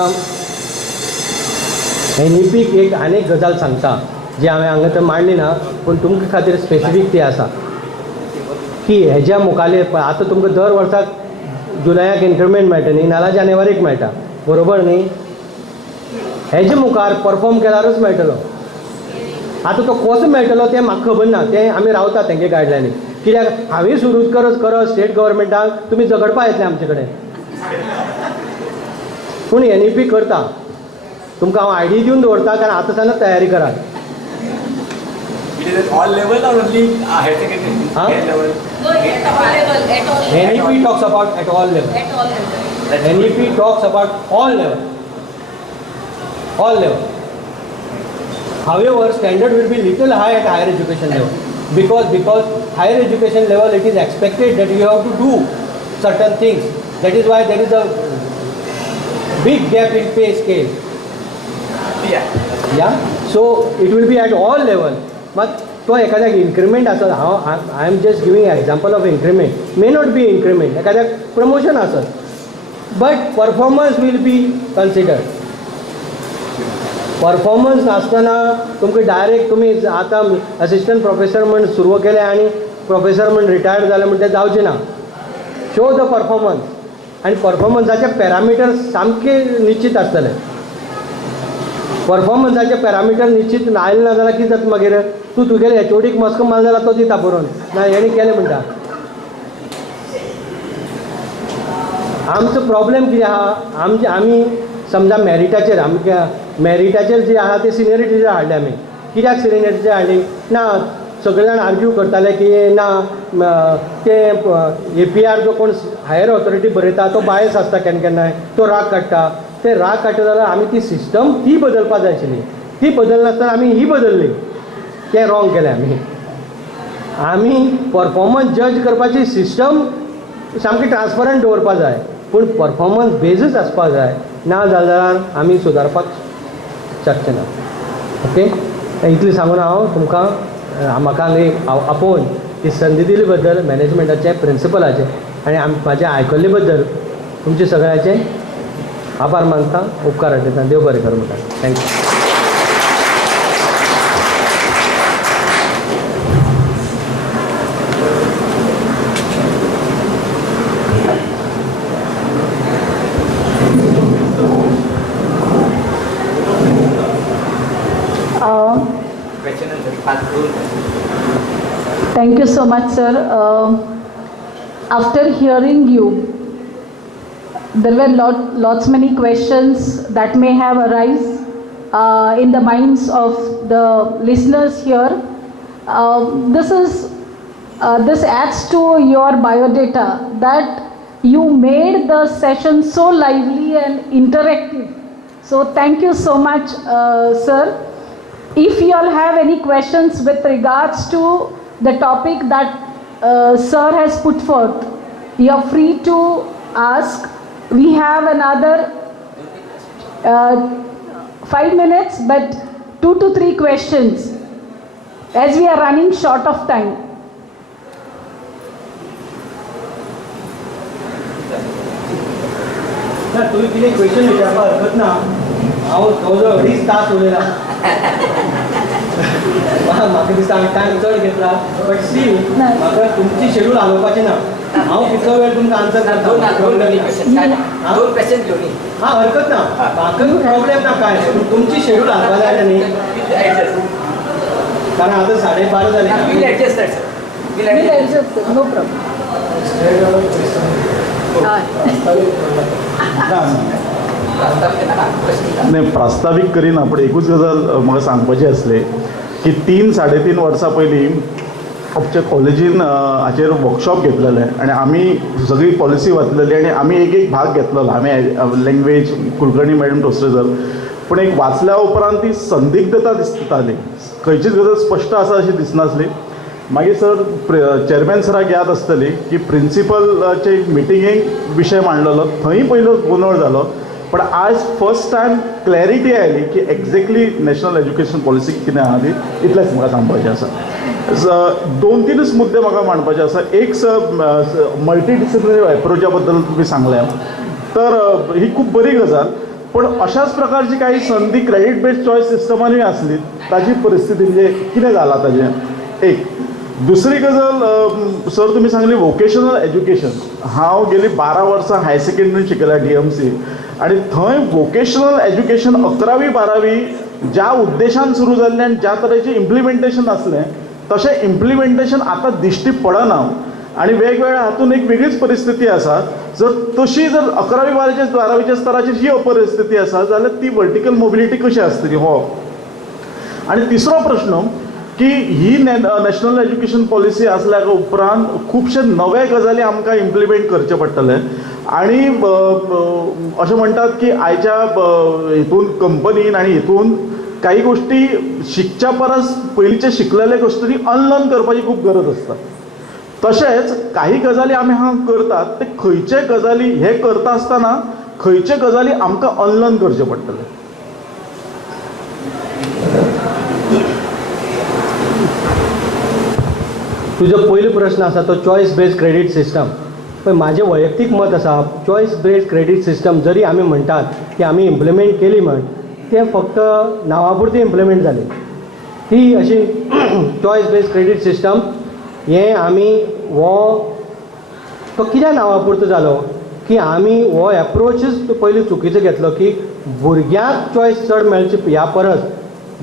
NEP एक आनीक गजाल सांगता जी हांवें हांगा थंय मांडली ना पूण तुमचे खातीर स्पेसिफीक ती आसा की हेज्या मुखाले आतां तुमकां दर वर्साक जुलयाक इन्क्रिमेंट मेळटा न्ही नाल्यार जानेवारीक मेळटा. बरोबर न्ही? हेजे मुखार परफॉर्म केल्यारूच मेळटलो. आतां तो कसो मेळटलो तें म्हाका खबर ना. तें आमी रावता तेंगे गायडलायनी. कित्याक हांवें सुरूच करत स्टेट गव्हर्मेंटाक तुमी झगडपा येतले आमचे कडेन. पूण NEP करता. तुमकां हांव आयडी दिवन दवरता कारण आतां सावनच तयारी करात. It is at all level or only higher secondary? Huh? Higher level. No, at all level, at all level. NEP talks about at all level. At all level. NEP talks about all level. All level. However, standard will be little high at higher education level because higher education level it is expected that you have to do certain things. That is why there is a big gap in pay scale. Yeah. Yeah. So it will be at all level. मग तो एखाद्याक increment आसत I am just giving example of increment may not be increment एखाद्याक promotion आसत but performance will be considered. Performance नासतना तुमकां direct तुमी आतां असिस्टंट प्रोफेसर म्हण सुरू केलें आनी प्रोफेसर म्हण रिटायर्ड जाले म्हण तें जावचें ना. शो द परफॉर्मन्स आनी परफॉर्मन्साचे पॅरामिटर्स सामके निश्चित आसतले. परफॉर्मन्साचे पॅरामिटर निश्चित आयले ना जाल्यार कितें जाता मागीर तूं तुगेले HODक मस्को मारलो जाल्यार तो दिता बरोवन ना हेणी केलें म्हणटा. आमचो प्रॉब्लेम कितें आहा आमी समजा मेरिटाचेर आमच्या मेरिटाचेर जे आहा ते सिनियरिटीचेर हाडले आमी. कित्याक सिनियरिटीचेर हाडली ना सगळे जाण आर्ग्यू करताले की ना ते APR जो कोण हायर ऑथॉरिटी बरयता तो बायस आसता केन्ना केन्नाय तो राग काडटा. ते राग काडटा जाल्यार आमी ती सिस्टम ती बदलपा जाय आशिल्ली. ती बदलनासतना आमी ही बदलली. तें रॉंग केलें आमी परफॉर्मन्स जज करपाची सिस्टम सामकी ट्रान्सपरंट दवरपा जाय पूण परफॉर्मन्स बेजच आसपाक जाय ना जाल्यार आमी सुदारपाक शकचे ना. ओके इतलें सांगून हांव तुमकां म्हाका हांगा आपोवन ही संदी दिल्ले बद्दल मॅनेजमेंटाचे प्रिंसिपलाचे आनी म्हाजें आयकल्ले बद्दल तुमचे सगळ्यांचे आभार मानता उपकार आठयता. देव बरें कर म्हणटा. Thank you. Question and answer. Fast rule. Thank you so much, sir. After hearing you, there were lots many questions that may have arise in the minds of the listeners here. This adds to your biodata that you made the session so lively and interactive. So thank you so much, sir. If you all have any questions with regards to the topic that sir has put forth, you are free to ask. We have another 5 minutes, but 2 to 3 questions, as we are running short of time. ना तुमी कितें question विचारपाक हरकत ना. हांव जवळ 20 तास उलयला. म्हाका दिसता हांवें टायम चड घेतला बट सी म्हाका तुमची शेड्यूल हालोवपाचें ना. हांव कितलो वेळ तुमकां आन्सर करता. दोन क्वेश्चन घेऊन हां हरकत ना. म्हाका प्रॉब्लेम ना काय तुमची शेड्यूल हालपा जाय न्ही कारण आतां 12:30 जाले. Will adjust sir. We'll adjust, sir. No problem. नाही प्रास्ताविक करीना पूण एकूच गजाल म्हाका सांगपाचें आसलें की 3-3.5 वर्सां पयलीं आमच्या कॉलेजीन हाचेर वर्कशॉप घेतलेले आनी आमी सगळी पॉलिसी वाचलेली आनी आमी एक भाग घेतलेलो. आमी लँग्वेज कुलकर्णी मॅडम टोस्ट्रेजर पूण एक वाचल्या उपरांत ती संदिग्धता दिसताली. खंयचीच गजाल स्पश्ट आसा अशी दिसनासली. मागीर सर चेअरमॅन सराक याद आसतली की प्रिंसिपलचे मिटिंगेक विशय मांडलेलो. थंय पयलो गोंदळ जालो पण आज फर्स्ट टायम क्लॅरिटी आयली की एक्झॅक्टली नॅशनल एज्युकेशन पॉलिसी कितें आहा ती इतलेंच म्हाका सांगपाचें आसा. 2-3 मुद्दे म्हाका मांडपाचे आसा. एक मल्टी डिसिप्लिनरी एप्रोचा बद्दल तुम्ही सांगले, तर ही खूप बरी गजाल. पण अशाच प्रकारची काही संधी क्रेडिट बेस्ड चॉईस सिस्टमानूय आसली, ताची परिस्थिती म्हणजे कितें जालां ताजें एक. दुसरी गजाल सर तुम्ही सांगली वोकेशनल एज्युकेशन. हांव गेली 12 वर्सां हायर सेकंडरीन शिकयल्या DMC, आणि थंय वोकेशनल एज्युकेशन 11वी-12वी ज्या उद्देशान सुरू जाल्लें आनी ज्या तरेचें इम्प्लिमेंटेशन आसलें तशें इम्प्लिमेंटेशन आतां दिश्टी पडना. आणि वेगवेगळ्या हातून एक वेगळीच परिस्थिती आसा. जर तशी जर 11वी-12वीच्या स्तराची जी अपरिस्थिती आसा जाल्यार ती वर्टिकल मोबिलिटी कशी आसतली हो. आणि तिसरो प्रश्न की ही नॅशनल एज्युकेशन पॉलिसी आसल्या उपरांत खुबशे नवे गजाली आमकां इम्प्लिमेंट करचे पडटले. आणि अशें म्हणटात की आयच्या हितून कंपनीन आणि हितून काही गोष्टी शिकच्या परस पयलींचे शिकलेले गोष्टी अनलर्न करपाची खूप गरज आसता. तशेंच काही गजाली आमी हांगा करतात ते खंयचे गजाली हे करता आसतना खंयचे गजाली आमकां अनलर्न करचे पडटले. तुजो पयलो प्रश्न आसा तो चॉयस बेस्ड क्रेडीट सिस्टम. पण माझे वैयक्तीक मत आसा चॉयस बेस्ड क्रेडीट सिस्टम जरी आमी म्हणटात की आमी इम्प्लिमेंट केली म्हण ते फक्त नांवापुरती इम्प्लिमेंट जाली. ती अशी चॉयस बेस्ड क्रेडीट सिस्टम हे आमी हो तो कित्याक नांवापुरतो जालो की आमी हो एप्रोचच पयलीं चुकीचो घेतलो की भुरग्यांक चॉयस चड मेळचे ह्या परस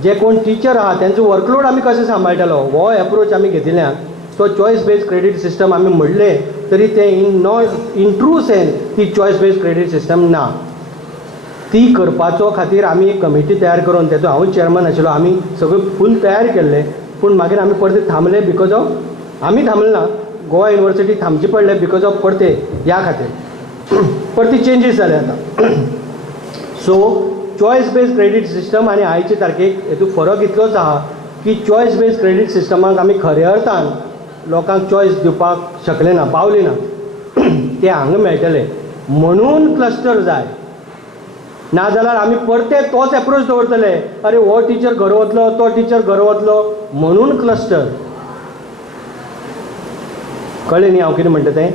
जे कोण टीचर आहा तेंचो वर्कलोड आमी कशें सांबाळटलो हो एप्रोच आमी घेतिल्ल्यान तो चॉयस बेस्ड क्रेडीट सिस्टम आमी म्हणले तरी ते इन ट्रू सेन्स ती चॉयस बेस्ड क्रेडीट सिस्टम ना. ती करपाचो खातीर आमी एक कमिटी तयार करून तेचो हांवूच चेअरमन आशिल्लो. आमी सगळें फूल तयार केल्ले पूण मागीर आमी परते थांबले बिकॉज ऑफ आमी थांबले ना गोवा युनिवर्सिटी थांबची पडले बिकॉज ऑफ परते ह्या खातीर परती चेंजीस जाले आतां. So choice based credit system आनी आयचे तारखेक हेतून फरक इतलोच आहा की चॉयस बेस्ड क्रेडीट सिस्टमाक आमी खऱ्या अर्थान लोकांक चॉयस दिवपाक शकले ना, पावले ना. ते हांगा मेळटले म्हणून क्लस्टर जाय. नाजाल्यार आमी परते तोच एप्रोच दवरतले अरे हो टिचर घरा वतलो तो टिचर घरा वतलो म्हणून क्लस्टर. कळ्ळें न्ही हांव कितें म्हणटा तें.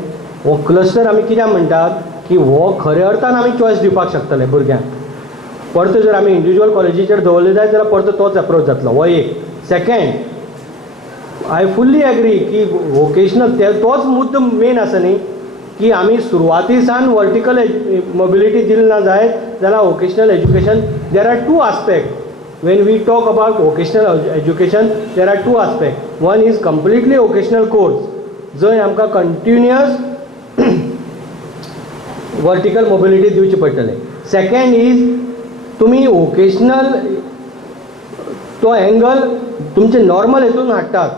हो क्लस्टर आमी कित्याक म्हणटात की हो खऱ्या अर्थान आमी चॉयस दिवपाक शकतले भुरग्यांक. परतो जर आमी इंडिविज्युअल कॉलेजीचेर दवरले जायत जाल्यार परतो तोच एप्रोच जातलो. हो एक. सेकंड, आय फुल्ली एग्री की वोकेशनल तोच मुद्दो मेन आसा न्ही की आमी सुरवाती सावन वर्टिकल मोबिलिटी दिली ना जायत जाल्यार vocational education there are 2 aspect. When we talk about vocational education there are 2 aspect. One is completely vocational course जंय आमकां कंटिन्युअस वर्टिकल मोबिलिटी दिवची पडटले. सेकंड इज तुमी वोकेशनल तो एंगल तुमचे नॉर्मल हेतून हाडटात.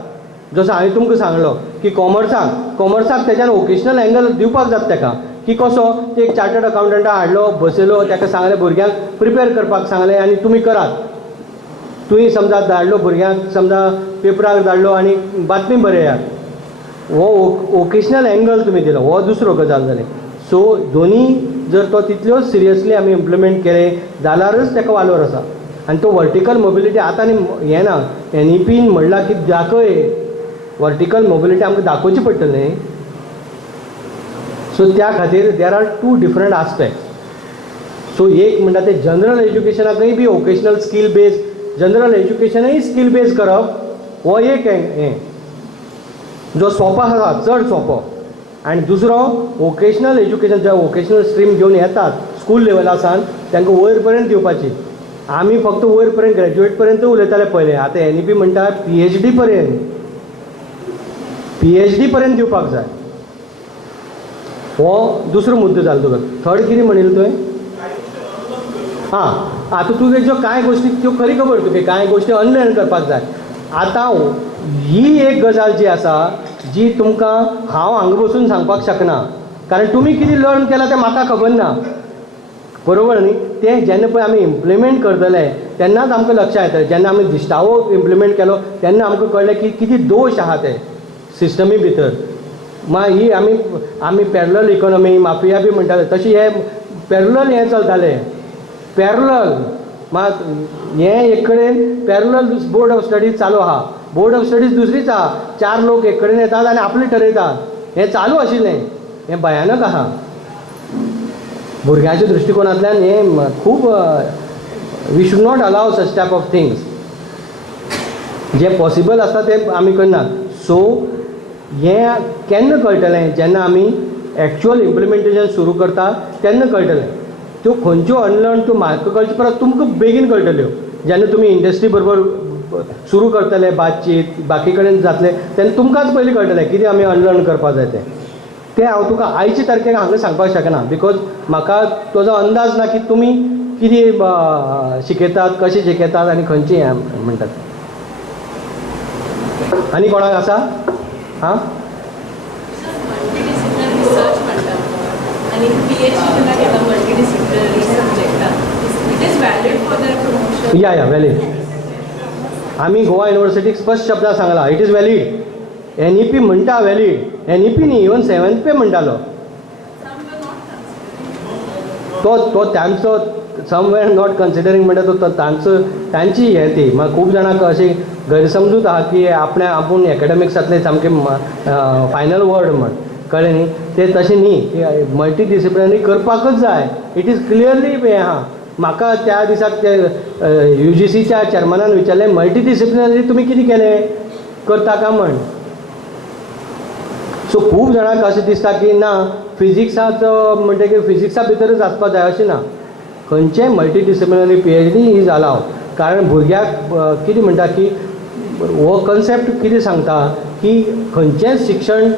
जसो हांवें तुमकां सांगलो की कॉमर्साक तेच्यान वोकेशनल एंगल दिवपाक जाता ताका की कसो एक चार्टर्ड अकावंटंटा हाडलो बसयलो ताका सांगलें भुरग्यांक प्रिपेर करपाक सांगलें आनी तुमी करात. तुवें समजा धाडलो भुरग्यांक समजा पेपराक धाडलो आनी बातमी बरयात. हो वोकेशनल एंगल तुमी दिलो हो दुसरो गजाल जालें. सो दोनी जर तो तितल्योच सिरियसली आमी इम्प्लिमेंट केले जाल्यारच ताका वालोर आसा. आनी तो वर्टिकल मोबिलिटी आतां आनी हें ना NEPन म्हणलां की दाखय वर्टिकल मोबिलिटी आमकां दाखोवची पडटली. सो त्या खातीर there are 2 different aspect. So एक म्हणटा ते जनरल एज्युकेशनाकय be vocational skill based general एज्युकेशनय स्कील बेस्ड करप हो एक हें जो सोंपो आसा चड सोंपो. आनी दुसरो वोकेशनल एज्युकेशन जे वोकेशनल स्ट्रीम घेवन येतात स्कूल लेवला सावन तांकां वयर पर्यंत दिवपाची. आमी फक्त वयर पर्यंत ग्रॅज्युएट पर्यंत उलयताले पयले. आतां NEP म्हणटा PhD पर्यंत दिवपाक जाय. हो दुसरो मुद्दो जालो तुका. थर्ड कितें म्हणिल्लो तुवें. हां आतां तुगे ज्यो कांय गोश्टी त्यो खरी खबर तुगे कांय गोश्टी अनलर्न करपाक जाय. आतां ही एक गजाल जी आसा जी तुमकां हांव हांगा बसून सांगपाक शकना कारण तुमी कितें लर्न केलां तें म्हाका खबर ना. बरोबर न्ही. तें जेन्ना पळय आमी इम्प्लिमेंट करतले तेन्नाच आमकां लक्षांत येतलें. जेन्ना आमी दिश्टावो इम्प्लिमेंट केलो तेन्ना आमकां कळ्ळें की कितें दोश आहा ते सिस्टमी भितर. ही आमी पॅरलल इकॉनॉमी माफिया बी म्हणटाले तशी हे पॅरलल हें चलतालें पॅरलल मात हें एक कडेन पॅरलल बोर्ड ऑफ स्टडीज चालू आहा बोर्ड ऑफ स्टडीज दुसरीच आहा 4 लोक एक कडेन येतात आनी आपलें ठरयतात हें चालू आशिल्लें हें भयानक आहा भुरग्याच्या दृश्टिकोनांतल्यान हें खूब we should not allow such type of things जे पॉसिबल आसता ते आमी करनात सो हें केन्ना कळटलें जेन्ना आमी एक्चुअल इम्प्लिमेंटेशन सुरू करता तेन्ना कळटलें त्यो खंयच्यो अनलर्न त्यो म्हाका कळचे परस तुमकां बेगीन कळटल्यो जेन्ना तुमी इंडस्ट्री बरोबर सुरू करतले बातचीत बाकी कडेन जातले तेन्ना तुमकांच पयलीं कळटलें कितें आमी अनलर्न करपा जाय तें हांव तुका आयचे तारखेक हांगा सांगपाक शकना बिकॉज म्हाका ताजो अंदाज ना की तुमी कितें शिकयतात कशें शिकयतात आनी खंयचें हें म्हणटात आनी कोणाक आसा हां मल्टीडिसिप्लिनरी रिसर्च म्हणटात आनी PhD केला गेला मल्टीडिसिप्लिनरी सब्जेक्टान it is valid for their promotion या वॅलीड आमी गोवा युनिवर्सिटीक स्पश्ट शब्दां सांगला इट इज वॅलीड NEP म्हणटा वॅलीड NEP न्ही इवन 7th पे म्हणटालो तो त्यांचो समवेअर नॉट कन्सिडरींग म्हणटा तो तांची हें ती म्हाका खूब जाणांक अशी गैरसमजूत आहा की आपूण एकाडेमिक्सांतले सामकें फायनल वर्ड म्हण कळ्ळें न्ही ते तशें न्ही की मल्टी डिसिप्लिनरी करपाकच जाय इट इज क्लियरली हें आहा म्हाका त्या दिसाक ते UGCच्या चेअरमॅनान विचारलें मल्टी डिसिप्लिनरी तुमी कितें केलें करता काय म्हण सो खूब जाणांक अशें दिसता की ना फिजिक्साचो म्हणटकीर फिजिक्सा भितरच आसपाक जाय अशें ना खंयचेंय multi disciplinary PhD is allow कारण भुरग्याक कितें म्हणटा की हो कन्सेप्ट कितें सांगता की खंयचेंच शिक्षण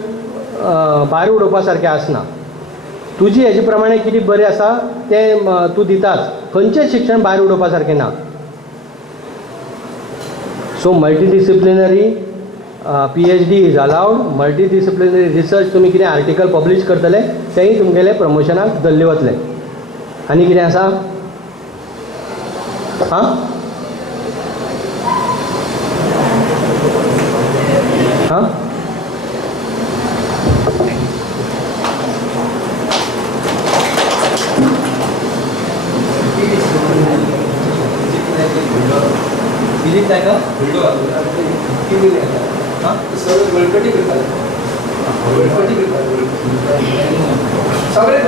भायर उडोवपा सारकें आसना तुजी हेजे प्रमाणे कितें बरें आसा तें तूं दिताच खंयचेंच शिक्षण भायर उडोवपा सारकें ना so multi disciplinary PhD is allowed multi disciplinary research तुमी कितें आर्टिकल पब्लीश करतले तेंय तुमगेले प्रमोशनाक धरले वतले आनी कितें आसा हां हां किती काय का हां सर वळकटी करतात सगळे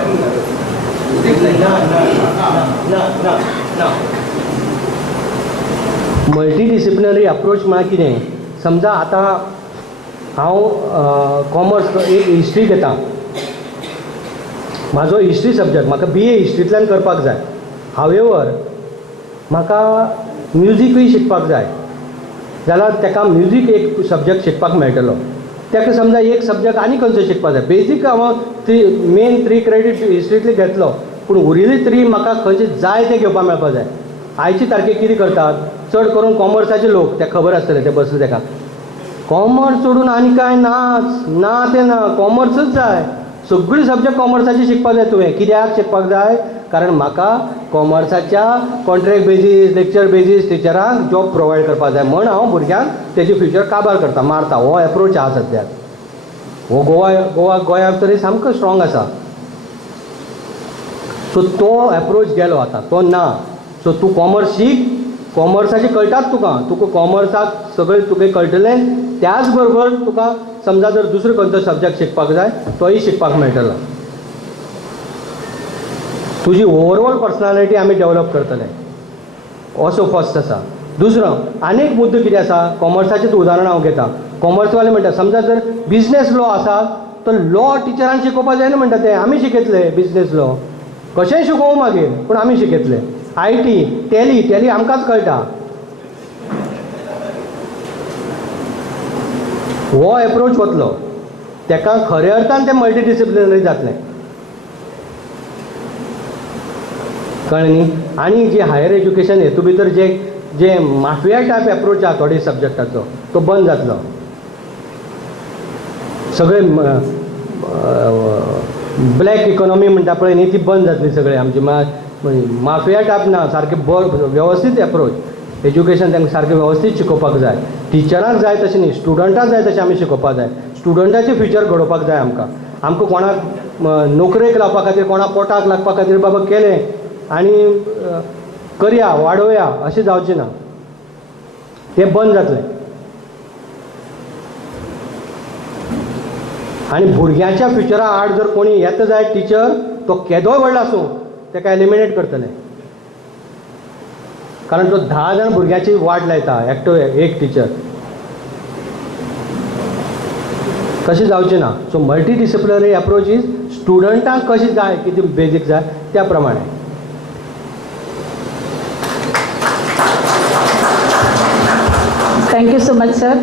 मल्टी डिसिप्लिनरी अप्रोच म्हळ्यार कितें समजा आतां हांव कॉमर्स एक हिस्ट्री घेता म्हाजो हिस्ट्री सब्जेक्ट म्हाका BA हिस्ट्रींतल्यान करपाक जाय हावेवर म्हाका म्युजीकूय शिकपाक जाय जाल्यार ताका म्युजीक एक सब्जेक्ट शिकपाक मेळटलो ताका समजा एक सब्जेक्ट आनी खंयचो शिकपाक जाय बेजीक हांव मेन 3 क्रेडीट हिस्ट्रींतले घेतलो पूण उरिल्ली 3 म्हाका खंयचे जाय ते घेवपाक मेळपाक जाय आयचे तारखेक कितें करतात चड करून कॉमर्साचे लोक ते खबर आसतले ते बसले ताका कॉमर्स सोडून आनी कांय नाच ना ते ना कॉमर्सच जाय सगळी सब्जेक्ट कॉमर्साचे शिकपाक जाय तुवें कित्याक शिकपाक जाय कारण म्हाका कॉमर्साच्या कॉन्ट्रॅक्ट बेजीस लेक्चर बेजीस टिचरांक जॉब प्रोवायड करपाक जाय म्हण हांव भुरग्यांक तेजे फ्युचर काबार करता मारता हो एप्रोच आहा सद्याक हो गोंयाक तरी सामको स्ट्रॉंग आसा सो तो एप्रोच गेलो आतां तो ना सो तूं कॉमर्स शीक कॉमर्साचें कळटात तुका कॉमर्साक सगळें तुका कळटलें त्याच बरोबर तुका समजा जर दुसरो खंयचो सब्जेक्ट शिकपाक जाय तोय शिकपाक मेळटलो तुजी ओवरऑल पर्सनॅलिटी आमी डेवलप करतले असो फर्स्ट आसा दुसरो आनी एक मुद्दो कितें आसा कॉमर्साचें उदाहरण हांव घेता कॉमर्सवाले म्हणटा समजा जर बिजनेस लॉ आसा तर लॉ टिचरान शिकोवपाक जायना म्हणटा ते आमी शिकयतले बिजनेस लॉ कशेंय शिकोवं मागीर पूण आमी शिकयतले IT टॅली आमकांच कळटा हो एप्रोच वतलो ताका खऱ्या अर्थान तें मल्टी डिसिप्लिनरी जातलें कळ्ळें न्ही आनी जी हायर एज्युकेशन हेतू भितर जे माफिया टायप एप्रोच आहा थोडे सब्जेक्टाचो तो बंद जातलो सगळे ब्लॅक इकॉनॉमी म्हणटा पळय न्ही ती बंद जातली सगळे आमची माफिया टायप ना सारकें वेवस्थीत एप्रोच एज्युकेशन तांकां सारकें वेवस्थीत शिकोवपाक जाय टिचरांक जाय तशें न्ही स्टुडंटाक जाय तशें आमी शिकोवपाक जाय स्टुडंटाचें फ्युचर घडोवपाक जाय आमकां कोणाक नोकरेक लावपा खातीर कोणा पोटाक लागपा खातीर बाबा केलें आनी करया वाडोवया अशें जावचें ना. तें बंद जातलें. आनी भुरग्याच्या फ्युचरा आड जर कोणी येता जाय टिचर तो केदोय व्हडलो आसूं ताका एलिमिनेट करतले. कारण तो 10 जाण भुरग्याची वाट लायता एकटो एक टिचर. तशें जावचें ना. So multidisciplinary approach is स्टुडंटांक कशें जाय कितें बेजीक जाय त्या प्रमाणे. Thank you so much, sir.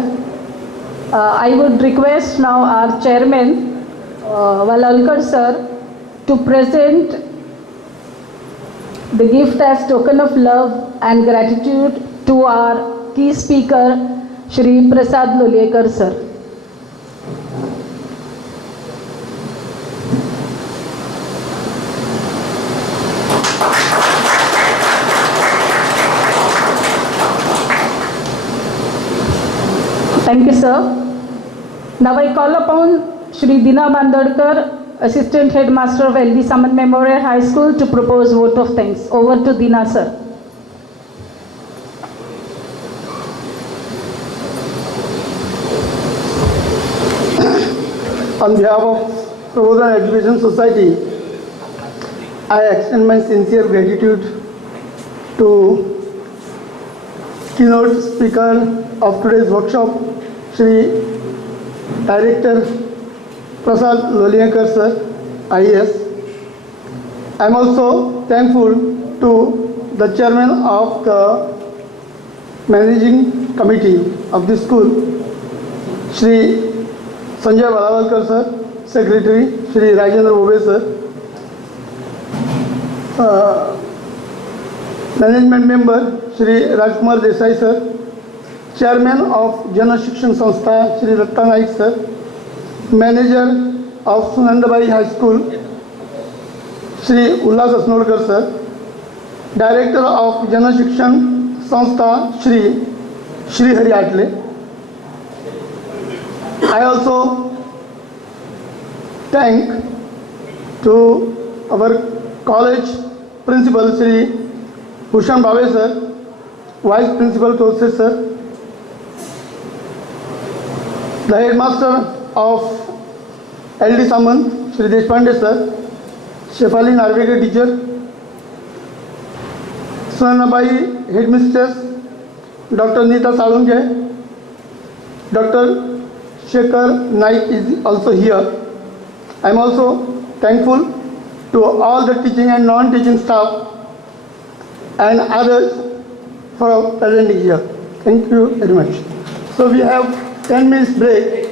I would request now our chairman, Valalkar sir, to present the gift as token of love and gratitude to our key speaker, Shri Prasad Lolekar sir. Thank you, sir. Now I call upon Shri Dina Bandadkar, Assistant Headmaster of LD Samant Memorial High School, to propose vote of thanks. Over to Dina, sir. On behalf of Prabodhan Education Society, I extend my sincere gratitude to keynote speaker of today's workshop, Shri Director Prasad Lolekar sir, IAS. I am also thankful to the chairman of the managing committee of this school, Shri Sanjay Valalkar sir, Secretary Shri Rajendra Bobe sir, management member Shri Rajkumar Desai sir, Chairman of Jana Shikshan Sanstha Shri Ratta Naik sir, Manager of Sunandabai High School Shri Ullas Asnolkar sir, Director of Jana Shikshan Sanstha Shri Hari Atle. I also thank to our college principal Shri Bhushan Bhave sir, Vice Principal Tolse sir, the headmaster of LD Samant, Shri Deshpande sir, Shefali Narvekar teacher, Sunanabai headmistress, Dr. Nita Salunke, Dr. Shekhar Naik is also here. I am also thankful to all the teaching and non-teaching staff and others for presenting here. Thank you very much. So we have 10 minutes break.